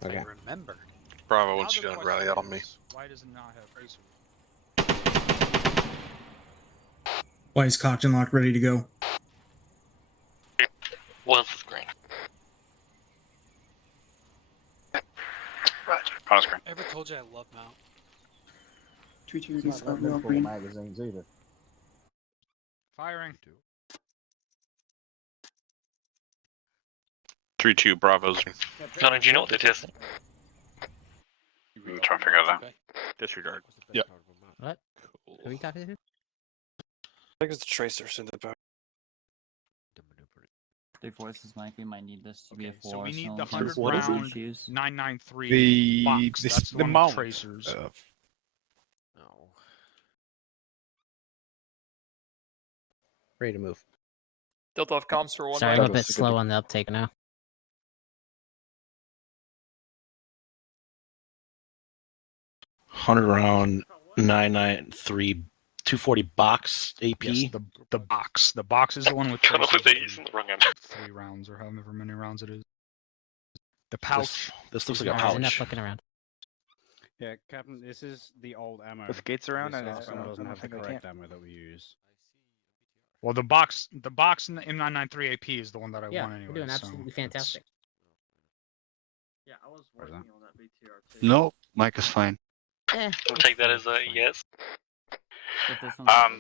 Okay. I remember. Bravo, once you're done, rally out on me. Why does it not have tracer? Why is cocked and locked ready to go? Wolf is green. Roger. On screen. Ever told you I love mount? 2 green. Magazines either. Firing. 3-2 Bravo's. Johnny, do you know what it is? I'm trying to figure it out. Disregard. Yep. What? Who are you talking to? I think it's the tracers in the back. 3-4, this is Mike. We might need this to be a 4. So we need the arsenal. 100 round Choose. 993 box. That's the one with mount tracers. Ready to move. Delta off comms for 1 Sorry, I'm a bit slow on the uptake now. $100 993 240 box AP. Yes, the box. The box is the one with Kind of tracers. looked at using the wrong end. 3 rounds or however many rounds it is. The pouch. This looks like a Alright, pouch. enough looking around. Yeah, Captain, this is the old ammo. With gates around, This I arsenal don't doesn't have the think I correct can. ammo that we use. Well, the box in the M993 AP is the one that I Yeah, want anyway. we're doing so absolutely fantastic. Yeah, I was working on that VTR too. No, mic is fine. We'll take that as a yes.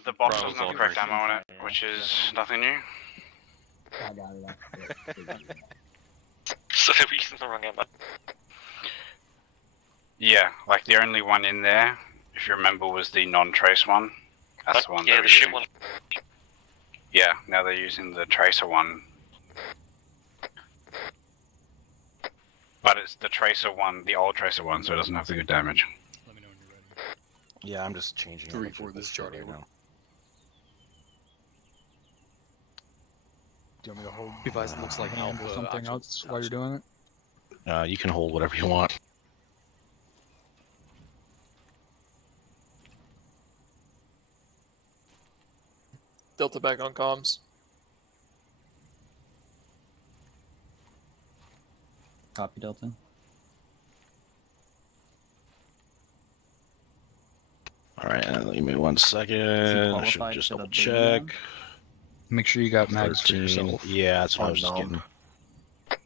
The box doesn't have the correct ammo on it, which is nothing new. I got it. So we're using the wrong ammo. Yeah, like the only one in there, if you remember, was the non-trace one. That's the one. Yeah, they're the shit using. one. Yeah, now they're using the Tracer one. But it's the Tracer one, the old Tracer one, so it doesn't have the good damage. Yeah, I'm just changing. 3-4 this chart right over. now. Do you want me to hold? Device looks like hand or alpha, something actual- else while you're doing it? You can hold whatever you want. Delta back on comms. Copy, Delta. All right, give me 1 second. I should qualified just for the double big check. one? Make sure you got mags for 13. yourself. Yeah, that's what I was just Unknown. getting.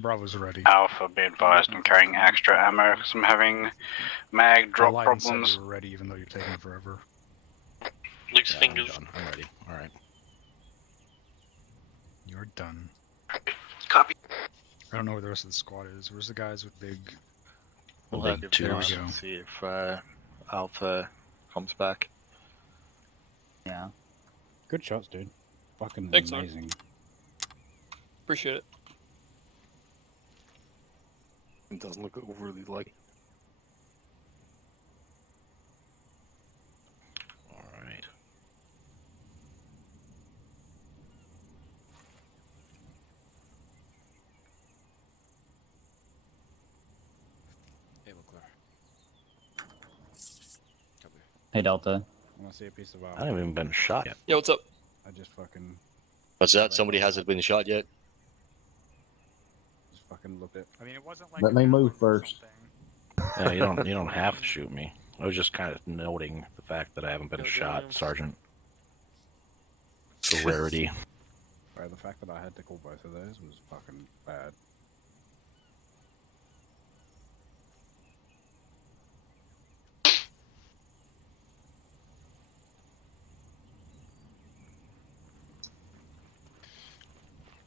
Bravo's ready. Alpha, be advised, I'm carrying extra ammo because I'm having mag drop I lied and said problems. you were ready, even though you're taking forever. Luke's Yeah, fingers. I'm ready. All right. You're done. Copy. I don't know where the rest of the squad is. Where's the guys with big? We'll Big have to There we twos. go. see if Alpha comes back. Yeah. Good shots, dude. Fucking Thanks, man. amazing. Appreciate it. It doesn't look overly like. All right. Able clear. Hey, Delta. I want to see a piece of I haven't even been shot yet. Yeah, what's up? I just fucking What's that? Somebody hasn't been shot yet? looked at. I mean, it wasn't like Let me move first. Yeah, you don't have to shoot me. I was just kind of noting the fact that I haven't been shot, Sergeant. It's a rarity. Right, the fact that I had to call both of those was fucking bad.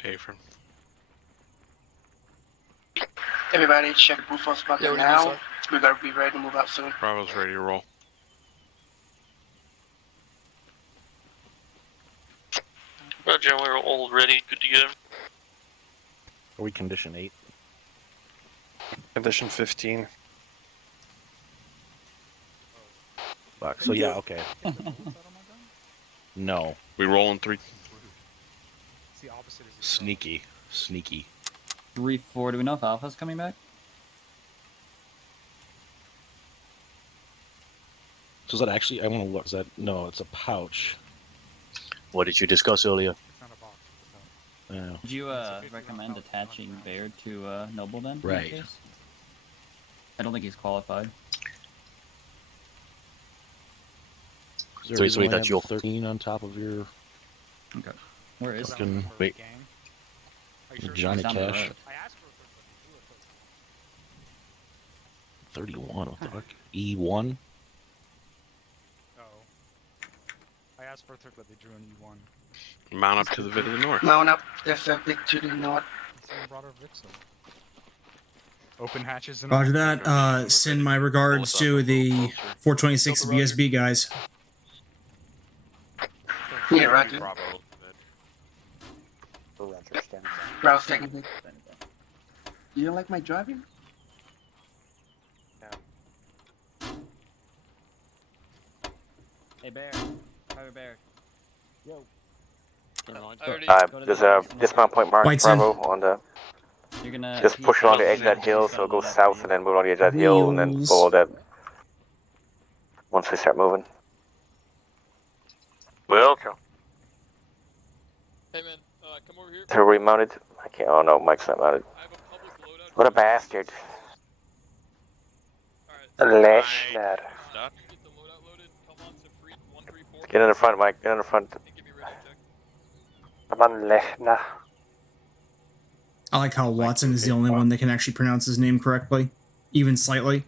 Afrin. Everybody check proof of spot Yeah, what do you now. mean, We gotta be ready to move out soon. Bravo's ready to roll. Roger, we're all ready, good to go. Are we condition 8? Condition 15. Fuck. So yeah, okay. No. We roll in 3. Sneaky. Sneaky. 3-4. Do we know if Alpha's coming back? So is that actually? I want to look. Is that no? It's a pouch. What did you discuss earlier? Yeah. Would you recommend attaching Baird to Noble then? in that Right. case? I don't think he's qualified. Is there a So reason why that's you your have 13 on top of your Okay. Where is fucking wait? Johnny Down the Cash? road. 31. What the fuck? E1. I asked for a third, but they drew an E1. Mount up to the vid of the north. Mount up, definitely to the north. Someone brought our Vixen. Open hatches and Roger that. Send my regards to the 426 BSB guys. Yeah, Roger. Browse technically. You don't like my driving? Hey, Baird. Private Baird. Yo. There's a dismount point mark White's in. Bravo on the. You're gonna Just push along the edge of that hill, so go south and then move along the edge of that hill and then follow that. Once we start moving. Will. Hey man, come over here. They're remounted. I can't. Oh no, Mike's not mounted. What a bastard. Leshner. Get in the front, Mike. Get in the front. I'm on Leshner. I like how Watson is the only one that can actually pronounce his name correctly, even slightly.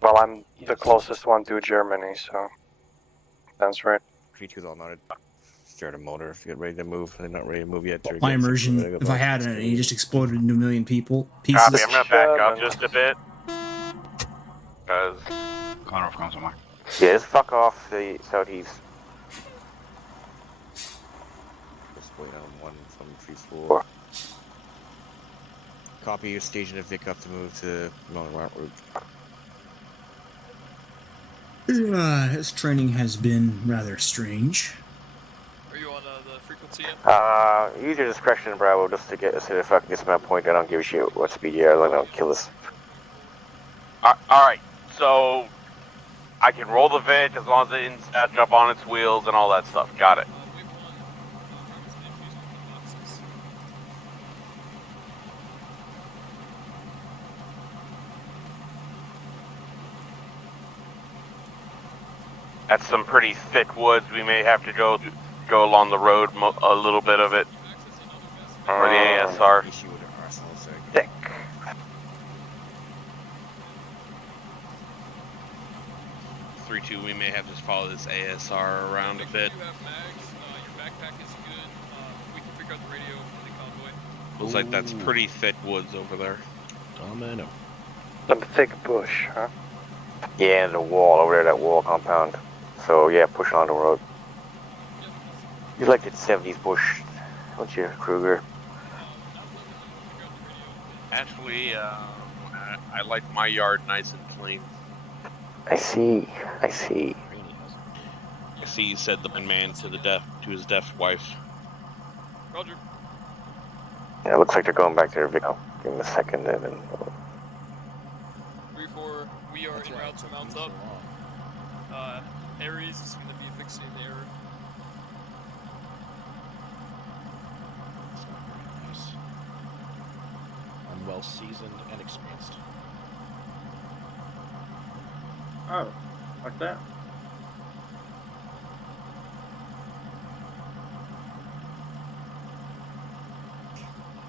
Well, I'm the closest one to Germany, so that's right. 3-2's all mounted. Start a motor if you get ready to move. They're not ready to move yet. My immersion, if I had it, he just exploded into a million pieces. Copy, I'm gonna back up just a bit. Cause Connor comes on my. Yeah, just fuck off the southeast. Just wait on 1 from 3-4. Copy your station of Vic up to move to long route route. His training has been rather strange. Are you on the frequency yet? Use your discretion, Bravo, just to get us to the fucking dismount point. I don't give a shit what speed you are. Let me kill us. Alright, so I can roll the Vic as long as it didn't snatch up on its wheels and all that stuff. Got it. That's some pretty thick woods. We may have to go along the road a little bit of it. Or the ASR. Thick. (3-2), we may have to follow this ASR around a bit. You have mags. Your backpack is good. We can figure out the radio for the convoy. Looks like that's pretty thick woods over there. Domino. Some thick bush, huh? Yeah, and the wall over there, that wall compound. So yeah, push on the road. You like that 70s bush, don't you, Kruger? Actually, I like my yard nice and clean. I see. I see. I see, said the man to his deaf wife. Roger. Yeah, it looks like they're going back to their video. Give them a second then. 3-4, we are en route to Mount Up. Ares is going to be fixing the error. Nice. I'm well seasoned and experienced. Oh, like that?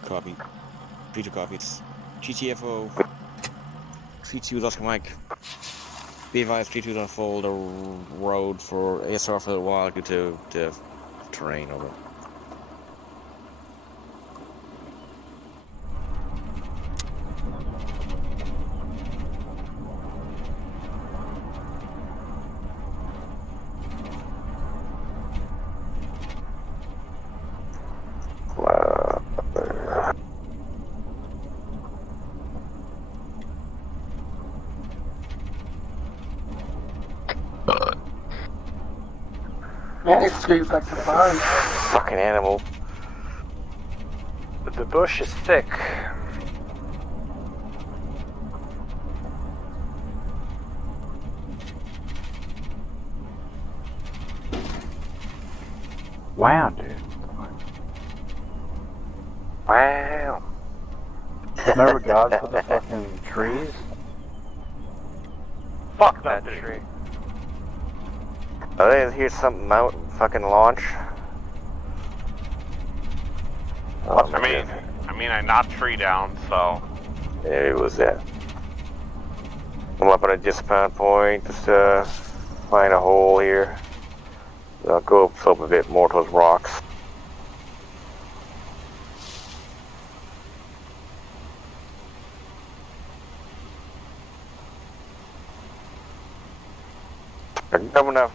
Copy. 3-2 copies. GTFO. 3-2 Oscar Mike. Be advised, 3-2 don't follow the road for ASR for a while due to the terrain over. Man, it screams like the barn. Fucking animal. The bush is thick. Wow, dude. Wow. No regard for the fucking trees. Fuck that tree. Oh, they hear something out and fucking launch. Oh, I mean, I knocked tree down, so. There it was that. I'm up at a dismount point, just find a hole here. I'll go slope a bit more towards rocks.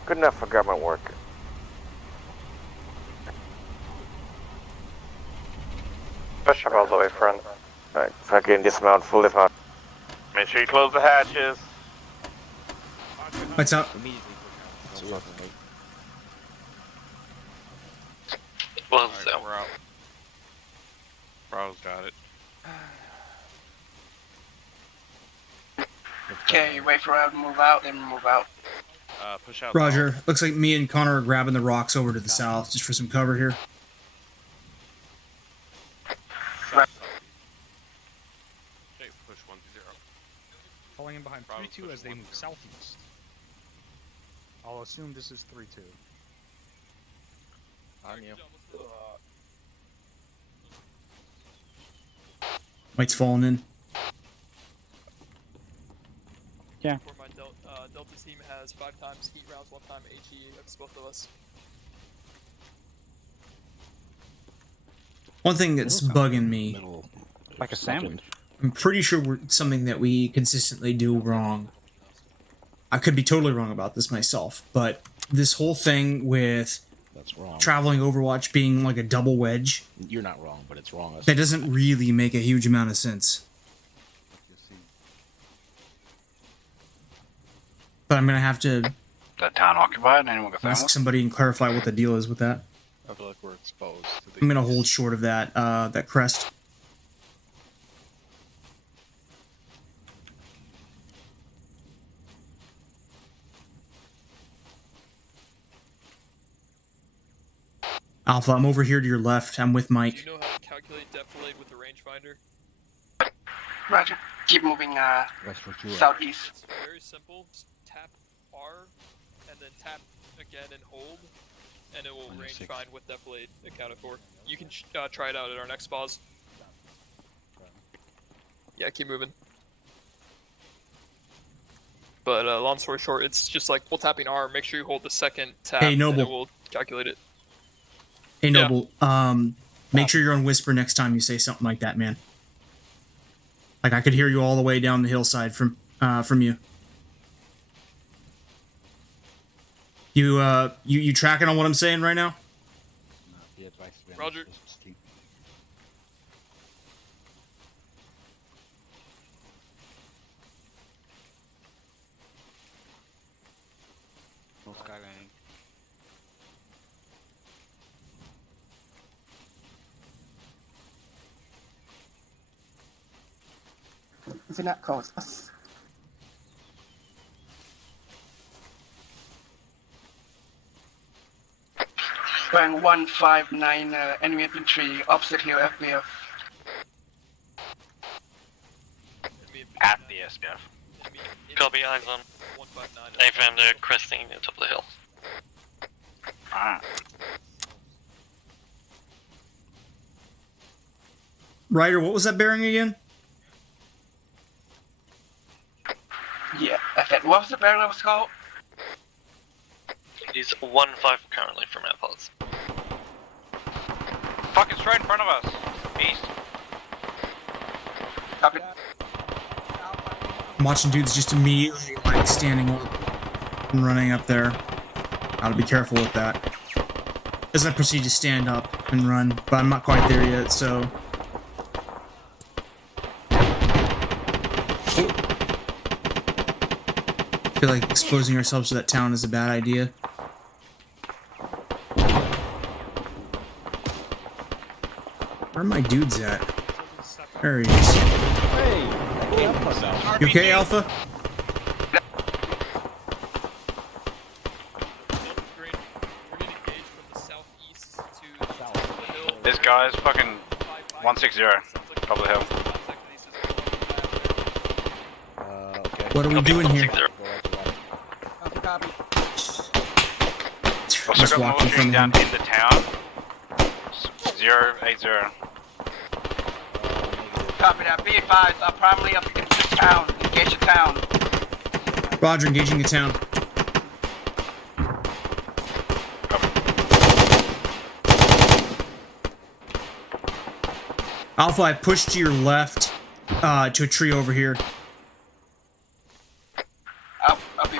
Good enough for government work. Push up all the way front. Alright, fucking dismount, full dismount. Make sure you close the hatches. Lights out. Well, Alright, we're out. Bravo's got it. Okay, you wait for Rob to move out, then move out. Push out. Roger. Looks like me and Connor are grabbing the rocks over to the south just for some cover here. Okay, push 1-0. Falling in behind 3-2 as they move southeast. I'll assume this is 3-2. On you. White's falling in. Yeah. For my Delta team has 5 times heat rounds, 1 time HE against both of us. One thing that's bugging me, Like a sandwich. I'm pretty sure it's something that we consistently do wrong. I could be totally wrong about this myself, but this whole thing with That's wrong. traveling Overwatch being like a double wedge, You're not wrong, but it's wrong. that doesn't really make a huge amount of sense. But I'm gonna have to That town occupied? Anyone got ask that? somebody and clarify what the deal is with that. I feel like we're exposed to the. I'm gonna hold short of that that crest. Alpha, I'm over here to your left. I'm with Do Mike. you know how to calculate defilade with the rangefinder? Roger. Keep moving southeast. It's very simple. Just tap R and then tap again and hold, and it will range find what defilade accounted for. You can try it out at our next pause. Yeah, keep moving. But long story short, it's just like while tapping R, make sure you hold the second tap, Hey, and Noble. it will calculate it. Hey Yeah. Noble, make sure you're on whisper next time you say something like that, man. Like I could hear you all the way down the hillside from you. You tracking on what I'm saying right now? Roger. Is it not close? Us. Rank 159 enemy infantry opposite here FBF. At the SPF. Copy, eyes on. I found a cresting near the top of the hill. Alright. Ryder, what was that bearing again? Yeah, okay. What was the barrel was called? It is 1-5 currently from our pause. Fucking straight in front of us. East. Copy. I'm watching dudes just immediately like standing up and running up there. Gotta be careful with that. As I proceed to stand up and run, but I'm not quite there yet, so. I feel like exposing ourselves to that town is a bad idea. Where are my dudes at? There he is. You okay, Alpha? This guy's fucking 160. Top of the hill. What are we doing here? Also Just got walking military from down him. in the town. 080. Copy that. Be advised, primarily up against the town. Engage the town. Roger, engaging the town. Alpha, I pushed to your left to a tree over here. I'll be.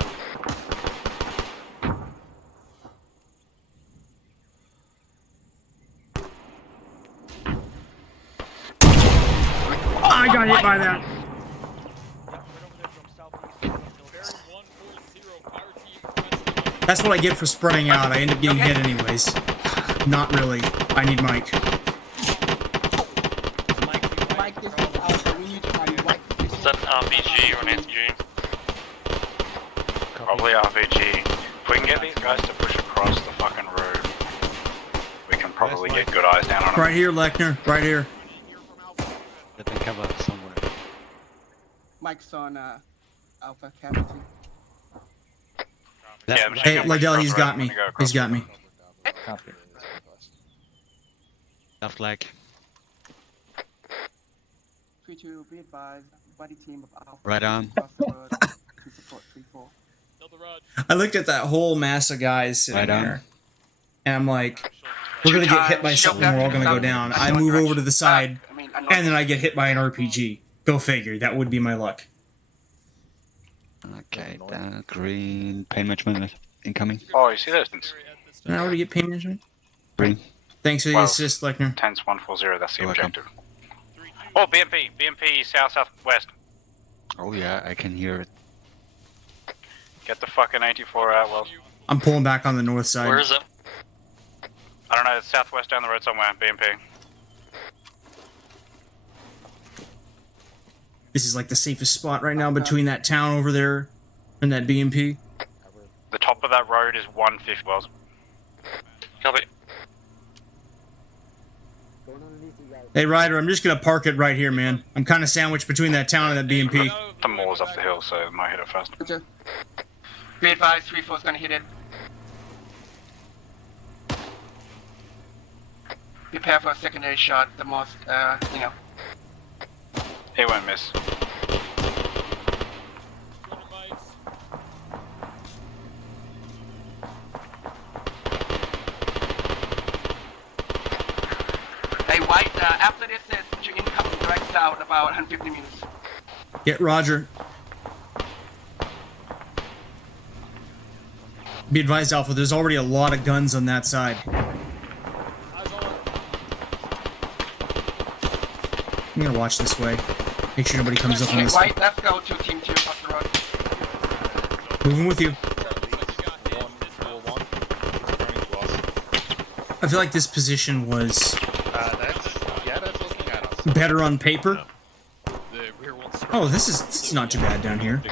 I got hit by that. That's what I get for spreading out. I end up getting hit anyways. Not really. I need Mike. Mike, this is Alpha. We need to find Mike. Is that an RPG or an SG? Probably RPG. If we can get these guys to push across the fucking road, we can probably get good eyes down on them. Right here, Lechner. Right here. Let them cover somewhere. Mike's on Alpha Cavity. Yeah, I'm Hey, checking Liddell, which he's road got I'm me. gonna go across. He's got me. Left leg. 3-2, be advised. Buddy team of Alpha. Right on. Across the road to support 3-4. I looked at that whole mass of guys sitting Right on. there, and I'm like, we're gonna get hit by something. We're all gonna go down. I move over to the side, and then I get hit by an RPG. Go figure. That would be my luck. Okay, green pain management incoming. Oh, you see those things? An hour to get pain management. Green. Thanks for the 12. assist, Lechner. 10140, that's the You're welcome. objective. Oh, BMP, southwest. Oh yeah, I can hear it. Get the fucking 84 out, well. I'm pulling back on the north side. Where is it? I don't know, it's southwest down the road somewhere, BMP. This is like the safest spot right now between that town over there and that BMP. The top of that road is 150 wells. Copy. Hey, Ryder, I'm just gonna park it right here, man. I'm kind of sandwiched between that town and that BMP. The moor's up the hill, so I might hit it first. Be advised, 3-4 is gonna hit it. Prepare for a secondary shot, the most, you know. He won't miss. Hey, White, after this is your incoming direct south about 150 meters. Yeah, Roger. Be advised, Alpha, there's already a lot of guns on that side. I'm gonna watch this way. Make sure nobody comes up on Hey, this. White, let's go to Team 2 up the road. Moving with you. I feel like this position was That's looking at us. better on paper. The rear one's Oh, this is not too bad down here. So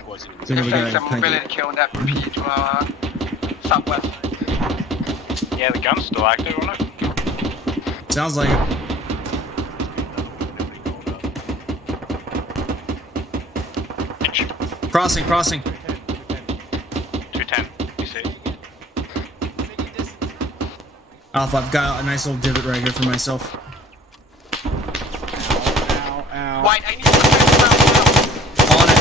then we There's gotta some kinda mobility kill on that BP to our southwest. Yeah, the gun's still active on it. Sounds like it. Crossing. 210, you see? Alpha, I've got a nice little divot right here for myself. White, I need to check On it.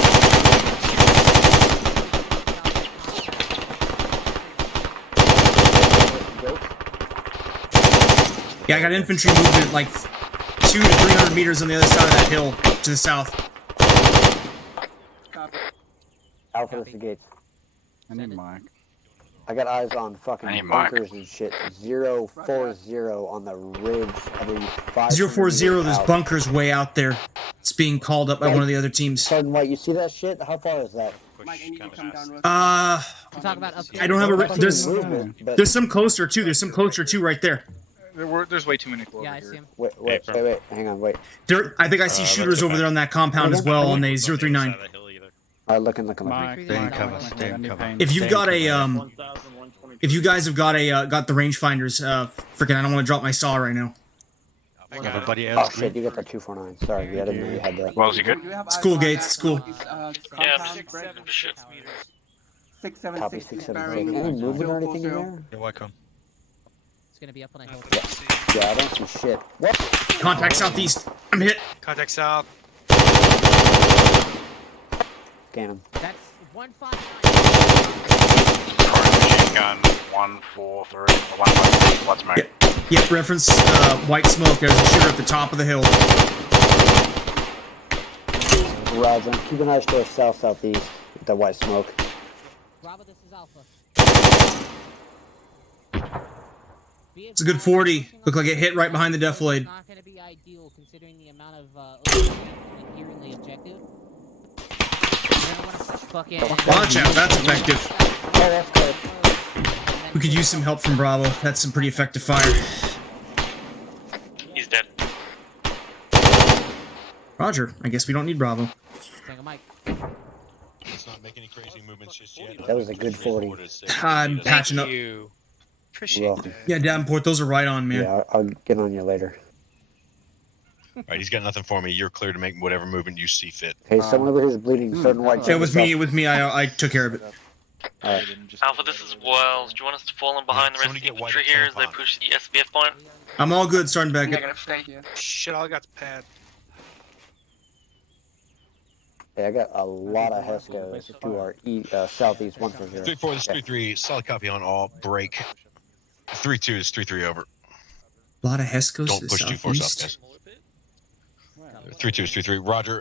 Yeah, I got infantry movement like 200 to 300 meters on the other side of that hill to the south. Alpha, this is Gates. I need Mike. I got eyes on I fucking need Mike. bunkers and shit. 040 on the ridge. I believe 5 040, there's out. bunkers way out there. It's being called up by one of the other teams. Sergeant White, you see that shit? How far is that? I don't have a. There's some closer too. There's some closer too right there. There's way too many people over here. Wait, hang on, wait. There, I think I see shooters over there on that compound as well on the 039. Alright, looking. If you've got a if you guys have got a got the rangefinders, freaking, I don't want to drop my saw right now. Everybody Oh else. shit, you got the 249. Sorry, I didn't know you had that. Well, is he good? It's cool, Gates. It's cool. Yeah, 6, 7, shit. 676 Copy is 676. bearing Any movement or anything in 040. there? You're welcome. It's gonna be up on a hill. Yeah, I don't see shit. What? Contact southeast. I'm hit. Contact south. Scan him. That's 159. Machine gun, 143. 153. Let's make it. Yep, reference white smoke. There's a shooter at the top of the hill. Roger. Keep an eye to the southeast with the white smoke. Bravo, this is Alpha. It's a good 40. Look like it hit right behind the defilade. Not gonna be ideal considering the amount of here in the objective. You're gonna want to push fucking. Watch out, that's effective. Oh, that's good. We could use some help from Bravo. That's some pretty effective fire. He's dead. Roger. I guess we don't need Bravo. Tango Mike. Let's not make any crazy movements just yet. That was a good 40. I'm patching up. Appreciate that. Yeah, Davenport, those are right on, man. Yeah, I'll get on you later. Alright, he's got nothing for me. You're clear to make whatever movement you see fit. Hey, someone over here is bleeding. Certain white. It was me. It was me. I took care of it. Alright. Alpha, this is Wells. Do you want us to fall in behind the rest of the infantry here as they push the SBF point? I'm all good, starting back Negative, up. stay here. Shit, all I got's pad. Hey, I got a lot of Hescos to our southeast 140. 3-4, this is 3-3. Solid copy on all. Break. 3-2 is 3-3 over. A lot of Hescos. Don't push too far south, guys. 3-2 is 3-3. Roger.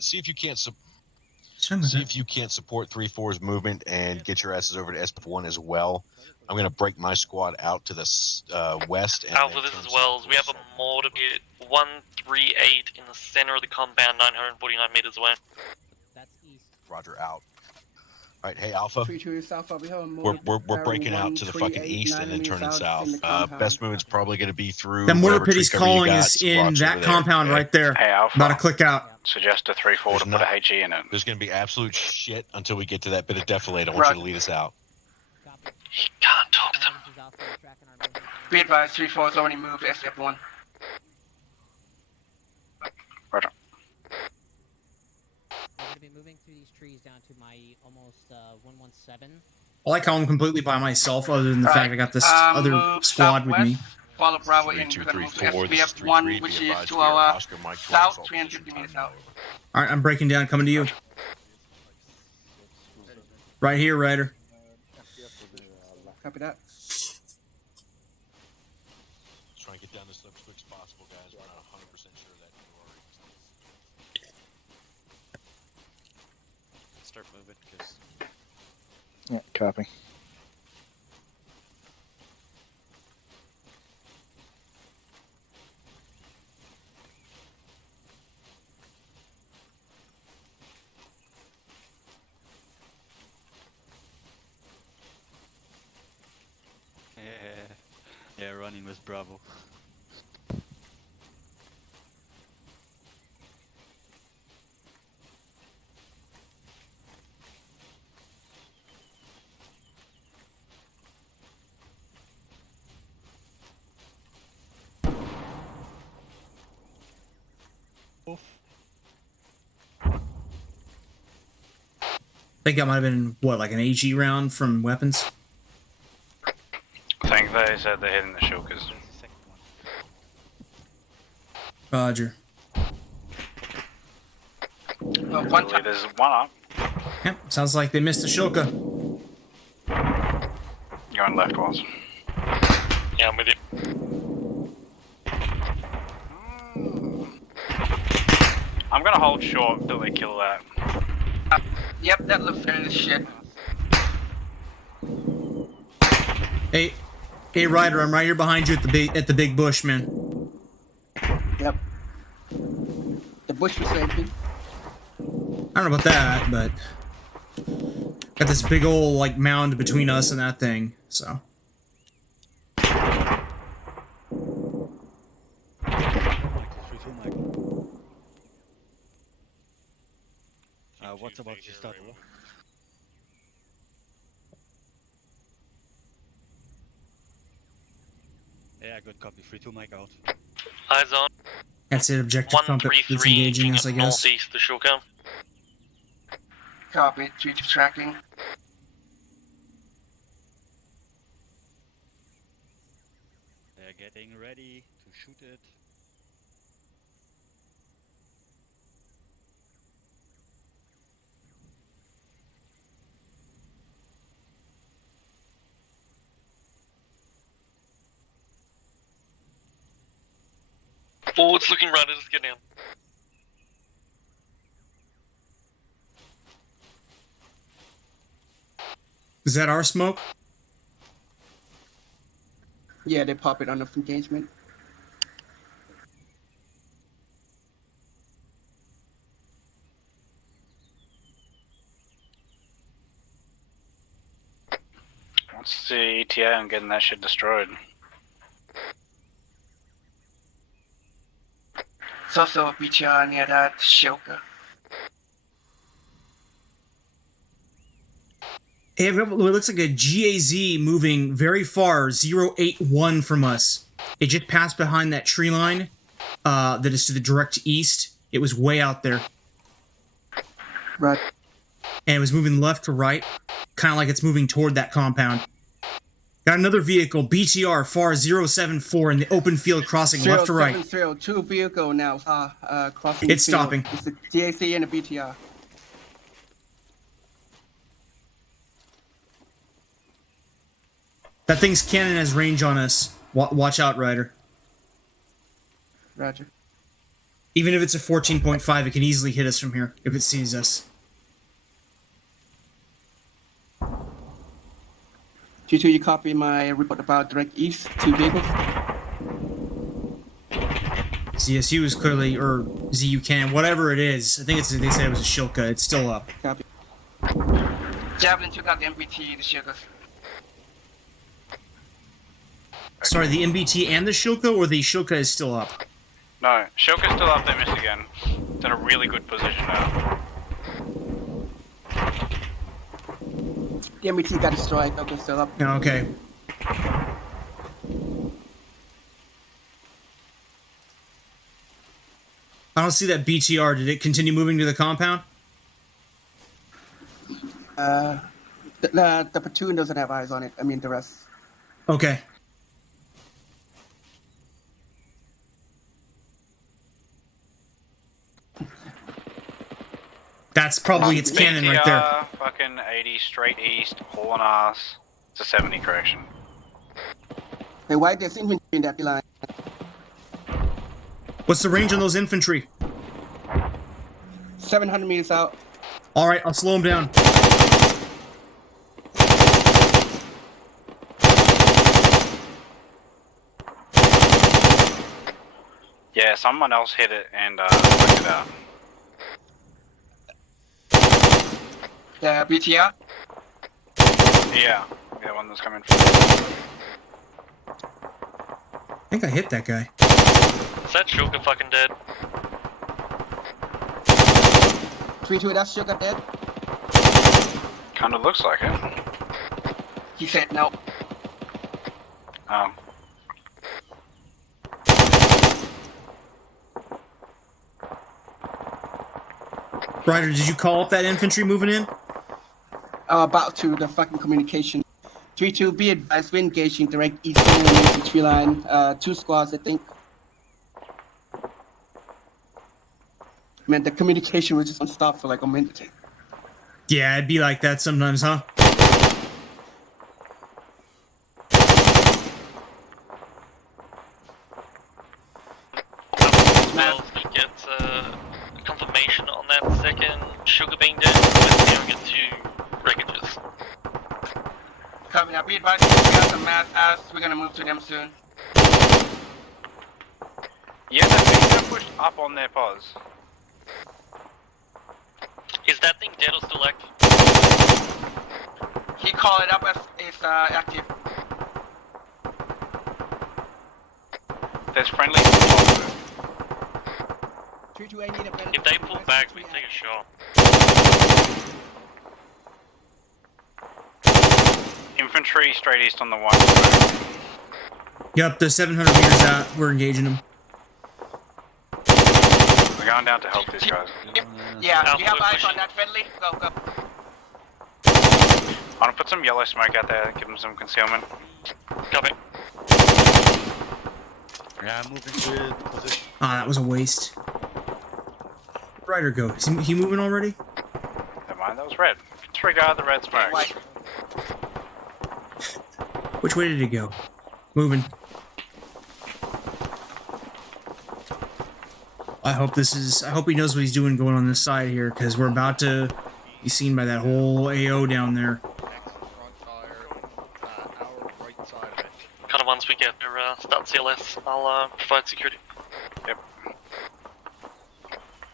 See if you can't. see if you can't support 3-4's movement and get your asses over to SF1 as well. I'm gonna break my squad out to the west. And Alpha, this is Wells. We have a mortar pit 138 in the center of the compound, 949 meters away. Roger, out. All right, hey Alpha. 3-2 South, we have a We're breaking out to the fucking east and then turning south. Best movement's probably going to be through. That mortar whatever pit tree he's cover you calling got, is in rocks that over there, compound okay? right there. Hey, Alpha. About to click out. Suggest a 3-4 to put a HE in it. There's going to be absolute shit until we get to that bit of defilade. I want you to lead us out. He can't talk to them. Be advised, 3-4 has already moved to SF1. Roger. I'm going to be moving through these trees down to my almost 117. I like how I'm completely by myself, other than the fact I got this other squad with me. Follow Bravo in, we're going to move to SBF1, which is to our south, 350 meters out. Alright, I'm breaking down, coming to you. Right here, Ryder. Copy that. Try and get down this as quick as possible, guys. We're not 100% sure that you are. Start moving, because... Yeah, copy. Yeah, running with Bravo. I think that might have been, what, like an AG round from weapons? I think they said they're hitting the shulkers. Roger. There's one up. Yep, sounds like they missed the Shulka. Going left, Walls. Yeah, I'm with you. I'm gonna hold short until they kill that. Yep, that looks fair as shit. Hey, Ryder, I'm right here behind you at the big bush, man. Yep. The bush was saving. I don't know about that, but got this big old like mound between us and that thing, so. What about you start? Yeah, good copy. 3-2 Mike out. Eyes on. That's it, objective trumpet that's engaging us, I guess. Northeast, the Shulker. Copy, 3-2 tracking. They're getting ready to shoot it. Forward's looking right, just get down. Is that our smoke? Yeah, they pop it on the engagement. What's the ETA on getting that shit destroyed? It's also a BTR near that Shulker. Hey, it looks like a GAZ moving very far, 081 from us. It just passed behind that tree line that is to the direct east. It was way out there. Right. And it was moving left to right, kind of like it's moving toward that compound. Got another vehicle, BTR, FAR 074 in the open field crossing left to right. 070, 2 vehicle now, crossing It's the field. stopping. It's the GAC and the BTR. That thing's cannon has range on us. Watch out, Ryder. Roger. Even if it's a 14.5, it can easily hit us from here if it sees us. 2-2, you copy my report about direct east, 2 vehicles. CSU is clearly, or ZUCAN, whatever it is. I think it's, they said it was a Shilka. It's still up. Copy. Javelin took out the MBT, the Shilkas. Sorry, the MBT and the Shilka, or the Shilka is still up? No, Shilka's still up, they missed again. It's in a really good position now. The MBT got destroyed, Shilka's still up. Yeah, okay. I don't see that BTR. Did it continue moving to the compound? The platoon doesn't have eyes on it. I mean, the rest. Okay. That's probably its cannon right there. Fucking 80 straight east, hauling ass. It's a 70 correction. Hey, why there's infantry in that line? What's the range on those infantry? 700 meters out. All right, I'll slow them down. Yeah, someone else hit it and took it out. The BTR? Yeah, the one that's coming from. I think I hit that guy. Is that Shulka fucking dead? 3-2, that's Shilka dead? Kinda looks like it. He said no. Oh. Ryder, did you call up that infantry moving in? About to the fucking communication. 3-2, be advised, we're engaging direct eastern infantry line. 2 squads, I think. Man, the communication was just on stop for like a minute. Yeah, it'd be like that sometimes, huh? Well, we get confirmation on that second Sugar being dead. We're steering it to wreckages. Copy now, be advised, we got some mass ass. We're gonna move to them soon. Yeah, that thing got pushed up on their pause. Is that thing dead or still active? He called it up as it's active. There's friendly. If they pull back, we take a shot. Infantry straight east on the white. Yep, the 700 meters out. We're engaging them. We're going down to help these guys. Yeah, we have eyes on that friendly. Go, go. I'm gonna put some yellow smoke out there, give them some concealment. Copy. Yeah, I'm moving to position. Ah, that was a waste. Where'd Ryder go? Is he moving already? Never mind, that was red. Disregard the red smoke. Which way did he go? Moving. I hope he knows what he's doing going on this side here, because we're about to be seen by that whole AO down there. Kind of once we get their start CLS, I'll provide security. Yep.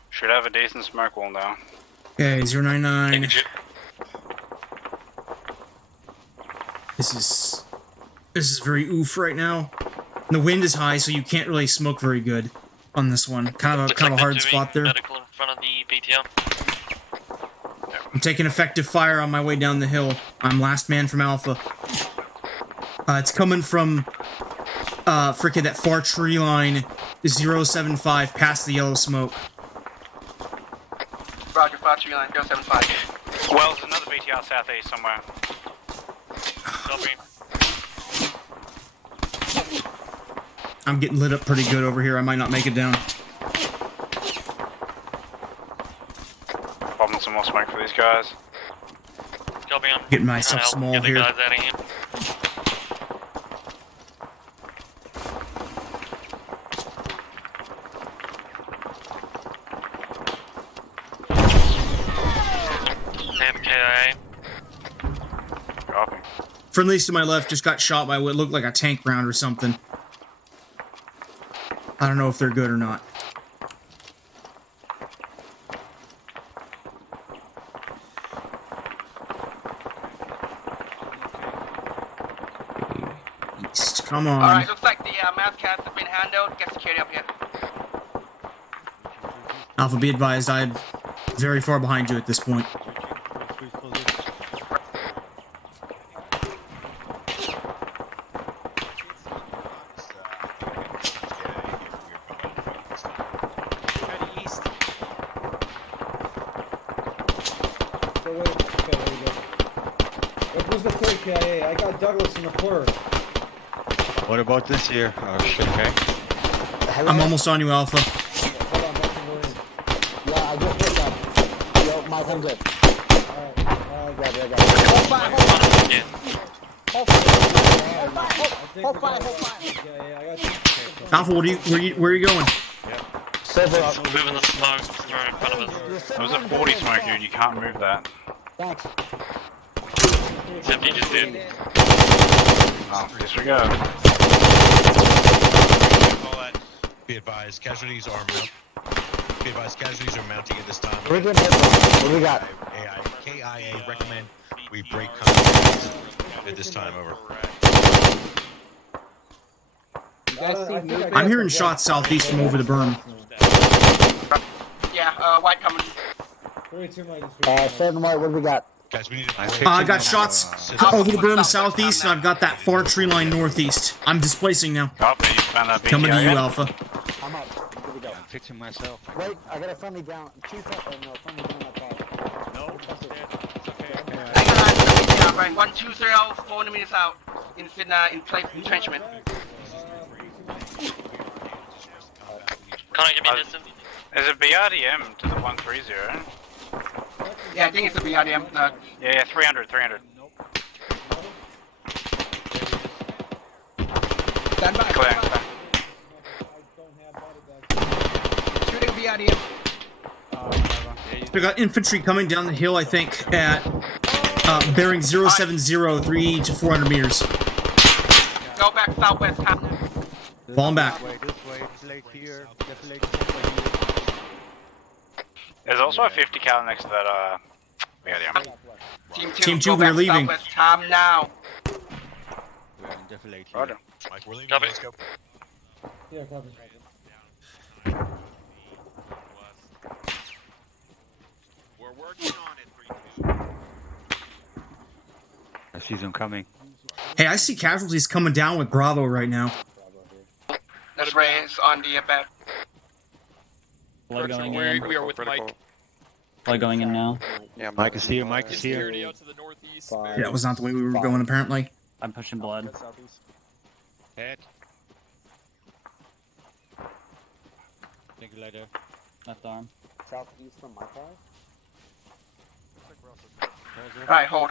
Should have a decent smoke wall now. Okay, 099. This is very oof right now. And the wind is high, so you can't really smoke very good on this one. Kind of a hard spot there. Medical in front of the BTR. I'm taking effective fire on my way down the hill. I'm last man from Alpha. It's coming from frickin' that far tree line 075 past the yellow smoke. Roger, far tree line 075. Well, there's another BTR southeast somewhere. Copy. I'm getting lit up pretty good over here. I might not make it down. Popping some more smoke for these guys. Copy on. Getting myself small get the here. guys out of here. Copy. Friendlies to my left just got shot by what looked like a tank round or something. I don't know if they're good or not. East, come on. Alright, looks like the mass cats have been handled. Get security up here. Alpha, be advised, I'm very far behind you at this point. Who's the third KIA? I got Douglas in the third. What about this here? Oh shit. Okay. I'm almost on you, Alpha. Yeah, I just hit that. Yo, Mike, I'm good. Alright, grab it, Hold fire. Alpha, where are you going? Moving the smoke through in front of us. It was a 40 smoke, dude. You can't move that. Thanks. Except you just did. Oh, disregard. Be advised, casualties are mounting at this time. We're good. What do we got? KIA recommend we break contact at this time. Over. I'm hearing shots southeast from over the berm. Yeah, white coming. 7 white, what do we got? Guys, we need to I got shots over the berm southeast, and I've got that far tree line northeast. I'm displacing now. Coming to you, Alpha. I'm up. Here we go. I'm fixing myself. Wait, I got a friendly down. Friendly down that far. No, it's okay. Yeah, right. 120, 400 meters out. In place entrenchment. Can't give me distance. Is it BRDM to the 130? Yeah, I think it's a BRDM. Yeah, 300. Stand by. Clear. Shooting BRDM. We got infantry coming down the hill, I think, at bearing 070, 3 to 400 meters. Go back southwest. Falling back. There's also a 50 cal next to that, BRDM. Team 2, go we're back leaving. Southwest. Time now. Roger. Mike, we're leaving. Copy. Let's go. Yeah, copy. We're working on it. I see them coming. Hey, I see casualties coming down with Bravo right now. That's Reyes on the back. Blood going We are with Mike. Blood going in now. Yeah, Mike is here. Mike is here. Security out to the northeast. Yeah, that was not the way we were going, apparently. I'm pushing blood. Head. Thank you later. Left arm. Southeast from my car. Alright, hold.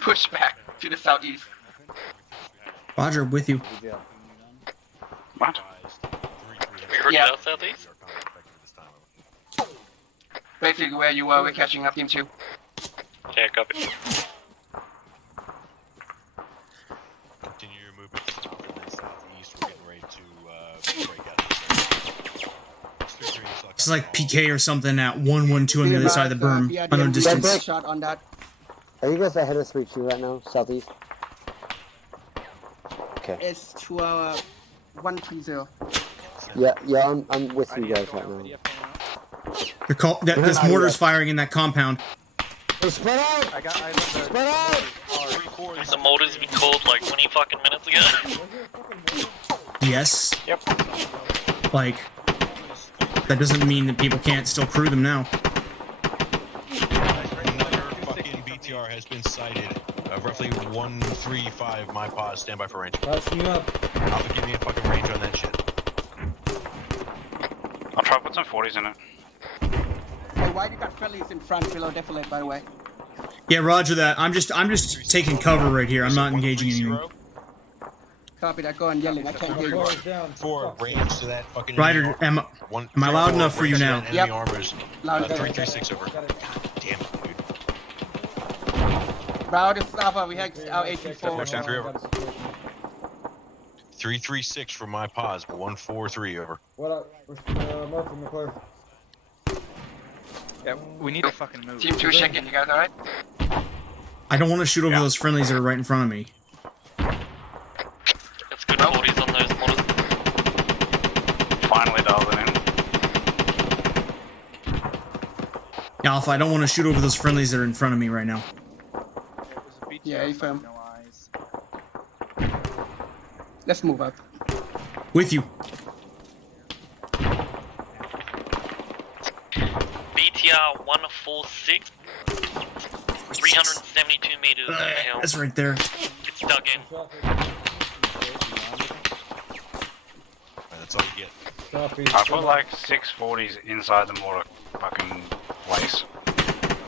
Push back to the southeast. Roger, with you. What? We heard Yeah. out southeast? Basically where you were, we're catching up, Team 2. Yeah, copy. Continue your movement south and then southeast. We're getting ready to break out. It's like PK or something at 112 on the other side of the berm. Unknown distance. Shot on that. Are you guys ahead of 3-2 right now? Southeast? Okay. It's to 130. Yeah, I'm with you guys right now. There's mortars firing in that compound. Hey, spread out! Spread out! The mortars been called like 20 fucking minutes ago. Yes. Yep. Like, that doesn't mean that people can't still crew them now. Another fucking BTR has been sighted. Roughly 135 my pod. Stand by for range. Pass me up. Alpha, give me a fucking range on that shit. I'll try to put some 40s in it. Hey, why you got friendlies in front below defilade, by the way? Yeah, roger that. I'm just taking cover right here. I'm not engaging anyone. Copy that. Go on yelling. I can't hear you. Floor is down. For range to that fucking. Ryder, am I loud enough for you now? Enemy Yep. armors. Loud. 336 over. God damn it, dude. Bro, this is Alpha. We had our Pushing AT4. three over. 336 for my pause, but 143 over. What up? Murphy, McClure. Yeah, we need to fucking move. Team 2 check in. You guys alright? I don't want to shoot over those friendlies that are right in front of me. It's good 40s on those models. Finally dialed it in. Alpha, I don't want to shoot over those friendlies that are in front of me right now. Yeah, AFM. Let's move up. With you. BTR 146, 372 meters on the hill. That's right there. It's dug in. That's all you get. Copy. I put like 640s inside the mortar fucking place.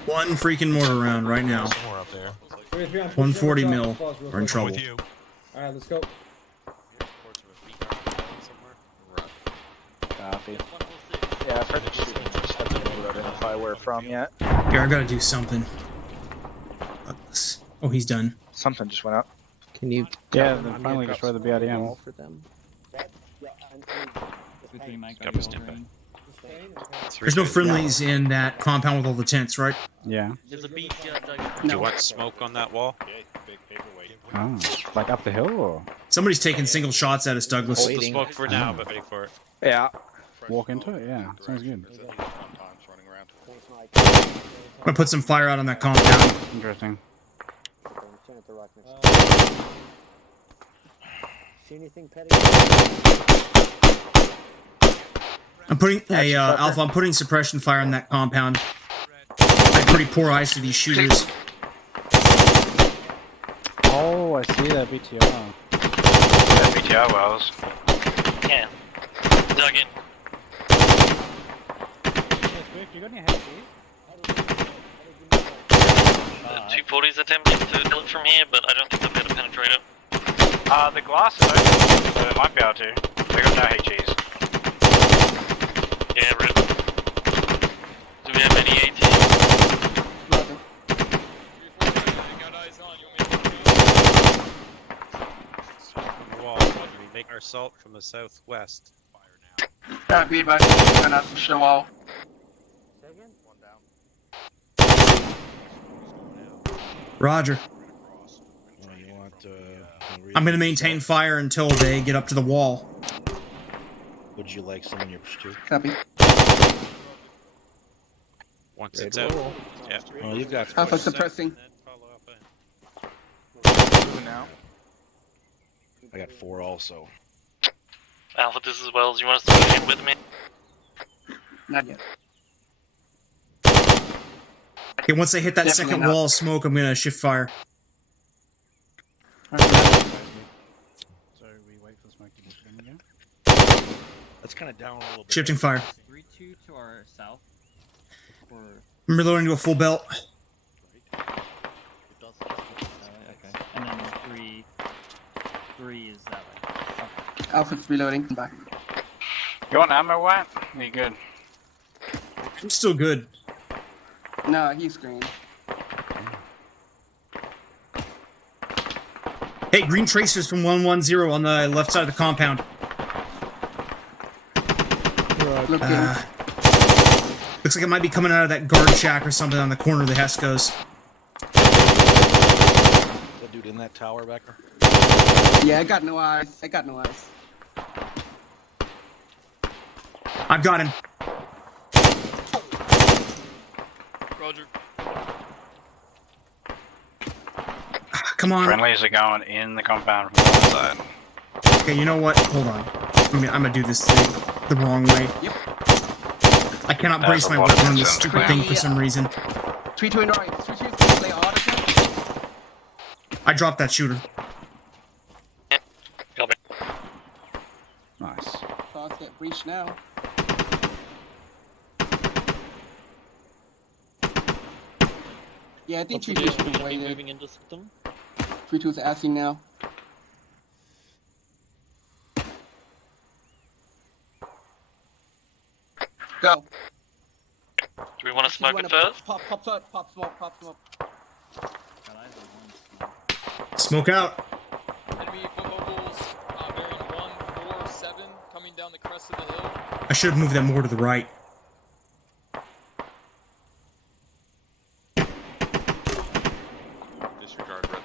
One freaking mortar round right now. Somewhere up there. 140 mil. We're in trouble. Alright, let's go. Copy. Yeah, I've heard the shooting. Just haven't been able to identify where from yet. Here, I gotta do something. Oh, he's done. Something just went up. Can you? Yeah, they finally destroyed the BRDM. For them. There's no friendlies in that compound with all the tents, right? Yeah. There's a BTR dug in. Do you want smoke on that wall? Oh, like up the hill or? Somebody's taking single shots at us, Douglas. Hold the smoke for now, but waiting for it. Yeah. Walk into it? Yeah, sounds good. I'm gonna put some fire out on that compound. Interesting. See anything, Petty? I'm putting Alpha. I'm putting suppression fire on that compound. I have pretty poor eyes for these shooters. Oh, I see that BTR. That BTR wells. Yeah. Dug in. You got any heavy? 240s attempting to kill it from here, but I don't think they'll be able to penetrate it. The glass is open, so they might be able to. They got no HEs. Yeah, rip. Do we have any AT? Wall. We make our assault from the southwest. Be advised, we're gonna have to show all. Roger. I'm gonna maintain fire until they get up to the wall. Would you like some in your pursuit? Copy. Once it's out. Yeah. Oh, you've got. Alpha suppressing. Moving now. I got 4 also. Alpha, this is Wells. You want us to move in with me? Not yet. Okay, once they hit that Definitely second not. wall of smoke, I'm gonna shift fire. So we wait for smoke to get in again. That's kind of down a little bit. Shifting fire. 3-2 to our south. Or I'm reloading to a full belt. okay. And then 3 is that way. Okay. Alpha's reloading. Come back. You want ammo, White? You good? I'm still good. No, he's green. Hey, green tracers from 110 on the left side of the compound. Looking. Looks like it might be coming out of that guard shack or something on the corner of the Hescos. That dude in that tower back there? Yeah, I got no eyes. I got no eyes. I've got him. Roger. Come on. Friendlies are going in the compound from one side. Okay, you know what? Hold on. I'm gonna do this thing the wrong way. Yep. I cannot That's brace a my lot of weapon on this sense stupid in thing there. for some reason. 3-2 in right. 3-2 play auto. I dropped that shooter. Copy. Nice. Thoughts get breached now. Yeah, I think 3-2's been waiting. Moving into system. 3-2's asking now. Go. Do we want to smoke it first? Pop smoke. Smoke out. Enemy foot mobiles, bearing 147, coming down the crest of the hill. I should have moved that more to the right. Disregard red.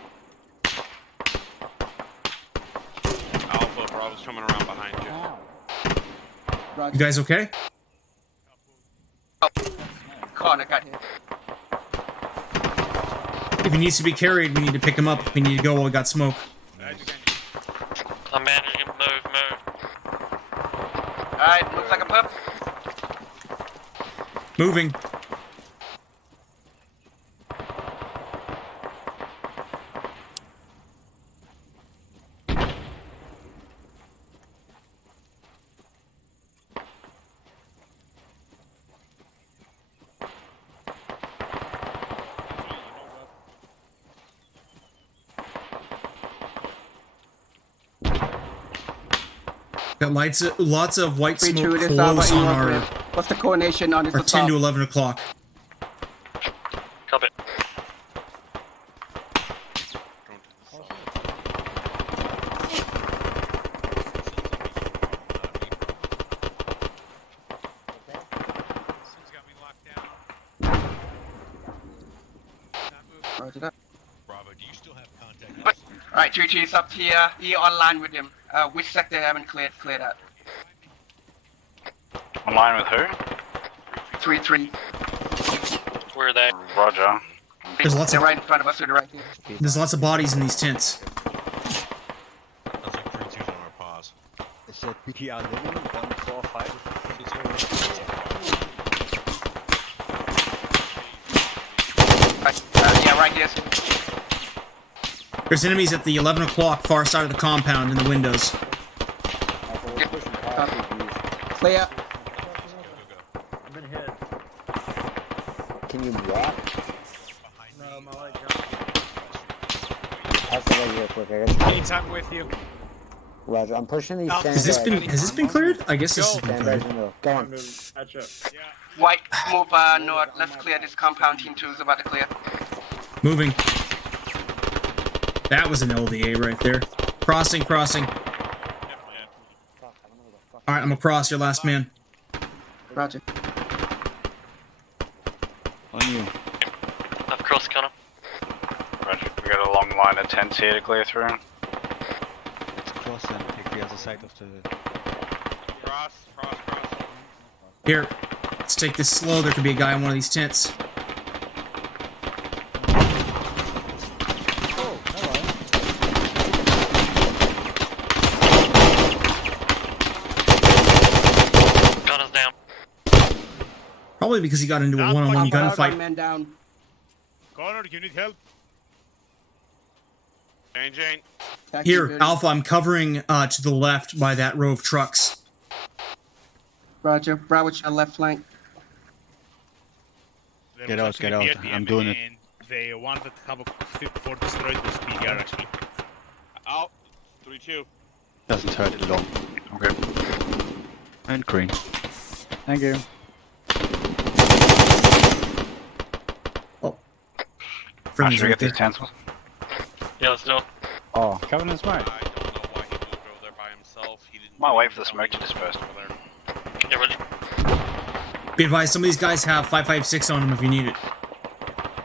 Alpha, Bravo's coming around behind you. You guys okay? Come on, I got you. If he needs to be carried, we need to pick him up. We need to go while we got smoke. I'm managing him. Move. Alright, looks like a pup. Moving. Got lots of white 3-2, smoke this close Alpha on in our, Northwest. What's the coordination on this our 10 to 11 o'clock. Copy. Roger that. Bravo, do you still have contact? Alright, 3-2 is up here. He online with him. Which sector haven't cleared out? Online with who? 3-3. Where are they? Roger. They're right in front of us to the right here. There's lots of bodies in these tents. Sounds like 3-2's on our pause. Is it BTR living? 145? Yeah, right here. There's enemies at the 11 o'clock far side of the compound in the windows. Clear. I've been hit. Can you walk? No, my leg I'll stay right real quick. I got Anytime with you. Roger, I'm pushing these Has this been cleared? I guess this has been sandbags cleared. in the middle. Go on. White, move north. Let's clear this compound. Team 2 is about to clear. Moving. That was an LDA right there. Crossing. Alright, I'm across, your last man. Roger. On you. I've crossed, Connor. Roger. We got a long line of tents here to clear through. Let's cross and take the other side of the... Cross. Here, let's take this slow. There could be a guy in one of these tents. Gunner's down. Probably because he got into a one-on-one gunfight. Man down. Connor, you need help? Jane. Here, Alpha, I'm covering to the left by that row of trucks. Roger. Bravo, your left flank. Get out. I'm doing it. The one that have a 54 destroyed was BDR actually. Out. 3-2. Doesn't hurt at all. Okay. And green. Thank you. Friendly's Should we right get these there. tents? Yeah, let's do it. Oh, covered in smoke. I don't know why he moved over there by himself. He didn't. Might wait for the smoke to disperse. over there. Yeah, ready. Be advised, some of these guys have 5.56 on them if you need it.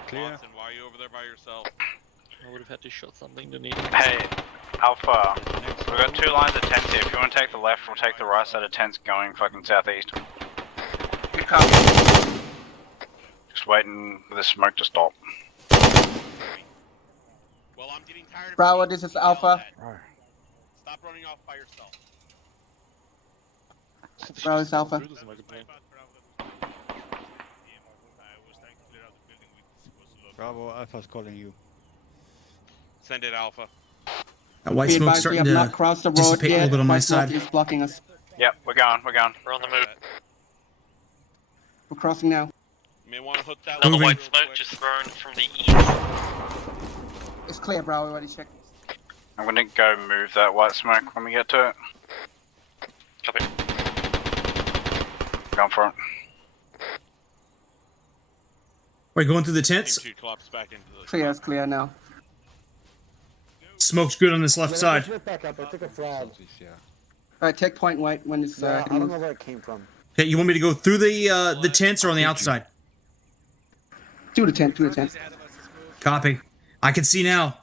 Clear. Watson, why are you over there by yourself? I would have had to shot something to need. Hey, Alpha. We've got two lines of tents here. If you want to take the left, we'll take the right side of tents going fucking southeast. Good copy. Just waiting for the smoke to stop. Well, I'm getting tired of Bravo, being this is yelled Alpha. at. Stop running off by yourself. Bravo is Alpha. Bravo, Alpha's calling you. Send it, Alpha. That white Be smoke's advised, we starting have to not crossed the road dissipate a yet. little bit on my White smoke side. is blocking us. Yep, we're going. We're on the move. We're crossing now. You may want to hook that. Another Moving. white smoke just thrown from the east. It's clear, Bravo. Already checked. I'm gonna go move that white smoke when we get to it. Copy. Going for it. We're going through the tents. Team 2 collapse back into the. Clear, it's clear now. Smoke's good on this left side. Back up. I took a flag. Alright, take point white when it's I can don't know move. where it came from. Okay, you want me to go through the tents or on the outside? To the tent, to the tent. Copy. I can see now.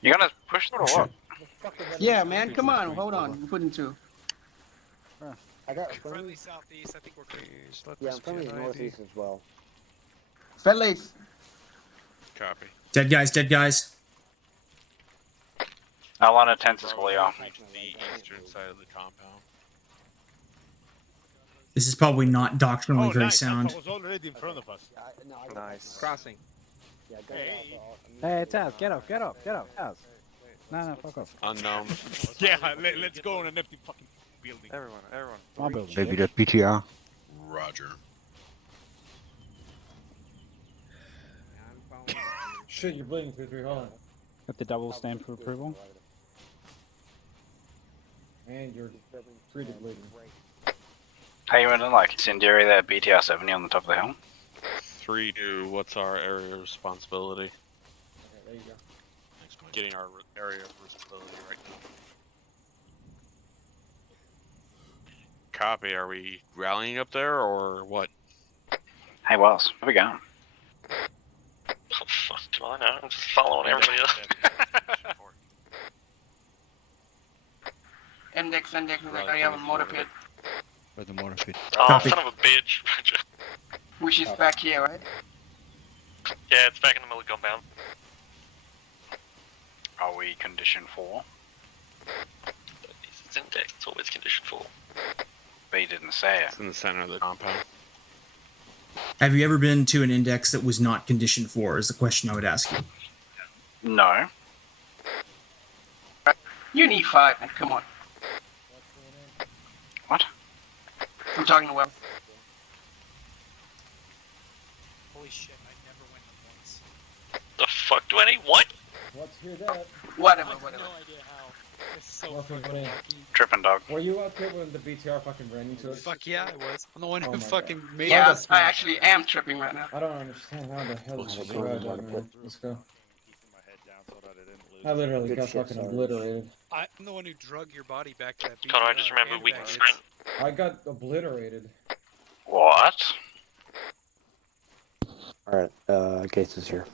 You're gonna push through or what? Yeah, man, come on, hold on. We're putting two. I got Friendly southeast. I think we're good. Yeah, I'm friendly northeast as well. Friendlies. Copy. Dead guys, dead guys. Outline of tents is fully off. The eastern side of the compound. This is probably not doctrinally very sound. was already in front of us. Nice. Crossing. Hey, Taz, get up, Taz. No, fuck off. Unknown. Yeah, let's go on an empty fucking building. Everyone. My building. Maybe that BTR. Roger. Shit, you're bleeding 3-3, hold on. Got the double stamp for approval. And you're treated bleeding. Hey, you went in like incendiary there, BTR 70 on the top of the hill. 3-2. What's our area of responsibility? Okay, there you go. Getting our area of responsibility right now. Copy. Are we rallying up there or what? Hey, Wells, where we going? Oh, fuck do I know? I'm just following everybody else. Index, we have a motor pit. Where the motor pit? Oh, Copy. son of a bitch. Which is back here, right? Yeah, it's back in the middle of compound. Are we condition 4? It's index, it's always condition 4. But you didn't say it. It's in the center of the compound. Have you ever been to an index that was not conditioned for? Is the question I would ask you. No. You need 5, man. Come on. What? I'm talking to Web. Holy shit, I never went to once. The fuck do I need? What? Let's hear that. Whatever. No idea how. It's so Welcome, fucking buddy. lucky. Tripping dog. Were you out there when the BTR fucking ran into us? Fuck yeah, I was. I'm the one Oh who my fucking God. made Yeah, us. I actually am tripping right now. I don't understand how the hell did you drive that, man. Let's go. Keeping my head down so that I didn't lose. I literally Good got shit, fucking Sarge. obliterated. I'm the one who drug your body back to that beach. Connor, I just remembered we can sprint. I got obliterated. What? Alright, Gates is here.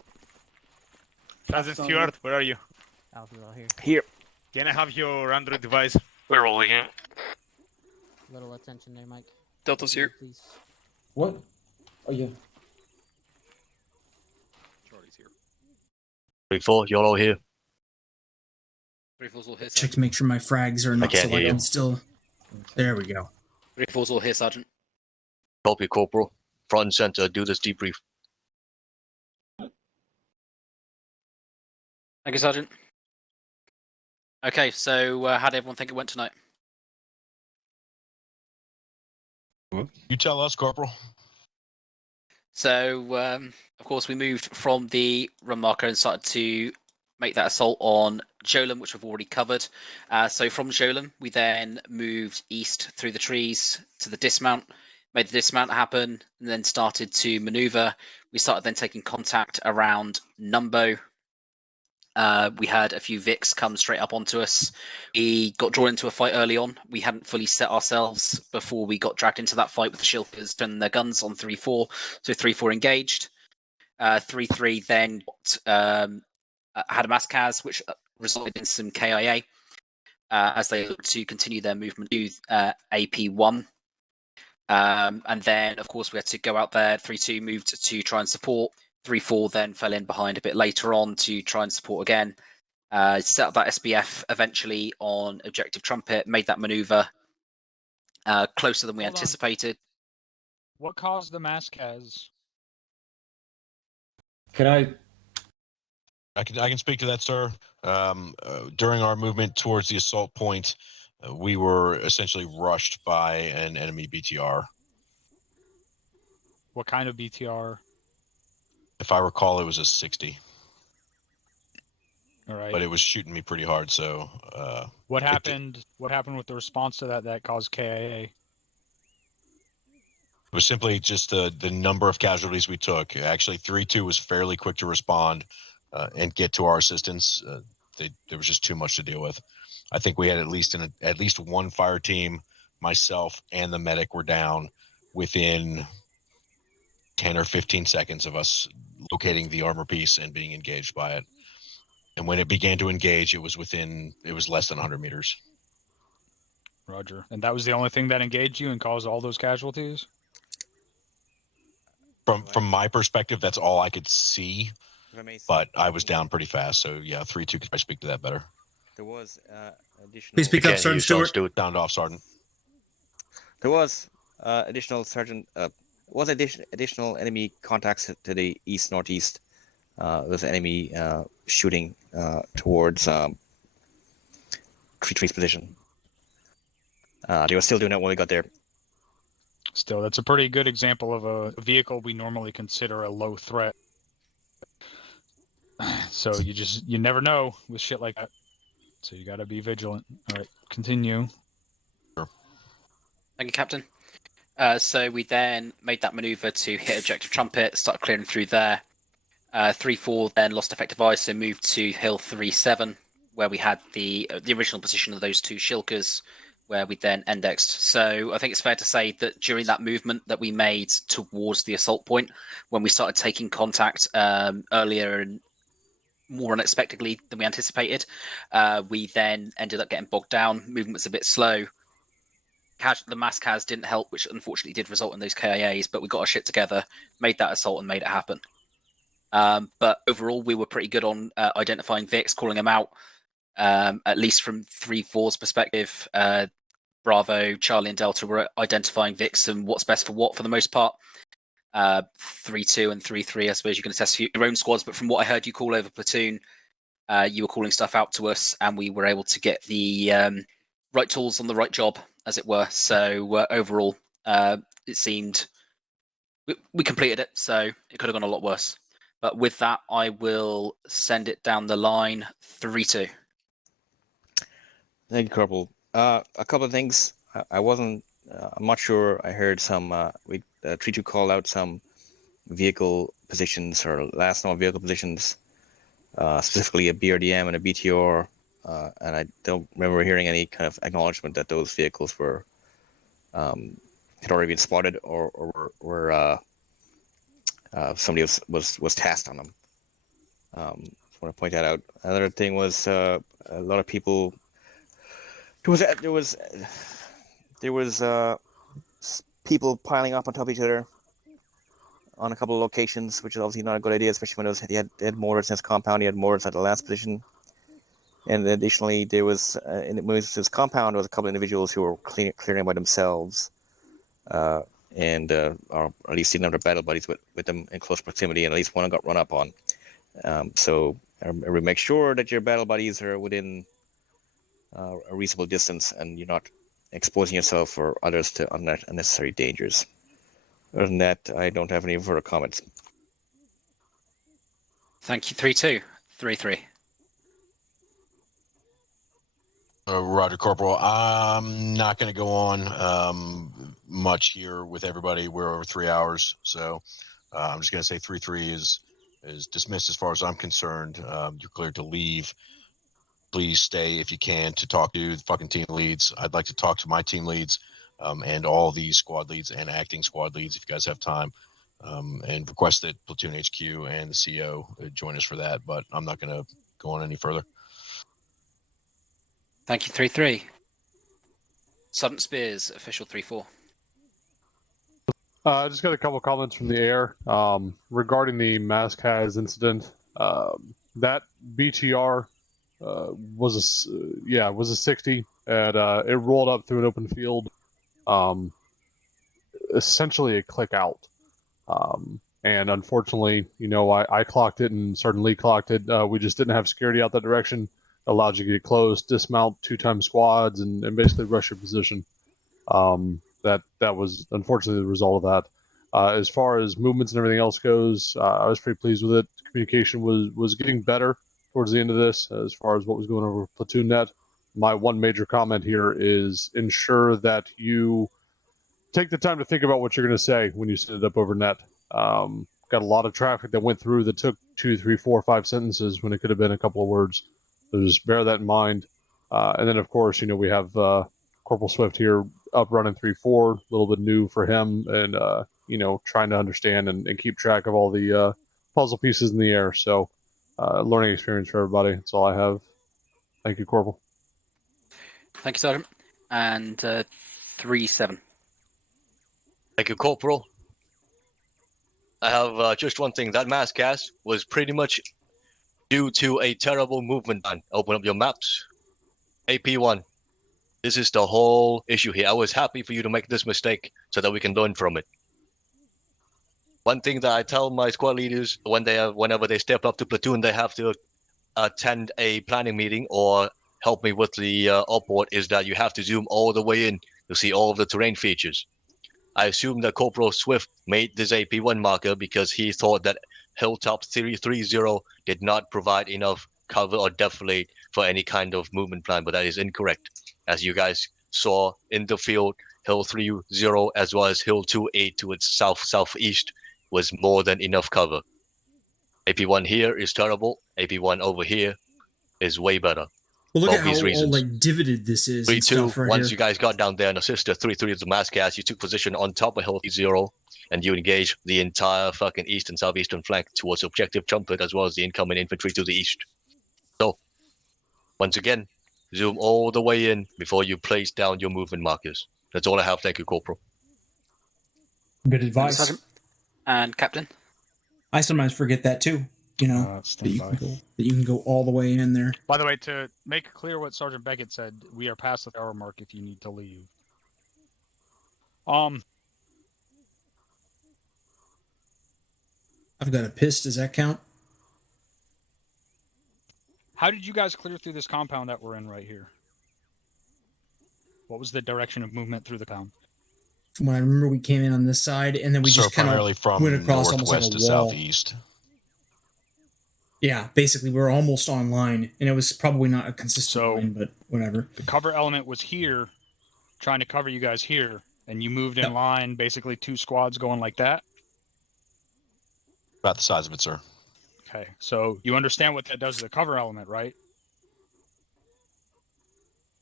Sergeant Stewart, where are you? Alpha all here. Here. Can I have your Android device? We're rolling in. Little attention there, Mike. Delta's here. Please. What? Oh, yeah. Charlie's here. 3-4, you're all here. Check to make sure my frags are not can't hear you. selected still. There we go. 3-4's all here, Sergeant. Copy, Corporal. Front and center, do this debrief. Thank you, Sergeant. Okay, so how did everyone think it went tonight? You tell us, Corporal. So, of course, we moved from the run marker and started to make that assault on Jolem, which we've already covered. So from Jolem, we then moved east through the trees to the dismount, made the dismount happen, and then started to maneuver. We started then taking contact around Numbo. We had a few Vics come straight up onto us. We got drawn into a fight early on. We hadn't fully set ourselves before we got dragged into that fight with the Shilkers and their guns on 3-4. So 3-4 engaged. 3-3 then had a Maskaz, which resulted in some KIA as they looked to continue their movement to AP1. And then, of course, we had to go out there. 3-2 moved to try and support. 3-4 then fell in behind a bit later on to try and support again. Set up that SBF eventually on Objective Trumpet, made that maneuver closer than we Hold on. anticipated. What caused the Maskaz? Can I can speak to that, sir. During our movement towards the assault point, we were essentially rushed by an enemy BTR. What kind of BTR? If I recall, it was a 60. All right. But it was shooting me pretty hard, so... What happened? What happened with the response to that caused KIA? It was simply just the number of casualties we took. Actually, 3-2 was fairly quick to respond and get to our assistance. There was just too much to deal with. I think we had at least one fire team, myself and the medic were down within 10 or 15 seconds of us locating the armor piece and being engaged by it. And when it began to engage, it was less than 100 meters. Roger. And that was the only thing that engaged you and caused all those casualties? From my perspective, that's all I could see, but I was down pretty fast. So yeah, 3-2 could probably speak to that better. There was additional. Please speak up, Sergeant Stewart. Sound off, Sergeant. There was additional additional enemy contacts to the east-northeast. There was enemy shooting towards Tree's position. They were still doing it when we got there. Still, that's a pretty good example of a vehicle we normally consider a low threat. So you never know with shit like that. So you got to be vigilant. All right, continue. Thank you, Captain. So we then made that maneuver to hit Objective Trumpet, started clearing through there. 3-4 then lost effective eyes, so moved to Hill 3-7, where we had the original position of those two Shilkers, where we then indexed. So I think it's fair to say that during that movement that we made towards the assault point, when we started taking contact earlier and more unexpectedly than we anticipated, we then ended up getting bogged down. Movement was a bit slow. The mass CAS didn't help, which unfortunately did result in those KIAs, but we got our shit together, made that assault and made it happen. But overall, we were pretty good on identifying Vix, calling them out, at least from 3-4's perspective. Bravo, Charlie, and Delta were identifying Vix and what's best for what for the most part. 3-2 and 3-3, I suppose you can attest to your own squads, but from what I heard you call over platoon, you were calling stuff out to us, and we were able to get the right tools on the right job, as it were. So overall, it seemed we completed it, so it could have gone a lot worse. But with that, I will send it down the line 3-2. Thank you, Corporal. A couple of things. I'm not sure. I heard some. 3-2 call out some vehicle positions or last known vehicle positions, specifically a BRDM and a BTR. And I don't remember hearing any kind of acknowledgement that those vehicles were had already been spotted or were somebody was tasked on them. Just want to point that out. Another thing was a lot of people. There was people piling up on top of each other on a couple of locations, which is obviously not a good idea, especially when they had mortars in his compound. He had mortars at the last position. And additionally, there was in his compound, there was a couple of individuals who were clearing by themselves, or at least didn't have their battle buddies with them in close proximity, and at least one got run up on. So make sure that your battle buddies are within a reasonable distance, and you're not exposing yourself or others to unnecessary dangers. Other than that, I don't have any further comments. Thank you. 3-2, 3-3. Roger, Corporal. I'm not going to go on much here with everybody. We're over 3 hours, so I'm just going to say 3-3 is dismissed as far as I'm concerned. You're cleared to leave. Please stay if you can to talk to the fucking team leads. I'd like to talk to my team leads and all the squad leads and acting squad leads if you guys have time, and request that Platoon HQ and the CO join us for that, but I'm not going to go on any further. Thank you, 3-3. Sergeant Spears, official 3-4. I just got a couple comments from the air regarding the MASCAS incident. That BTR was a 60, and it rolled up through an open field, essentially a click out. And unfortunately, I clocked it and Sergeant Lee clocked it. We just didn't have security out that direction. Allowed you to get close, dismount 2-time squads, and basically rush your position. That was unfortunately the result of that. As far as movements and everything else goes, I was pretty pleased with it. Communication was getting better towards the end of this as far as what was going over Platoon Net. My one major comment here is ensure that you take the time to think about what you're going to say when you set it up over net. Got a lot of traffic that went through that took 2, 3, 4, 5 sentences when it could have been a couple of words. So just bear that in mind. And then, of course, we have Corporal Swift here up running 3-4, a little bit new for him, and trying to understand and keep track of all the puzzle pieces in the air. So, learning experience for everybody. That's all I have. Thank you, Corporal. Thank you, Sergeant. And 3-7. Thank you, Corporal. I have just one thing. That mass gas was pretty much due to a terrible movement plan. Open up your maps. AP1. This is the whole issue here. I was happy for you to make this mistake so that we can learn from it. One thing that I tell my squad leaders whenever they step up to platoon, they have to attend a planning meeting or help me with the op is that you have to zoom all the way in to see all of the terrain features. I assume that Corporal Swift made this AP1 marker because he thought that Hilltop 330 did not provide enough cover or defilade for any kind of movement plan, but that is incorrect. As you guys saw in the field, Hill 30 as well as Hill 28 to its southeast was more than enough cover. AP1 here is terrible. AP1 over here is way better. Well, look for at how these reasons. all divoted this is. 3-2. Right Once here. you guys got down there and assisted 3-3 of the mass gas, you took position on top of Hill 0, and you engaged the entire fucking east and southeastern flank towards Objective Trumpet as well as the incoming infantry to the east. So, once again, zoom all the way in before you place down your movement markers. That's all I have. Thank you, Corporal. Good advice. Sergeant. And Captain. I sometimes forget that too. That you can go all the way in there. By the way, to make it clear what Sergeant Beckett said, we are past the hour mark if you need to leave. I've got a piss. Does that count? How did you guys clear through this compound that we're in right here? What was the direction of movement through the town? From what I remember, we came in on this side, and then we just kind primarily of from went across almost like northwest a to wall. southeast. Yeah, basically, we were almost online, and it was probably not a consistent line, but whatever. The cover element was here, trying to cover you guys here, and you moved in line, basically 2 squads going like that. About the size of it, sir. Okay, so you understand what that does to the cover element, right?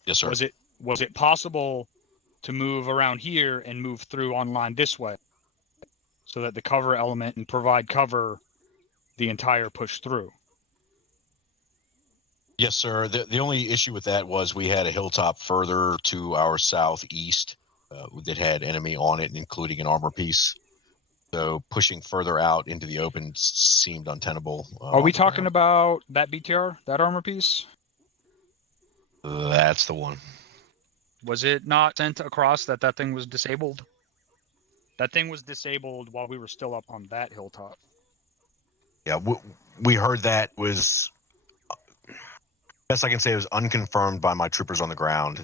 Yes, sir. Was it possible to move around here and move through online this way, so that the cover element and provide cover the entire push through? Yes, sir. The only issue with that was we had a hilltop further to our southeast that had enemy on it, including an armor piece. So pushing further out into the open seemed untenable. Are we talking about that BTR, that armor piece? That's the one. Was it not sent across that thing was disabled? That thing was disabled while we were still up on that hilltop. Yeah, we heard that was, best I can say, it was unconfirmed by my troopers on the ground.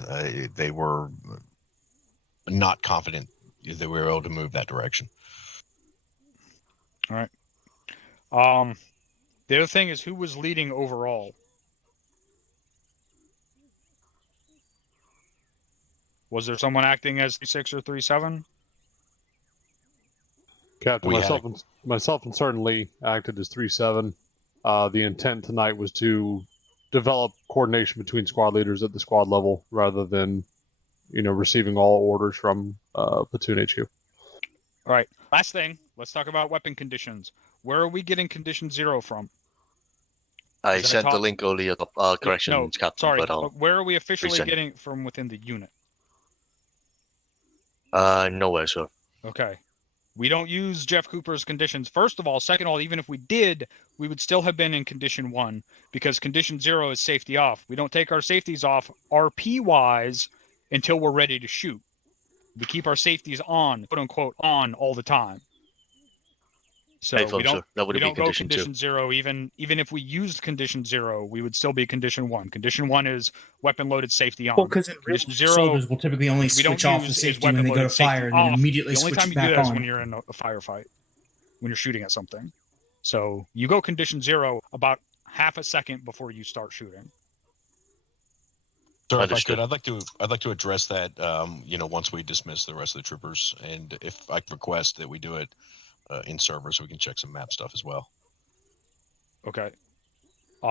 They were not confident that we were able to move that direction. All right. The other thing is, who was leading overall? Was there someone acting as 3-6 or 3-7? Captain, myself and Sergeant Lee acted as 3-7. The intent tonight was to develop coordination between squad leaders at the squad level rather than, receiving all orders from platoon HQ. All right. Last thing, let's talk about weapon conditions. Where are we getting condition 0 from? I sent the link earlier. Corrections, Captain. Sorry, but but where are we officially resend. getting from within the unit? Nowhere, sir. Okay. We don't use Jeff Cooper's conditions. First of all. Second of all, even if we did, we would still have been in condition 1 because condition 0 is safety off. We don't take our safeties off RP-wise until we're ready to shoot. We keep our safeties on, quote unquote, on all the time. So Hey, folks, we don't, sir, that would we be don't go condition condition 0. Even if we used condition 0, we would still be condition 1. Condition 1 is weapon loaded safety on. Well, because in real condition life, 0, soldiers will typically only we don't switch off the use is safety when they go to weapon-loaded safety fire and then off. immediately The only switch time it you do back that is on. when you're in a firefight, when you're shooting at something. So you go condition 0 about half a second before you start shooting. Sir, if I Understood. could, I'd like to address that. Once we dismiss the rest of the troopers, and if I could request that we do it in server, so we can check some map stuff as well. Okay.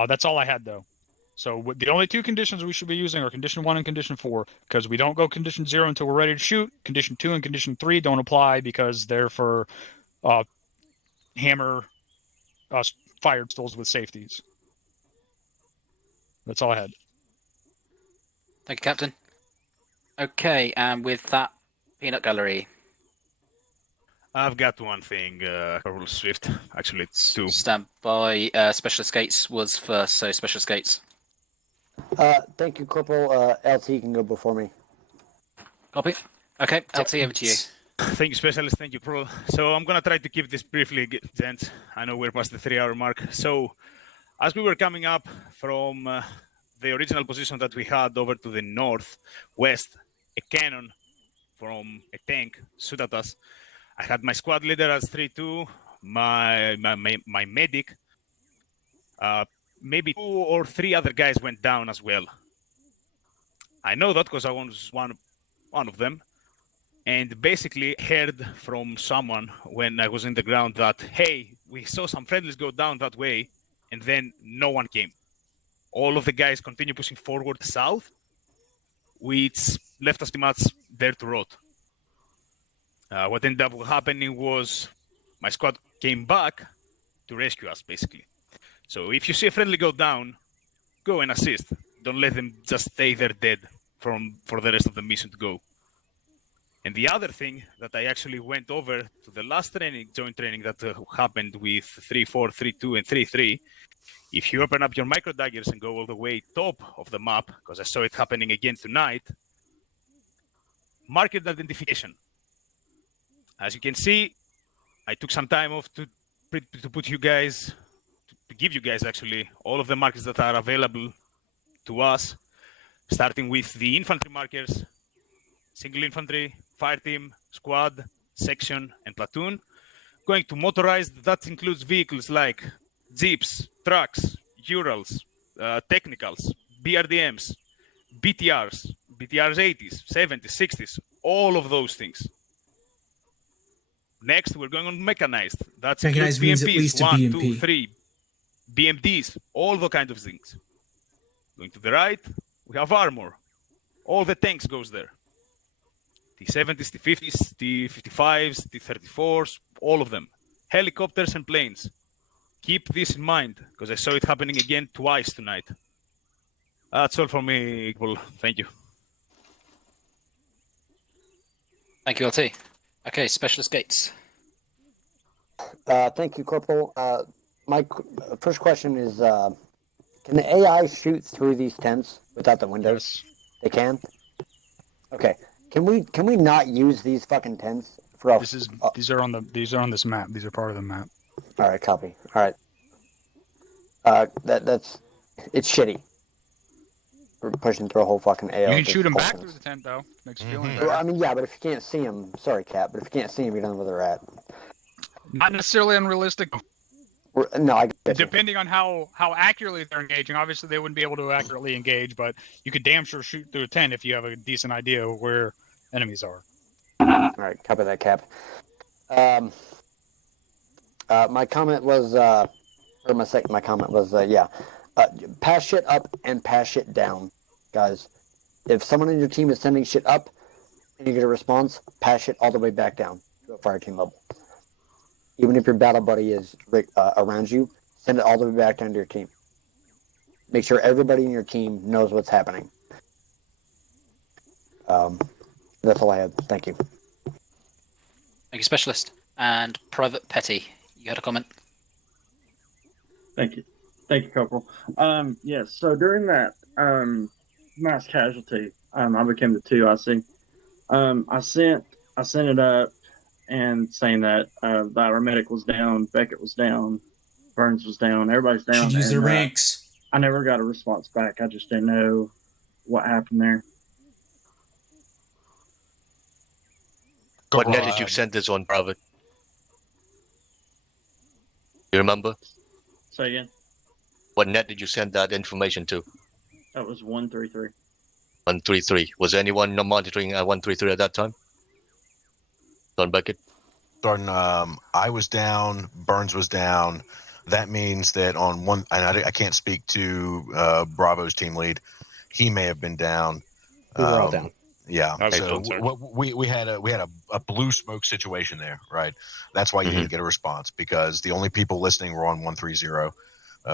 That's all I had though. So the only two conditions we should be using are condition 1 and condition 4, because we don't go condition 0 until we're ready to shoot. Condition 2 and condition 3 don't apply because they're for hammer fired pistols with safeties. That's all I had. Thank you, Captain. Okay, and with that, Peanut Gallery. I've got one thing, Corporal Swift. Actually, it's two. Stand by. Specialist Gates was first, so Specialist Gates. Thank you, Corporal. LT can go before me. Copy. Okay, LT, over to you. Thank you, Specialist. Thank you, Pro. So I'm gonna try to keep this briefly, gents. I know we're past the 3-hour mark. So, as we were coming up from the original position that we had over to the northwest, a cannon from a tank shot at us. I had my squad leader as 3-2, my medic. Maybe 2 or 3 other guys went down as well. I know that because I was one of them. And basically heard from someone when I was in the ground that, hey, we saw some friendlies go down that way, and then no one came. All of the guys continue pushing forward south, which left us pretty much there to rot. What ended up happening was my squad came back to rescue us, basically. So if you see a friendly go down, go and assist. Don't let them just stay there dead for the rest of the mission to go. And the other thing that I actually went over to the last joint training that happened with 3-4, 3-2, and 3-3, if you open up your micro daggers and go all the way top of the map, because I saw it happening again tonight, market identification. As you can see, I took some time off to put you guys, to give you guys actually all of the markers that are available to us, starting with the infantry markers, single infantry, fire team, squad, section, and platoon. Going to motorized, that includes vehicles like jeeps, trucks, Urals, technicals, BRDMs, BTRs, BTRs 80s, 70s, 60s, all of those things. Next, we're going on mechanized. That's Mechanized means at least a 1, BMP. 2, 3, BMDs, all the kind of things. Going to the right, we have armor. All the tanks goes there. T-70s, T-50s, T-55s, T-34s, all of them. Helicopters and planes. Keep this in mind, because I saw it happening again twice tonight. That's all from me, Equal. Thank you. Thank you, LT. Okay, Specialist Gates. Thank you, Corporal. My first question is, can the AI shoot through these tents without the windows? They can? Okay. Can we not use these fucking tents for our... These are on this map. These are part of the map. All right, copy. All right. It's shitty. We're pushing through a whole fucking AO. You can shoot them back through the tent though. Makes you feel better. Well, I mean, yeah, but if you can't see them, sorry, Cap, but if you can't see them, you don't know where they're at. Not necessarily unrealistic. No, I get you. Depending on how accurately they're engaging, obviously they wouldn't be able to accurately engage, but you could damn sure shoot through a tent if you have a decent idea of where enemies are. All right, copy that, Cap. My comment was, my comment was, pass shit up and pass shit down, guys. If someone in your team is sending shit up and you get a response, pass shit all the way back down to a fire team level. Even if your battle buddy is around you, send it all the way back down to your team. Make sure everybody in your team knows what's happening. That's all I had. Thank you. Thank you, Specialist. And Private Petty, you had a comment? Thank you. Thank you, Corporal. Yes, so during that mass casualty, I became the 2IC. I sent it up and saying that our medic was down, Beckett was down, Burns was down, everybody's down. Should use their ranks. I never got a response back. I just didn't know what happened there. What net did you send this on, Private? You remember? Say again? What net did you send that information to? That was 133. 133. Was anyone not monitoring at 133 at that time? Don Beckett? Starting, I was down, Burns was down. That means that on one, and I can't speak to Bravo's team lead. He may have been down. We were all down. Yeah. I was So down, sir. we had a blue smoke situation there, right? That's why you didn't get a response, because the only people listening were on 130.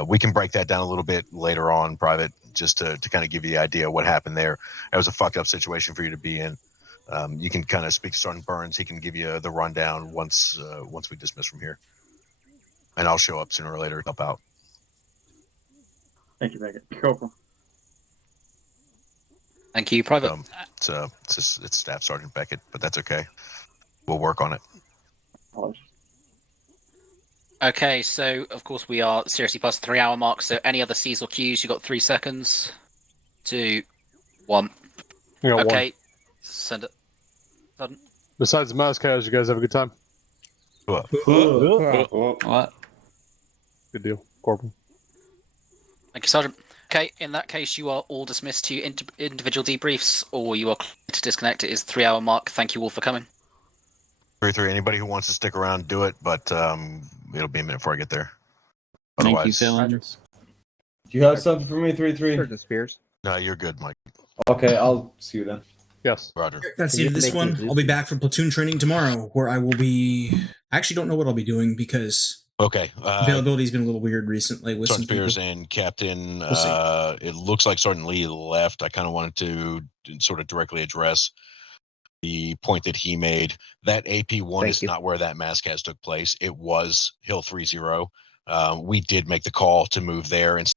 We can break that down a little bit later on, private, just to kind of give you the idea of what happened there. That was a fucked up situation for you to be in. You can kind of speak to Sergeant Burns. He can give you the rundown once we dismiss from here, and I'll show up sooner or later to help out. Thank you, Beckett. Corporal. Thank you, Private. It's Staff Sergeant Beckett, but that's okay. We'll work on it. Okay, so of course we are seriously past the 3 hour mark. So any other C's or Q's? You got 3 seconds. 2, 1. You got Okay, one. send it. Done. Besides the Mazcaz, you guys have a good time? What? Good deal, Corporal. Thank you, Sergeant. Okay, in that case, you are all dismissed to individual debriefs, or you are clear to disconnect. It is 3 hour mark. Thank you all for coming. 3-3. Anybody who wants to stick around, do it, but it'll be a minute before I get there. Thank you, Otherwise, Fillins. Do you have something for me, 3-3? Sergeant Spears. no, you're good, Mike. Okay, I'll see you then. Yes. Roger. That's the end of this one. I'll be back for platoon training tomorrow, where I will be. I actually don't know what I'll be doing because Okay. availability's been a little weird recently with some Sergeant Spears people. and Captain. We'll see. It looks like Sergeant Lee left. I kind of wanted to sort of directly address the point that he made. That AP1 is not where that mass cast took place. It was Hill 30. We did make the call to move there and